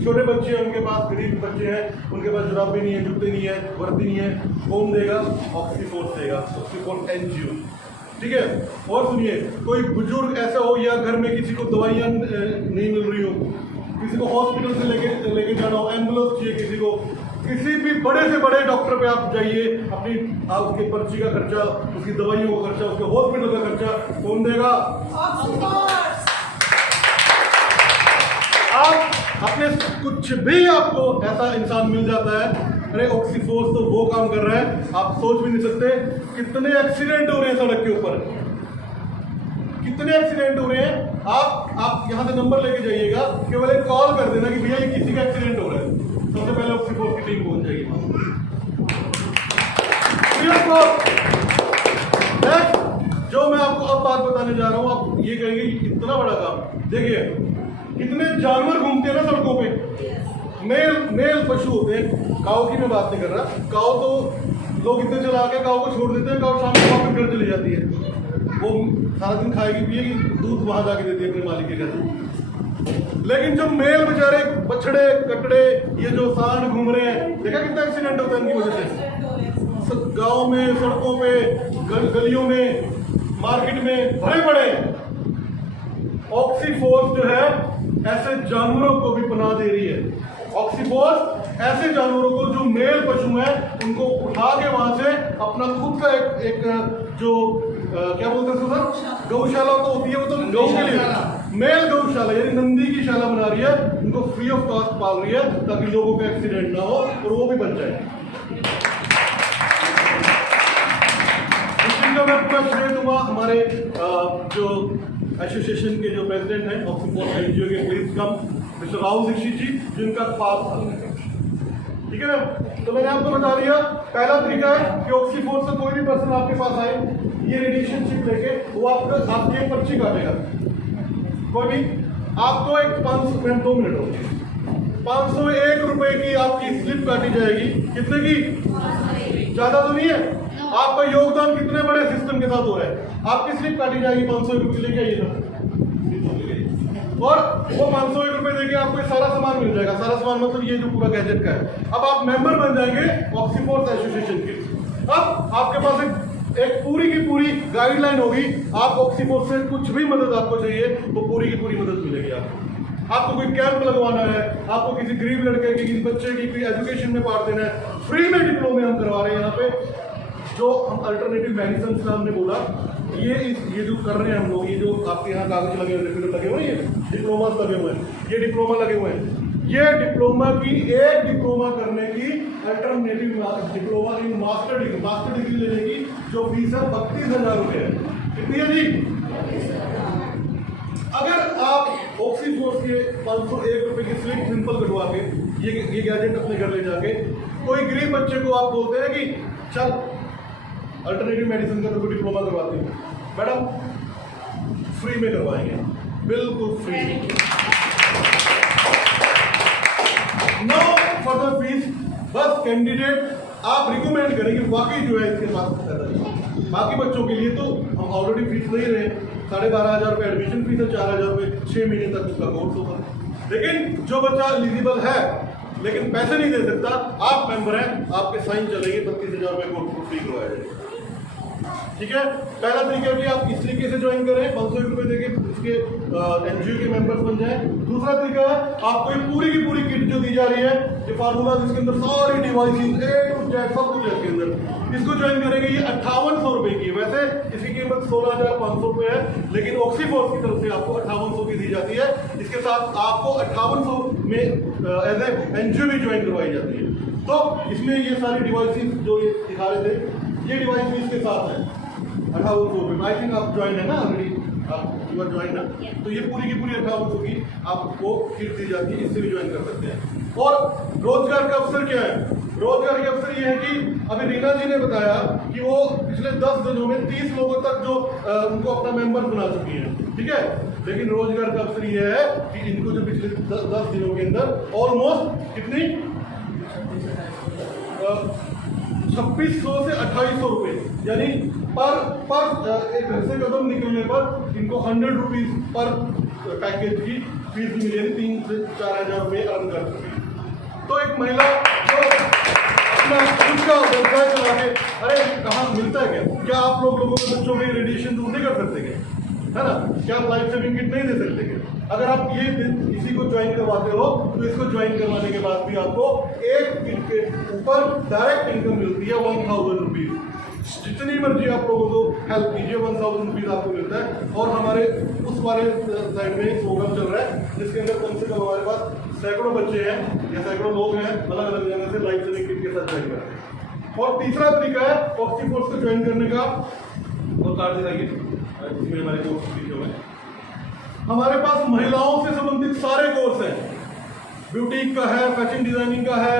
छोटे बच्चे हैं, उनके पास गरीब बच्चे हैं, उनके पास जुराबे नहीं है, जूते नहीं है, वर्दी नहीं है, कौन देगा? ऑक्सीफोर्स देगा, ऑक्सीफोर्स एनजीओ। ठीक है। और सुनिए, कोई बुजुर्ग ऐसा हो या घर में किसी को दवाइयाँ नहीं मिल रही हो, किसी को हॉस्पिटल से लेके जाना हो, एम्बुलेंस चाहिए किसी को, किसी भी बड़े से बड़े डॉक्टर पे आप जाइए, अपनी उसकी पर्ची का खर्चा, उसकी दवाइयों का खर्चा, उसके हॉस्पिटल का खर्चा कौन देगा? आप अपने कुछ भी आपको ऐसा इंसान मिल जाता है, अरे ऑक्सीफोर्स तो वो काम कर रहा है, आप सोच भी नहीं सकते कितने एक्सीडेंट हो रहे हैं सड़क के ऊपर, कितने एक्सीडेंट हो रहे हैं। आप यहाँ से नंबर लेके जाइएगा, केवल एक कॉल कर देना कि भैया ये किसी का एक्सीडेंट हो रहा है, सबसे पहले ऑक्सीफोर्स की टीम पहुंच जाएगी। जो मैं आपको अब बात बताने जा रहा हूं, आप ये कहेंगे इतना बड़ा काम। देखिए कितने जानवर घूमते हैं ना सड़कों पे, मेल पशु होते हैं। काऊ की मैं बात नहीं कर रहा, काऊ तो लोग इतने चला के काऊ को छोड़ देते हैं, काऊ शाम को वापस घर चली जाती है, वो सारा दिन खाएगी पिएगी, दूध वहां जाके देती है अपने मालिक के घर। लेकिन जो मेल बेचारे बछड़े कटड़े ये जो सांड घूम रहे हैं, देखा कितना एक्सीडेंट होता है इनकी वजह से। गांव में, सड़कों पे, गलियों में, मार्केट में भरे पड़े। ऑक्सीफोर्स जो है ऐसे जानवरों को भी पनाह दे रही है। ऑक्सीफोर्स ऐसे जानवरों को जो मेल पशु हैं उनको उठा के वहां से अपना खुद का एक जो क्या बोलते हैं सर, गौशाला तो होती है, वो तो गौ के लिए मेल गौशाला यानी नंदी की शाला बना रही है, उनको फ्री ऑफ कॉस्ट पाल रही है ताकि लोगों का एक्सीडेंट ना हो और वो भी बच जाए। इस चीज का मैं पूरा श्रेय दूंगा हमारे जो एसोसिएशन के जो प्रेसिडेंट हैं ऑक्सीफोर्स एनजीओ के, please come, mister Rahul Dikshit ji, जिनका पास था। ठीक है ना। तो मैंने आपको बता दिया पहला तरीका है कि ऑक्सीफोर्स से कोई भी पर्सन आपके पास आए, ये रिलेशनशिप लेके वो आपकी एक पर्ची काटेगा, कोई भी आपको एक 500 2 मिनट हो 501 रुपए की आपकी स्लिप काटी जाएगी। कितने की? ज्यादा तो नहीं है। आपका योगदान कितने बड़े सिस्टम के साथ हो रहा है। आपकी स्लिप काटी जाएगी 501 रुपये, लेके आइए सर, और वो 501 रुपये देके आपको सारा सामान मिल जाएगा। सारा सामान मतलब ये जो पूरा गैजेट का है। अब आप मेंबर बन जाएंगे ऑक्सीफोर्स एसोसिएशन के। अब आपके पास एक पूरी की पूरी गाइडलाइन होगी, आप ऑक्सीफोर्स से कुछ भी मदद आपको चाहिए तो पूरी की पूरी मदद मिलेगी आपको कोई कैंप लगवाना है, आपको किसी गरीब लड़के की, किसी बच्चे की कोई एजुकेशन में पार्ट देना है, फ्री में डिप्लोमे हम करवा रहे हैं यहाँ पे। जो हम अल्टरनेटिव मेडिसिन का हमने बोला, ये जो कर रहे हैं हम लोग, ये जो आपके यहाँ कागज लगे हुए हैं, ये डिप्लोमा लगे हुए हैं, ये डिप्लोमा लगे हुए हैं, ये डिप्लोमा की एक डिप्लोमा करने की alternative diploma in master degree लेने की जो फीस है 32,000 रुपये है। कितनी है जी? अगर आप ऑक्सीफोर्स के 501 रुपये की स्लिप सिंपल कटवा के ये गैजेट अपने घर ले जाके कोई गरीब बच्चे को आप बोलते हैं कि चल अल्टरनेटिव मेडिसिन का तो डिप्लोमा करवाते हैं, मैडम फ्री में करवाएंगे, बिल्कुल फ्री, नो फर्दर फीस। बस कैंडिडेट आप रिकमेंड करें कि वाकई जो है इसके पास फायदा है। बाकी बच्चों के लिए तो हम ऑलरेडी फीस नहीं रहे, 12,500 रुपये एडमिशन फीस है, 4,000 रुपये 6 महीने तक उसका कोर्स होगा। लेकिन जो बच्चा एलिजिबल है लेकिन पैसे नहीं दे सकता, आप मेंबर हैं, आपके साइन चलेंगे, 32,000 रुपये कोर्स फ्री करवाया जाएगा। ठीक है। पहला तरीका है कि आप इस तरीके से ज्वाइन करें, 501 रुपये देके इसके एनजीओ के मेंबर्स बन जाएं। दूसरा तरीका है आपको ये पूरी की पूरी किट जो दी जा रही है, ये फार्मूला जिसके अंदर सारी डिवाइसेस A to Z सब कुछ है इसके अंदर, इसको ज्वाइन करेंगे। ये 5800 रुपये की, वैसे इसकी कीमत 16,500 रुपये है, लेकिन ऑक्सीफोर्स की तरफ से आपको 5800 की दी जाती है। इसके साथ आपको 5800 में एज ए एनजीओ भी ज्वाइन करवाई जाती है। तो इसमें ये सारी डिवाइसेस जो ये दिखा रहे थे, ये डिवाइस भी इसके साथ है 5800 रुपये। आई थिंक आप ज्वाइन है ना ऑलरेडी, आप ज्वाइन है, तो ये पूरी की पूरी 5800 की आपको किट दी जाती है, इससे भी ज्वाइन कर सकते हैं। और रोजगार का अवसर क्या है? रोजगार के अवसर ये है कि अभी रीना जी ने बताया कि वो पिछले 10 दिनों में 30 लोगों तक जो उनको अपना मेंबर बना चुकी है, ठीक है। लेकिन रोजगार का अवसर ये है कि इनको जो पिछले 10 दिनों के अंदर ऑलमोस्ट कितनी 2600 से 2800 रुपये, यानी पर एक घर से कदम निकलने पर इनको 100 रुपीज पर पैकेज की फीस भी मिलेगी, 3 से 4 हज़ार रुपये अर्न कर सकती है। तो एक महिला जो अपना खुद का व्यवसाय चला के, अरे कहाँ मिलता है क्या आप लोगों के बच्चों में रेडिएशन दूर नहीं कर सकते क्या, है ना? क्या आप लाइफ सेविंग किट नहीं दे सकते क्या? अगर आप ये इसी को ज्वाइन करवाते हो तो इसको ज्वाइन करवाने के बाद भी आपको एक किट के ऊपर डायरेक्ट इनकम मिलती है 1000 रुपीज। जितनी मर्जी आप लोगों को हेल्प कीजिए 1000 रुपीज आपको मिलता है। और हमारे उस वाले साइड में एक प्रोग्राम चल रहा है जिसके अंदर कम से कम हमारे पास सैकड़ों बच्चे हैं या सैकड़ों लोग हैं अलग अलग जगह से लाइफ सेविंग किट के साथ ज्वाइन करते हैं। और तीसरा तरीका है ऑक्सीफोर्स को ज्वाइन करने का, और कार्ड दिखाइए इसमें हमारे कोर्स लिखे हुए हैं। हमारे पास महिलाओं से संबंधित सारे कोर्स हैं, ब्यूटीक का है, फैशन डिजाइनिंग का है,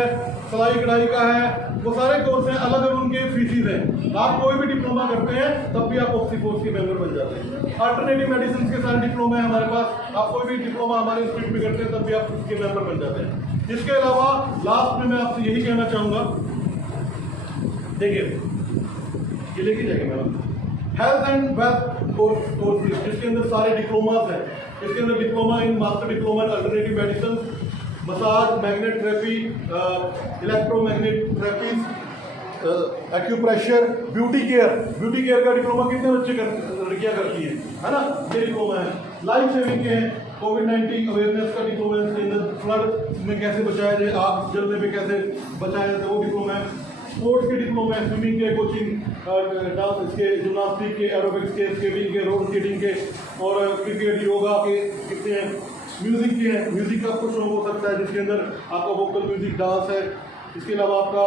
सिलाई कढ़ाई का है, वो सारे कोर्स हैं, अलग अलग उनके फीसिस हैं। आप कोई भी डिप्लोमा करते हैं तब भी आप ऑक्सीफोर्स के मेंबर बन जाते हैं। अल्टरनेटिव मेडिसिन के सारे डिप्लोमा है हमारे पास, आप कोई भी डिप्लोमा हमारे इंस्टीट्यूट में करते हैं तब भी आप उसके मेंबर बन जाते हैं। इसके अलावा लास्ट में मैं आपसे यही कहना चाहूँगा, देखिए ये लेके जाएंगे madam, health and wealth courses जिसके अंदर सारे डिप्लोमास हैं। इसके अंदर diploma in master diploma in alternative medicine, massage, magnet therapy, electromagnet therapies, acupressure, beauty care का डिप्लोमा कितने बच्चे लड़कियां करती हैं, है ना? ये डिप्लोमा है। लाइफ सेविंग के हैं, कोविड-19 अवेयरनेस का डिप्लोमा है, फ्लड में कैसे बचाया जाए, आग जलने पे कैसे बचाया जाए वो डिप्लोमा है। स्पोर्ट्स के डिप्लोमा है, स्विमिंग के, कोचिंग, डांस के, जिम्नास्टिक के, एरोबिक्स के, स्केटिंग के, रोड स्केटिंग के, और क्रिकेट, योगा के कितने हैं। म्यूजिक के हैं, म्यूजिक का आपको शौक हो सकता है जिसके अंदर आपका वोकल म्यूजिक, डांस है। इसके अलावा आपका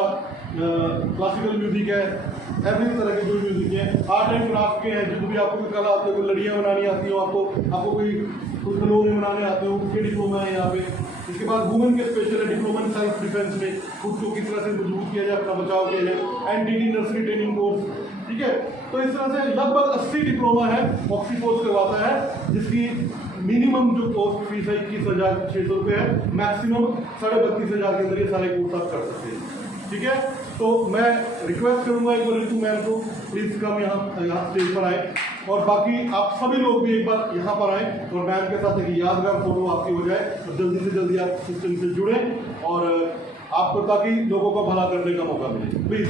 क्लासिकल म्यूजिक है, एवरी तरह के जो म्यूजिक है। आर्ट एंड क्राफ्ट के हैं, जो भी आपको कोई कला आती है, कोई लड़ियाँ बनानी आती हो, आपको कोई खिलौने बनाने आते हो, उसके डिप्लोमा है यहाँ पे। इसके बाद वुमेन के स्पेशल है डिप्लोमा इन सेल्फ डिफेंस में, खुद को किस तरह से मजबूत किया जाए, अपना बचाव किया जाए। एनडीटी नर्सरी ट्रेनिंग कोर्स, ठीक है। तो इस तरह से लगभग 80 डिप्लोमा है ऑक्सीफोर्स करवाता है, जिसकी मिनिमम जो कोर्स फीस है 21,600 रुपये है, मैक्सिमम 32,500 के अंदर ये सारे कोर्स आप कर सकते हैं, ठीक है। तो मैं रिक्वेस्ट करूंगा एक बार रितु मैम को प्लीज कम यहाँ स्टेज पर आए, और बाकी आप सभी लोग भी एक बार यहाँ पर आए और मैम के साथ एक यादगार फोटो आपकी हो जाए, और जल्दी से जल्दी आप सिस्टम से जुड़ें और आपको ताकि लोगों को भला करने का मौका मिले। प्लीज